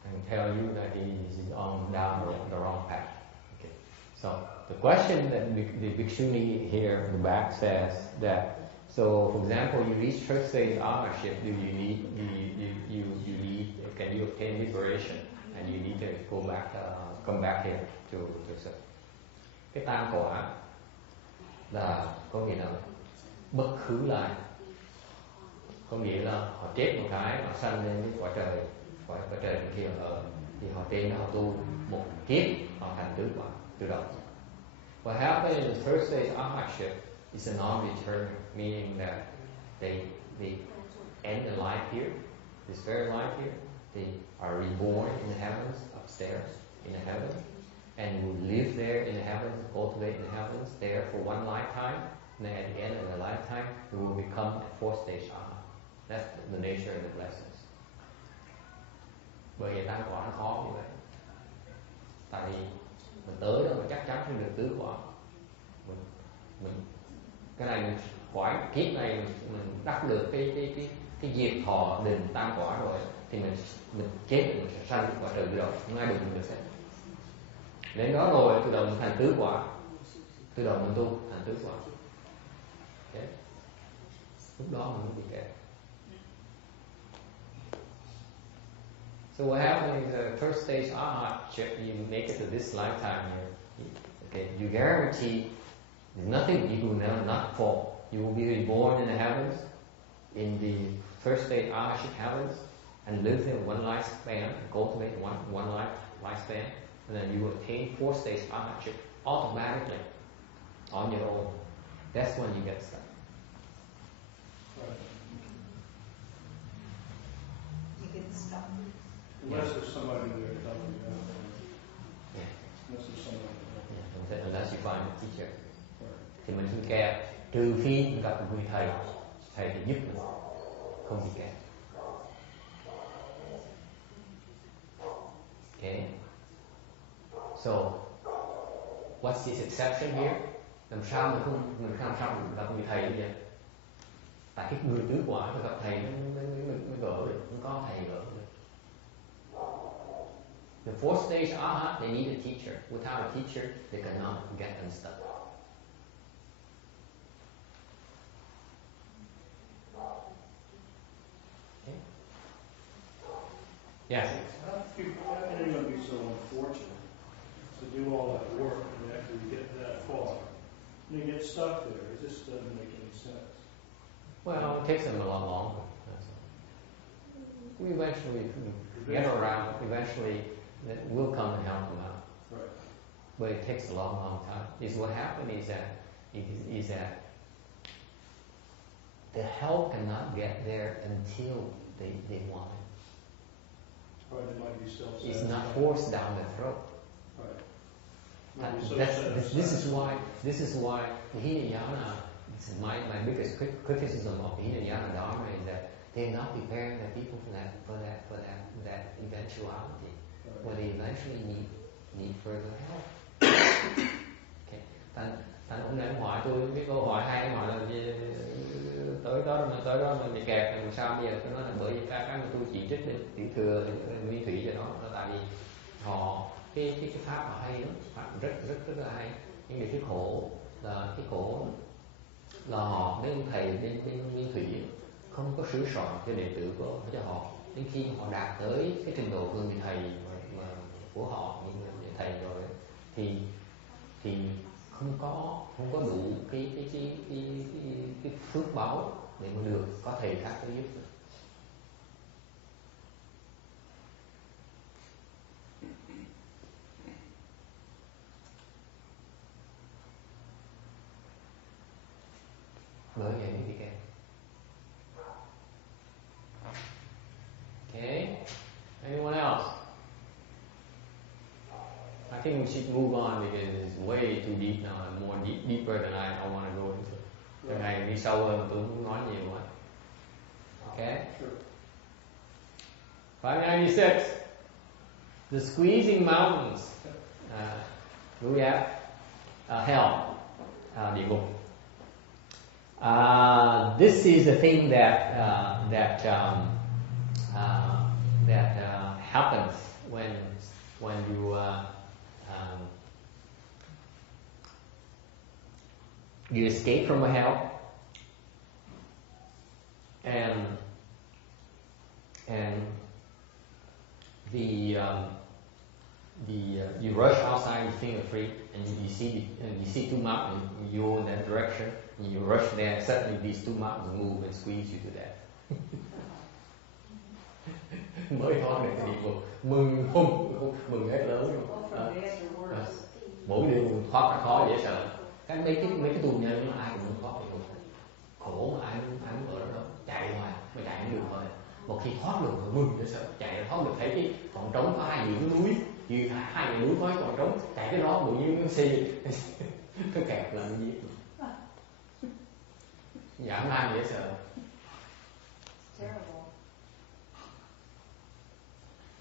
And tell you that he is on down the wrong path. Okay. So the question that the Bhikshuni here in the back says that, so for example, you reach first stage ownership, can you obtain liberation? And you need to come back here to serve. Cái tam quả là có nghĩa là bất khứ lại, có nghĩa là họ chết một cái họ sanh lên cái quả trời bên kia ở, thì họ tên họ tu một kiếp họ thành tứ quả tự động. What happened in the first stage arhatship is a non-return, meaning that they end the life here, this very life here. They are reborn in the heavens, upstairs in the heavens, and will live there in the heavens, cultivate in the heavens there for one lifetime. And then at the end of the lifetime, we will become a fourth stage arhat. That's the nature of the blessings. Bởi vì tam quả nó khó như vậy. Tại vì mình tới đó mà chắc chắn sẽ được tứ quả. Cái này mình khỏi kiếp này mình đắc được cái diệt thọ định tam quả rồi, thì mình chết mình sẽ sanh quả trời tự động, không ai đụng mình được hết. Đến đó rồi tự động mình thành tứ quả, tự động mình tu thành tứ quả. Okay. Lúc đó mình mới bị kẹt. So what happens in the first stage arhatship, you make it to this lifetime here. Okay, you guarantee there's nothing you will not fall. You will be reborn in the heavens, in the first stage arhatship heavens, and live there one lifespan, cultivate one lifespan, and then you attain fourth stage arhatship automatically on your own. That's when you get stuck. You get stuck. Unless there's somebody there helping you out. Yeah. Unless there's somebody there. Yeah, unless you find a teacher. Right. Thì mình không kẹt, trừ khi mình gặp một người thầy thì giúp mình, không bị kẹt. Okay. So, what's this exception here? Làm sao mình gặp người thầy như vậy? Tại cái người tứ quả phải gặp thầy mới gỡ được, không có thầy gỡ được. The fourth stage, they need a teacher. Without a teacher, they cannot get unstuck. Okay? Yes? How can anyone be so unfortunate to do all that work and actually get that far? And they get stuck there. It just doesn't make any sense. Well, it takes them a lot longer. We eventually get around. Eventually, we'll come and help them out. Right. But it takes a long, long time. Is what happened is that the help cannot get there until they want it. Or they might be self-satisfied. It's not forced down the throat. Right. This is why Hinayana. My biggest criticism of Hinayana Dharma is that they're not preparing the people for that eventuality, where they eventually need further help. Okay. Thành ông này hỏi tôi cái câu hỏi hay hỏi là tới đó mình bị kẹt làm sao bây giờ? Tôi nói là bởi vì cái mà tôi chỉ trích đến tiểu thừa nguyên thủy cho nó là tại vì họ cái pháp họ hay lắm, pháp rất là hay, nhưng mà cái khổ là họ mấy ông thầy bên nguyên thủy không có sửa soạn cho đệ tử cho họ, đến khi họ đạt tới cái trình độ người thầy mà của họ, những người thầy rồi thì không có đủ cái phước báo để mà được có thầy khác tới giúp. Bởi vậy mới bị kẹt. Okay. Anyone else? I think we should move on because it's way too deep now and more deeper than I want to go into. Cái này đi sâu hơn tôi không muốn nói nhiều quá. Okay. Sure. 596. The squeezing mountains. Do we have hell? Địa ngục. This is the thing that happens when you escape from a hell and you rush outside, you feel afraid, and you see two mountains, you go in that direction, and you rush there, suddenly these two mountains move and squeeze you to death. Mới thoát được cái địa ngục, mừng hết lớn luôn. Mỗi điều thoát ra khó dễ sợ. Mấy cái tù nhân ai cũng muốn thoát địa ngục, khổ mà ai muốn ở đó đâu, chạy hoài mà chạy không được thôi. Một khi thoát được rồi mừng dễ sợ, chạy ra thoát được thấy cái khoảng trống có hai giữa núi, như hai cái núi có cái khoảng trống, chạy cái đó bụi như cái xe nó kẹt là cái gì? Giảm ai dễ sợ.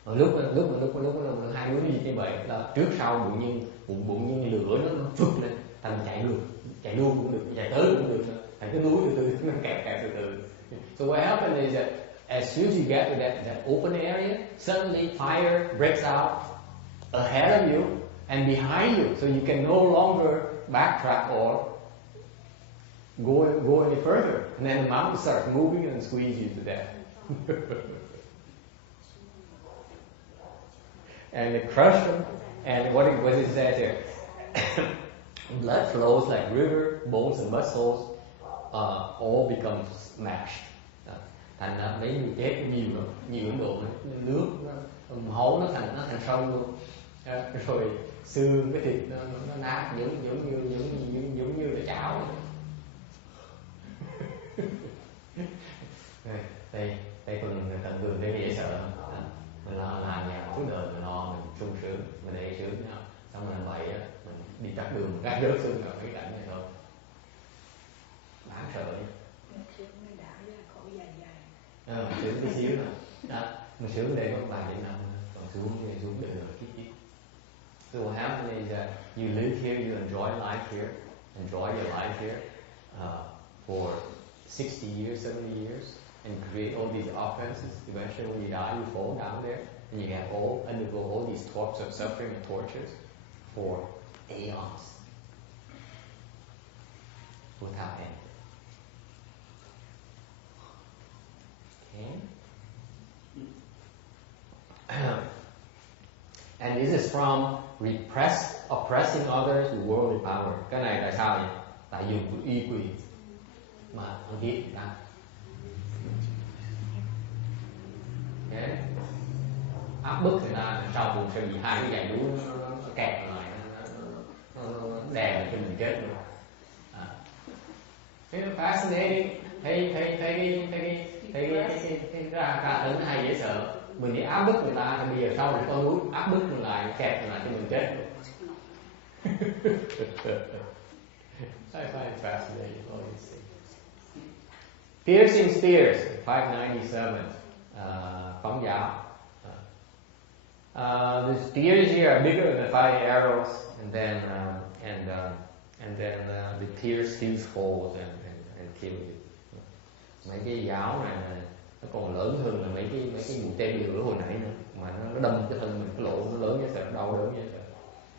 Lúc hai đứa như vậy là trước sau bụng như lửa nó phực lên, thành chạy luôn cũng được, chạy tới cũng được, thành cái núi từ từ nó kẹt từ. So what happens is that as soon as you get to that open area, suddenly fire breaks out ahead of you and behind you, so you can no longer backtrack or go any further, and then the mountain starts moving and squeeze you to death. And they crush them, and what it says here, blood flows like river, bones and muscles all become smashed. Thành ra mấy người chết nhiều độ nước máu nó thành sông luôn, rồi xương cái thịt nó nát giống như là chảo. Đây phần tận tường đây dễ sợ. Mình lo làm nhà suốt đời mình lo mình sung sướng mình đầy sướng nhau, xong mình vậy á mình đi tắt đường gác rớt xuống rồi cái cảnh này thôi đáng sợ nhá. Sướng tí xíu nè, mình sướng đây có vài năm còn xuống đời rồi kiếp. So what happens is that you live here, you enjoy life here, enjoy your life here for 60 years, 70 years, and create all these offenses. Eventually, when you die, you fall down there, and you have undergo all these types of suffering and tortures for aeons without end. Okay. And this is from oppressing others with worldly power. Cái này tại sao vậy? Tại dùng uy quyền mà ăn hiếp người ta. Okay. Áp bức người ta sau buồn sự gì hai cái giày đuối nó kẹt lại, nó đè cho mình chết luôn. Thế nó fascinating, thấy cái ca tấn hay dễ sợ. Mình đi áp bức người ta thì bây giờ sau một con núi áp bức mình lại, kẹt mình lại cho mình chết luôn. I find it fascinating all these things. Piercing spears, 597. Phóng giáo. The spears here are bigger than the fiery arrows, and then the pierce his holes and kill you. Mấy cái giáo này nó còn lớn hơn là mấy cái mũi tên lửa hồi nãy nữa, mà nó đâm cái thân mình, cái lỗ nó lớn như sợ, đau đớn như sợ.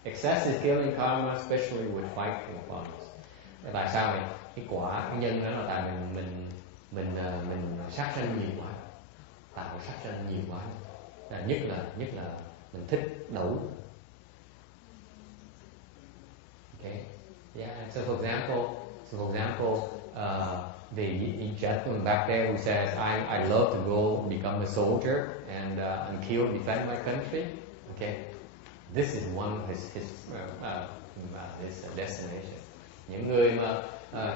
Excessive killing karma, especially with fighting opponents. Tại sao vậy? Cái quả cái nhân đó là tại mình sát sanh nhiều quá, tạo sát sanh nhiều quá. Nhất là mình thích đấu. Okay. Yeah. So for example, the gentleman back there who says, I love to go become a soldier and kill, defend my country. Okay. This is one of his destination. Những người mà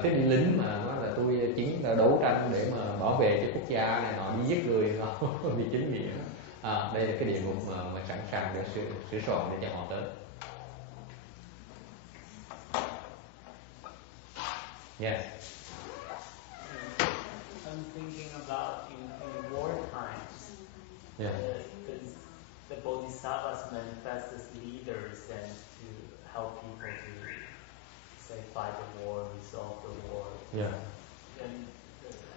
thích đi lính mà nói là tôi đấu tranh để mà bảo vệ cho quốc gia này, họ đi giết người, vì chính nghĩa. Đây là cái địa ngục mà sẵn sàng để sửa soạn để cho họ tới. Yes. I'm thinking about in war times. Yeah. The bodhisattvas manifest as leaders and to help people to say fight the war, resolve the war. Yeah. Then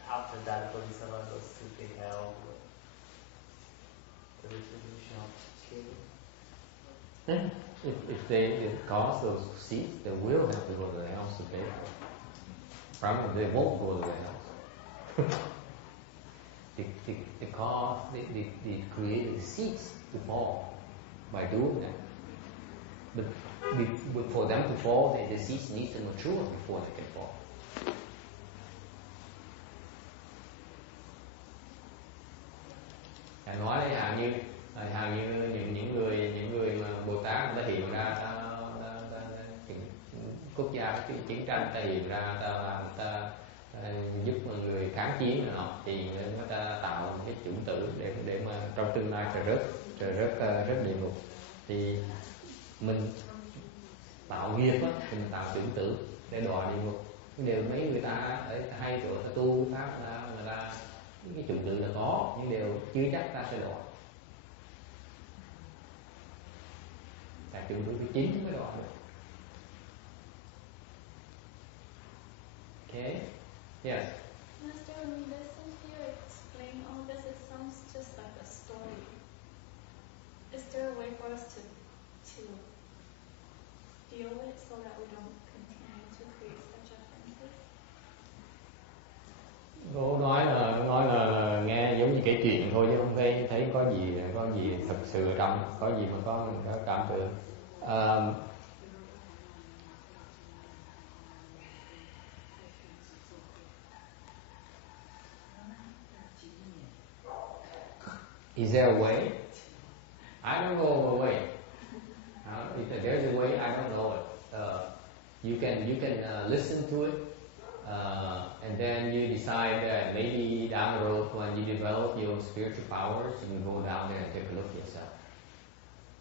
after that, bodhisattva goes to the hell. The resolution of killing. If they cause those seeds, they will have to go to the house to pay. Probably they won't go to the house. They created the seeds to fall by doing that. But for them to fall, the seeds need to mature before they can fall. Nói đây hào như những người mà Bồ Tát đã hiện ra, quốc gia cái chiến tranh ta hiện ra, ta giúp người kháng chiến này nọ, thì người ta tạo một cái chủng tử để mà trong tương lai trời rất địa ngục. Thì mình tạo nghiệp á, mình tạo chủng tử để đòi địa ngục. Điều mấy người ta ở hay chỗ ta tu pháp người ta cái chủng tử là có, nhưng đều chưa chắc ta sẽ đòi. Tại chủng tử thứ 9 mới đòi được. Okay. Yes. Master, when we listen to you explain all this, it sounds just like a story. Is there a way for us to feel it so that we don't continue to create such offenses? Cô nói là nghe giống như kể chuyện thôi, chứ không thấy có gì thật sự trong, có gì mà có cảm tưởng. Is there a way? I don't know a way. If there's a way, I don't know it. You can listen to it, and then you decide that maybe down the road when you develop your spiritual powers, you can go down there and take a look yourself.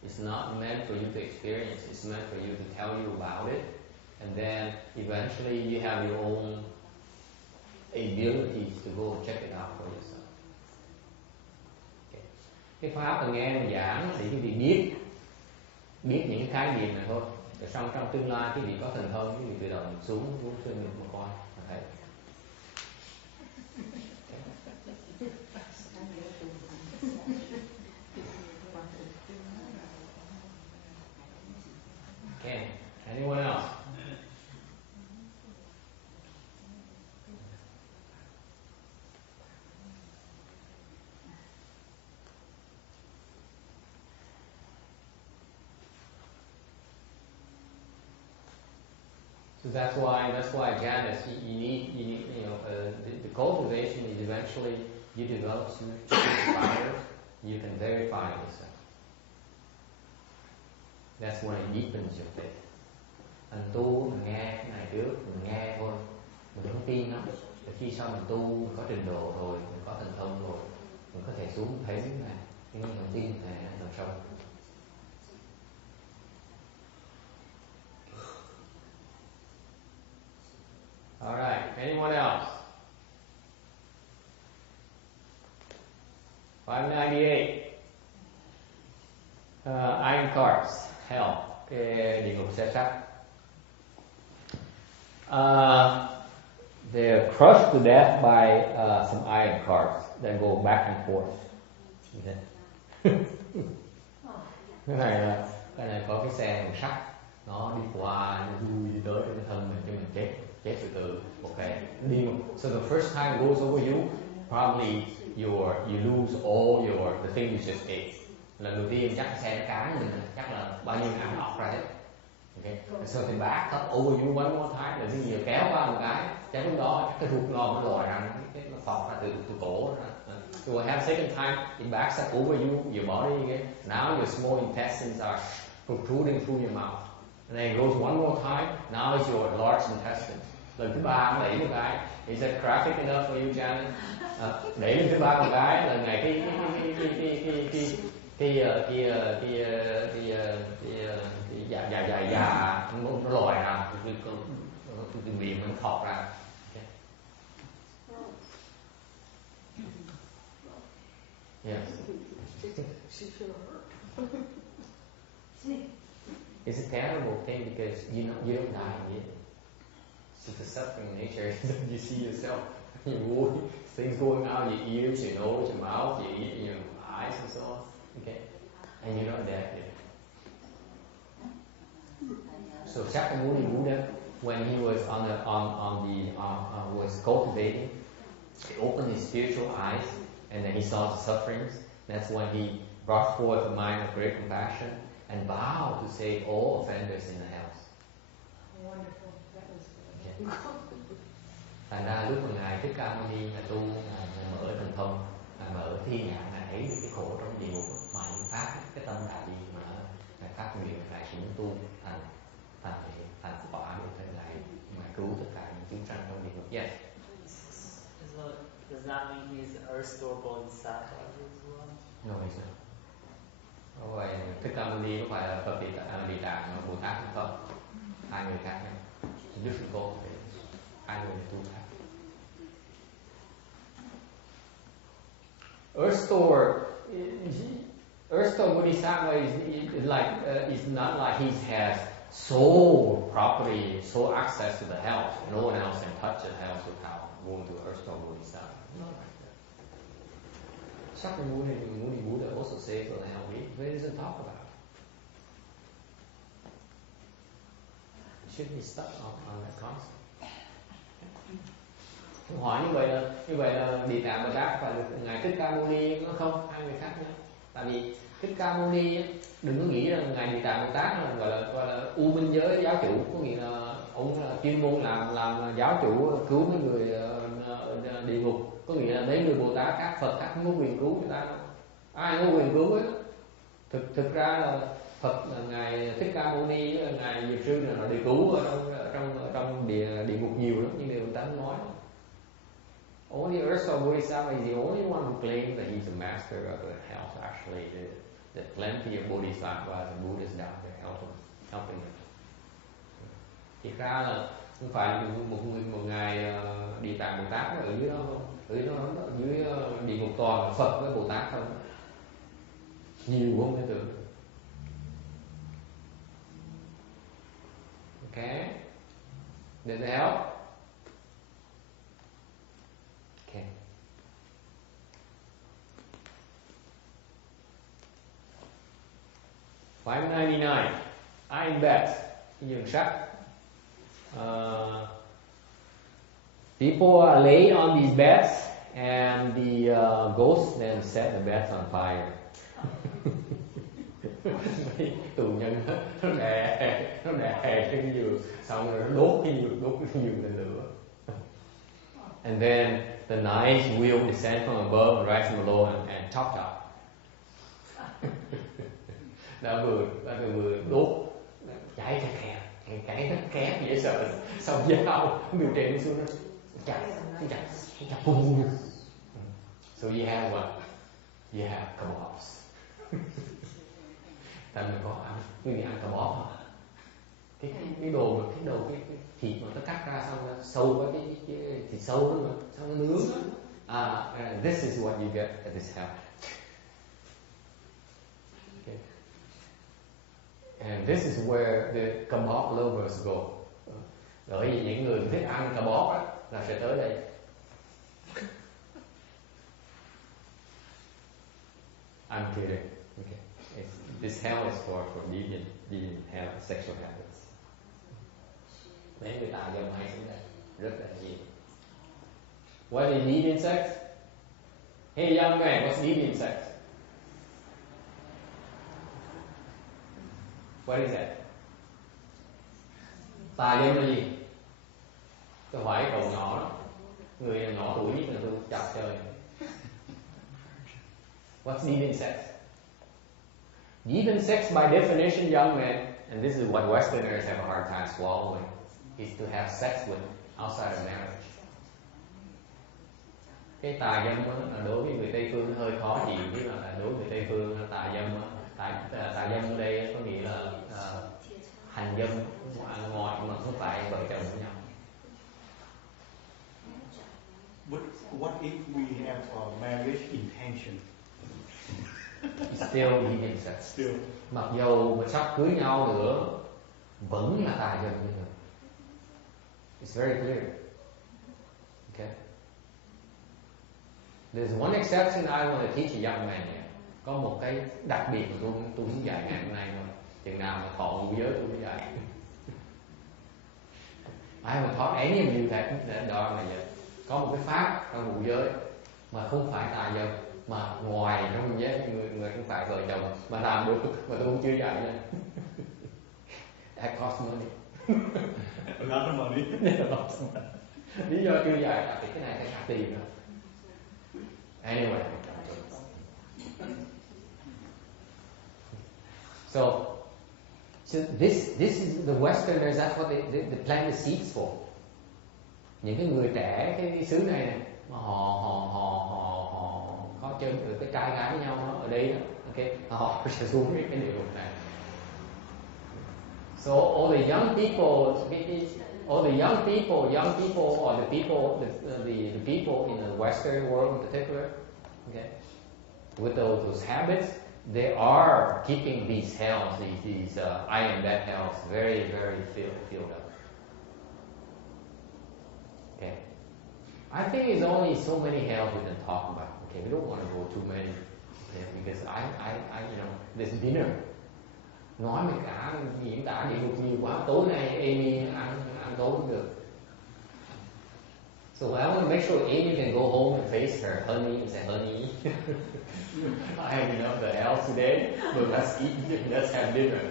It's not meant for you to experience. It's meant for you to tell you about it, and then eventually you have your own abilities to go and check it out for yourself. Cái pháp là nghe mình giảng thì quý vị biết những khái niệm này thôi. Rồi xong trong tương lai quý vị có thần thông, quý vị tự động xuống suy nghĩ một coi, thấy. So that's why Janice, you need the cultivation is eventually you develop some fires, you can verify yourself. That's when it deepens your faith. Anh tu mình nghe cái này trước, mình nghe thôi, mình không tin lắm. Khi sau mình tu, mình có trình độ rồi, mình có thần thông rồi, mình có thể xuống thấy này, nhưng mình không tin này làm sao? All right. Anyone else? 598. Iron carts, hell, cái địa ngục xe sắt. They're crushed to death by some iron carts that go back and forth. Cái này có cái xe bằng sắt, nó đi qua, nó vui đi tới cái thân mình cho mình chết từ từ. Okay. So the first time it goes over you, probably you lose all the things you just ate. Lần đầu tiên chắc xe nó cán mình, chắc là bao nhiêu ăn ọc ra hết. Okay. So the back up over you one more time, là cái gì kéo qua một cái lúc đó chắc cái ruột non nó lòi ra, cái nó phọt ra từ cổ ra. So what happens second time, it backs up over your body again. Now your small intestines are protruding through your mouth. And then it goes one more time, now it's your large intestine. Lần thứ ba nó đẩy một cái. Is that graphic enough for you, Janet? Đẩy lần thứ ba một cái, lần này cái nó lòi ra, từ miệng nó thọt ra. Yes. It's a terrible thing because you don't die in it. It's the suffering nature. You see yourself, things going out your ears, your nose, your mouth, your eyes, and so on. Okay, and you're not dead yet. So Shakyamuni Buddha, when he was was cultivating, he opened his spiritual eyes, and then he saw the sufferings. That's when he brought forth a mind of great compassion and vowed to save all offenders in the house. Wonderful. That was good. Thành ra lúc mà ngài Thích Ca Mâu Ni là tu, ngài mở thần thông, ngài mở thiên nhãn, ngài thấy được cái khổ trong địa ngục, mà những phát cái tâm đại bi mà ngài phát nguyện ngài chỉ muốn tu thành quả để thế lại mà cứu tất cả những chúng sanh trong địa ngục. Yes. So does that mean he's Earth Store Bodhisattva as well? No, he's not. Rồi Thích Ca Mâu Ni có phải là Phật Địa Tạng mà Bồ Tát không? Hai người khác nhau. Different goal. Hai người tu khác. Earth Store Bodhisattva is not like he has sole property, sole access to the house. No one else can touch the house without going to Earth Store Bodhisattva. Not like that. Shakyamuni Buddha also says for the hell, but he doesn't talk about it. Shouldn't be stuck on that concept. Hỏi như vậy là Địa Tạng Bồ Tát phải được ngài Thích Ca Mâu Ni nó không, hai người khác nhau. Tại vì Thích Ca Mâu Ni đừng có nghĩ rằng ngài Địa Tạng Bồ Tát là gọi là u minh giới giáo chủ, có nghĩa là ông là chuyên môn làm giáo chủ cứu mấy người địa ngục, có nghĩa là mấy người Bồ Tát các Phật khác không có quyền cứu người ta đâu, ai không có quyền cứu ấy. Thực ra là Phật là ngài Thích Ca Mâu Ni, ngài Diệp Sư là đi cứu ở trong địa ngục nhiều lắm, nhưng người ta không nói. Only Earth Store Bodhisattva is the only one who claims that he's a master of the house. Actually, there's plenty of bodhisattvas and Buddhists down there helping them. Thì ra là không phải một ngài Địa Tạng Bồ Tát ở dưới đó không? Ở dưới địa ngục toàn Phật với Bồ Tát không? Nhiều không thể tưởng. Okay, does it help? Okay. $5.99 iron beds, dường sắt. People are laid on these beds, and the ghosts then set the beds on fire. Tù nhân nó đè trên giường, xong rồi nó đốt cái giường lên lửa. And then the knives will descend from above and rise from below and chop. Đã vừa đốt cháy cái kép dễ sợ, xong dao từ trên xuống nó chặt bùng. So you have what? You have kebabs. Tại mình có ăn, quý vị ăn kebab hả? Cái đồ cái thịt mà nó cắt ra xong nó sâu qua cái thịt sâu đó mà, xong nó nướng. This is what you get at this house. Okay. And this is where the kebab lovers go. Bởi vì những người thích ăn kebab á là sẽ tới đây. I'm kidding. Okay. This hell is for deviant sexual habits. Mấy người tà dâm hay xuống đây rất là nhiều. What is deviant sex? Hey young man, what's deviant sex? What is that? Tà dâm là gì? Tôi hỏi cậu nhỏ đó, người nhỏ tuổi nhất là tôi chọc chơi. What's deviant sex? Deviant sex, by definition, young men, and this is what Westerners have a hard time swallowing, is to have sex with outside of marriage. Cái tà dâm đó là đối với người Tây phương hơi khó chịu, chứ là đối với người Tây phương tà dâm tà dâm ở đây có nghĩa là hành dâm ngoài mà không phải vợ chồng với nhau. But what if we have a marriage intention? It's still deviant sex. Still. Mặc dù mà sắp cưới nhau nữa vẫn là tà dâm như thường. It's very clear. Okay. There's one exception I want to teach a young man here. Có một cái đặc biệt mà tôi hướng dạy ngày hôm nay thôi. Chừng nào mà thọ ngũ giới tôi mới dạy. I haven't taught any of you that đó là vậy. Có một cái pháp trong ngũ giới mà không phải tà dâm, mà ngoài trong giới người không phải vợ chồng mà làm được mà tôi cũng chưa dạy nha. That cost money. A lot of money. Lý do chưa dạy là cái này phải trả tiền nữa. Anyway. So this is the Westerners. That's what they plant the seeds for. Những cái người trẻ cái xứ này mà họ có chơi được cái trai gái với nhau nó ở đây đó, okay, họ sẽ xuống cái điều này. So all the young people, or the people in the Western world in particular, okay, with those habits, they are keeping these hells, these I am that hells, very, very filled up. Okay, I think it's only so many hells we can talk about. Okay, we don't want to go too many, okay, because I this dinner. Nói về cả diễn tả địa ngục nhiều quá. Tối nay Amy ăn tối cũng được. So I want to make sure Amy can go home and face her honey and say, honey, I have enough of the house today, but let's eat, let's have dinner.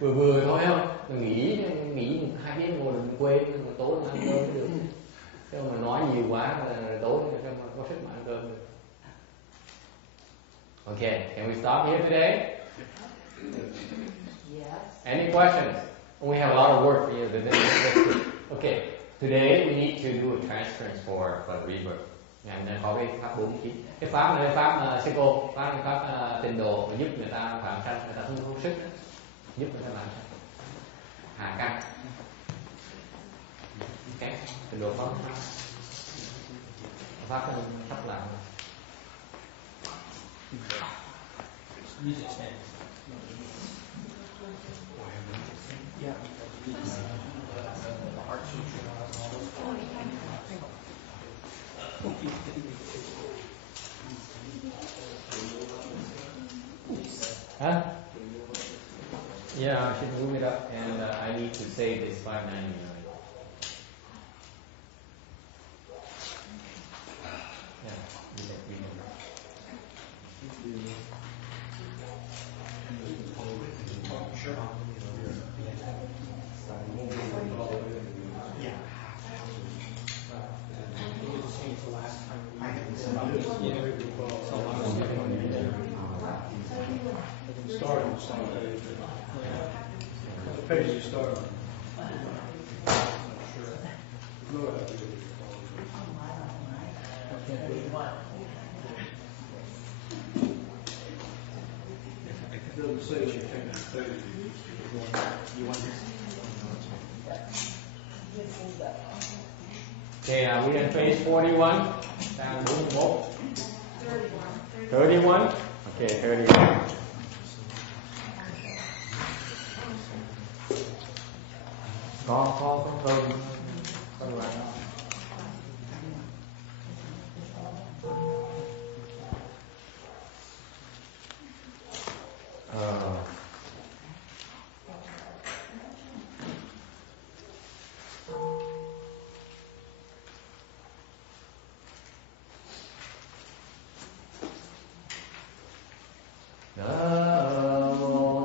Vừa thôi không? Mình nghĩ hai đứa ngồi mình quên, tối mình ăn cơm cũng được. Chứ mà nói nhiều quá là tối mà có sức mà ăn cơm được. Okay, can we stop here today? Yes. Any questions? We have a lot of work for you. Okay, today we need to do a transference for rebirth. And then có cái pháp 49. Cái pháp này là pháp sư cô, pháp tịnh độ giúp người ta phạm sanh, người ta không sức, giúp người ta làm sanh. Hạ căn. Okay, tịnh độ pháp sắp làm. Yeah. Huh? Yeah, I should move it up, and I need to save this 599. Yeah, you remember. the same page. The page you start on. I'm not sure. No, I have to do it. It doesn't say that you take the page. You want this? Okay, are we on page 41? Trang 41. 31? Okay, 31. Có cơm. Con lại. Nam mô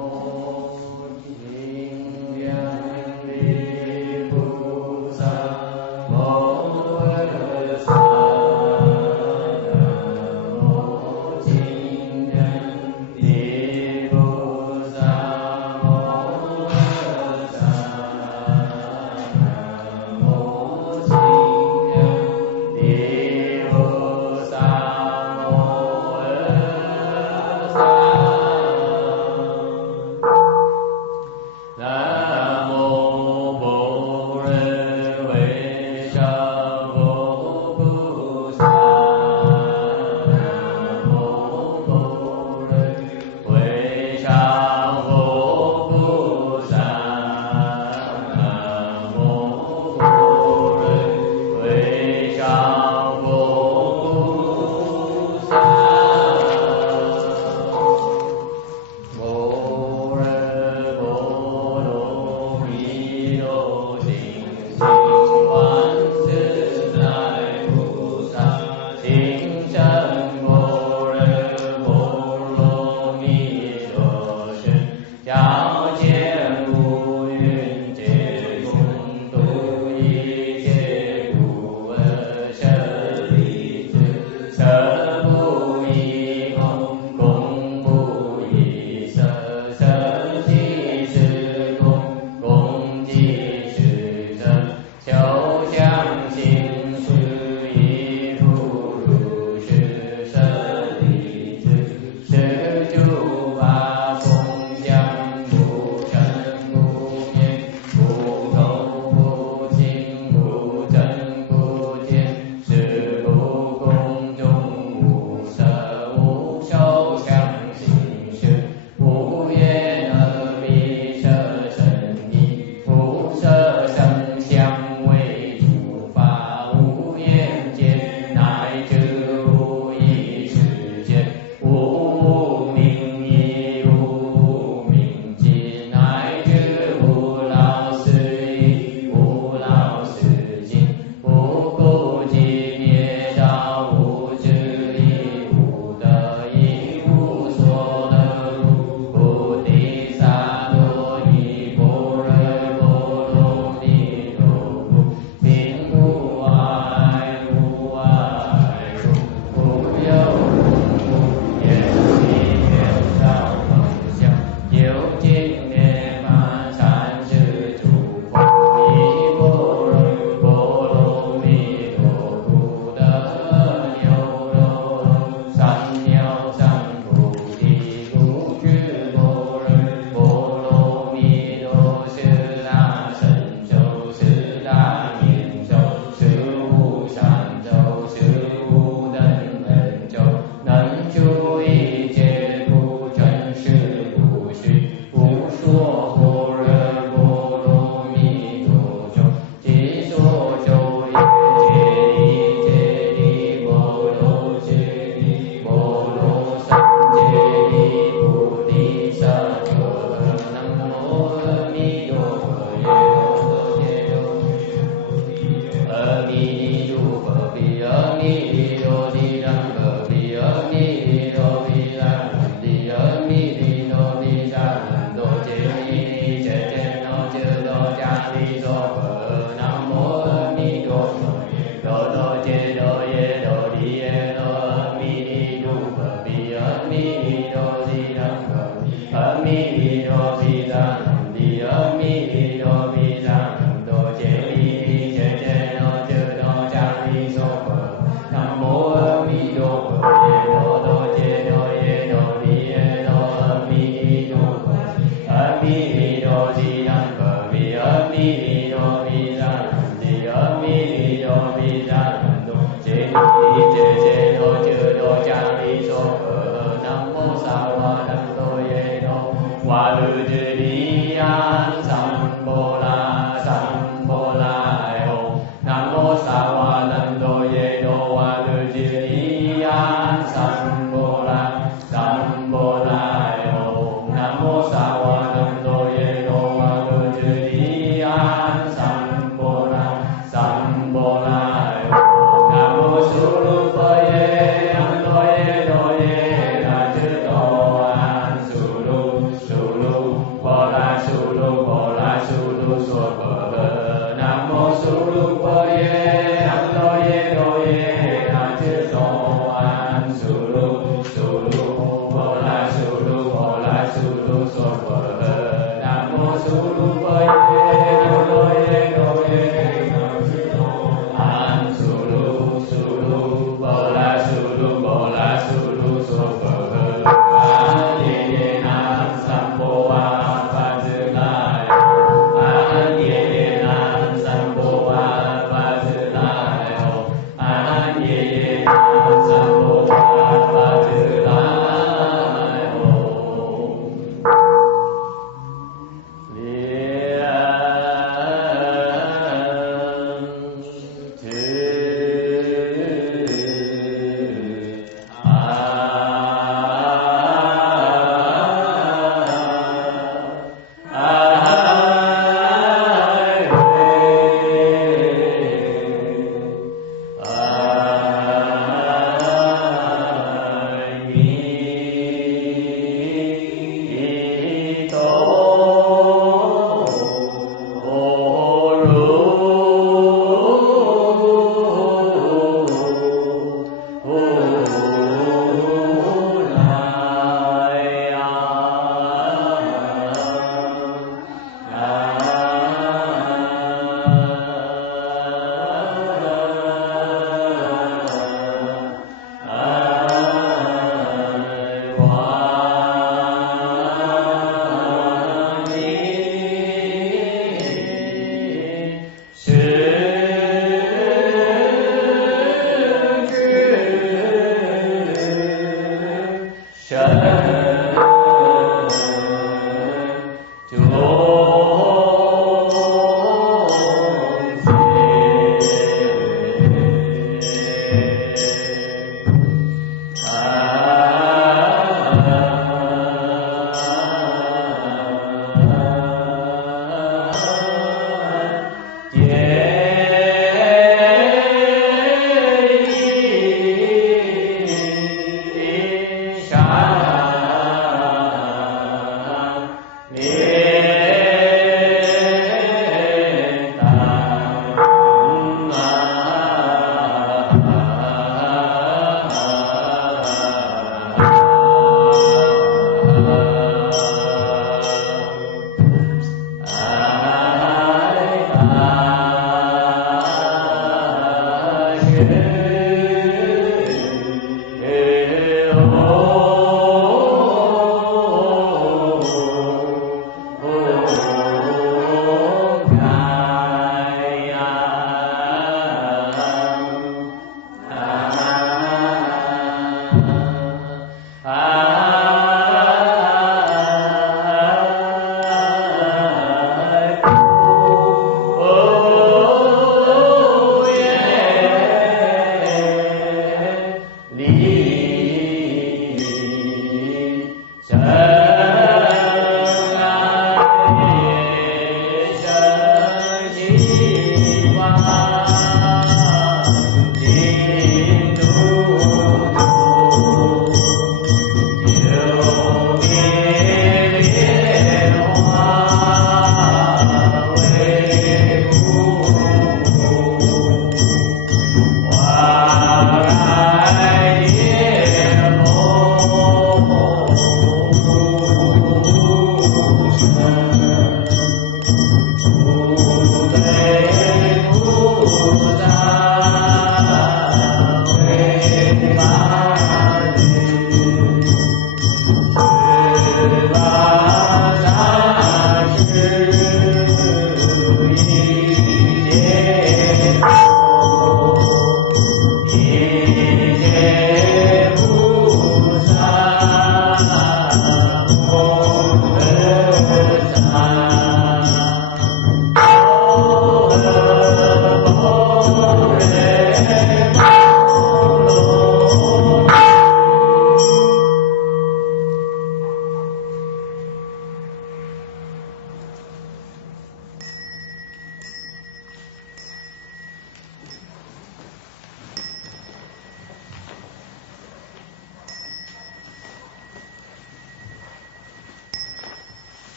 Amen.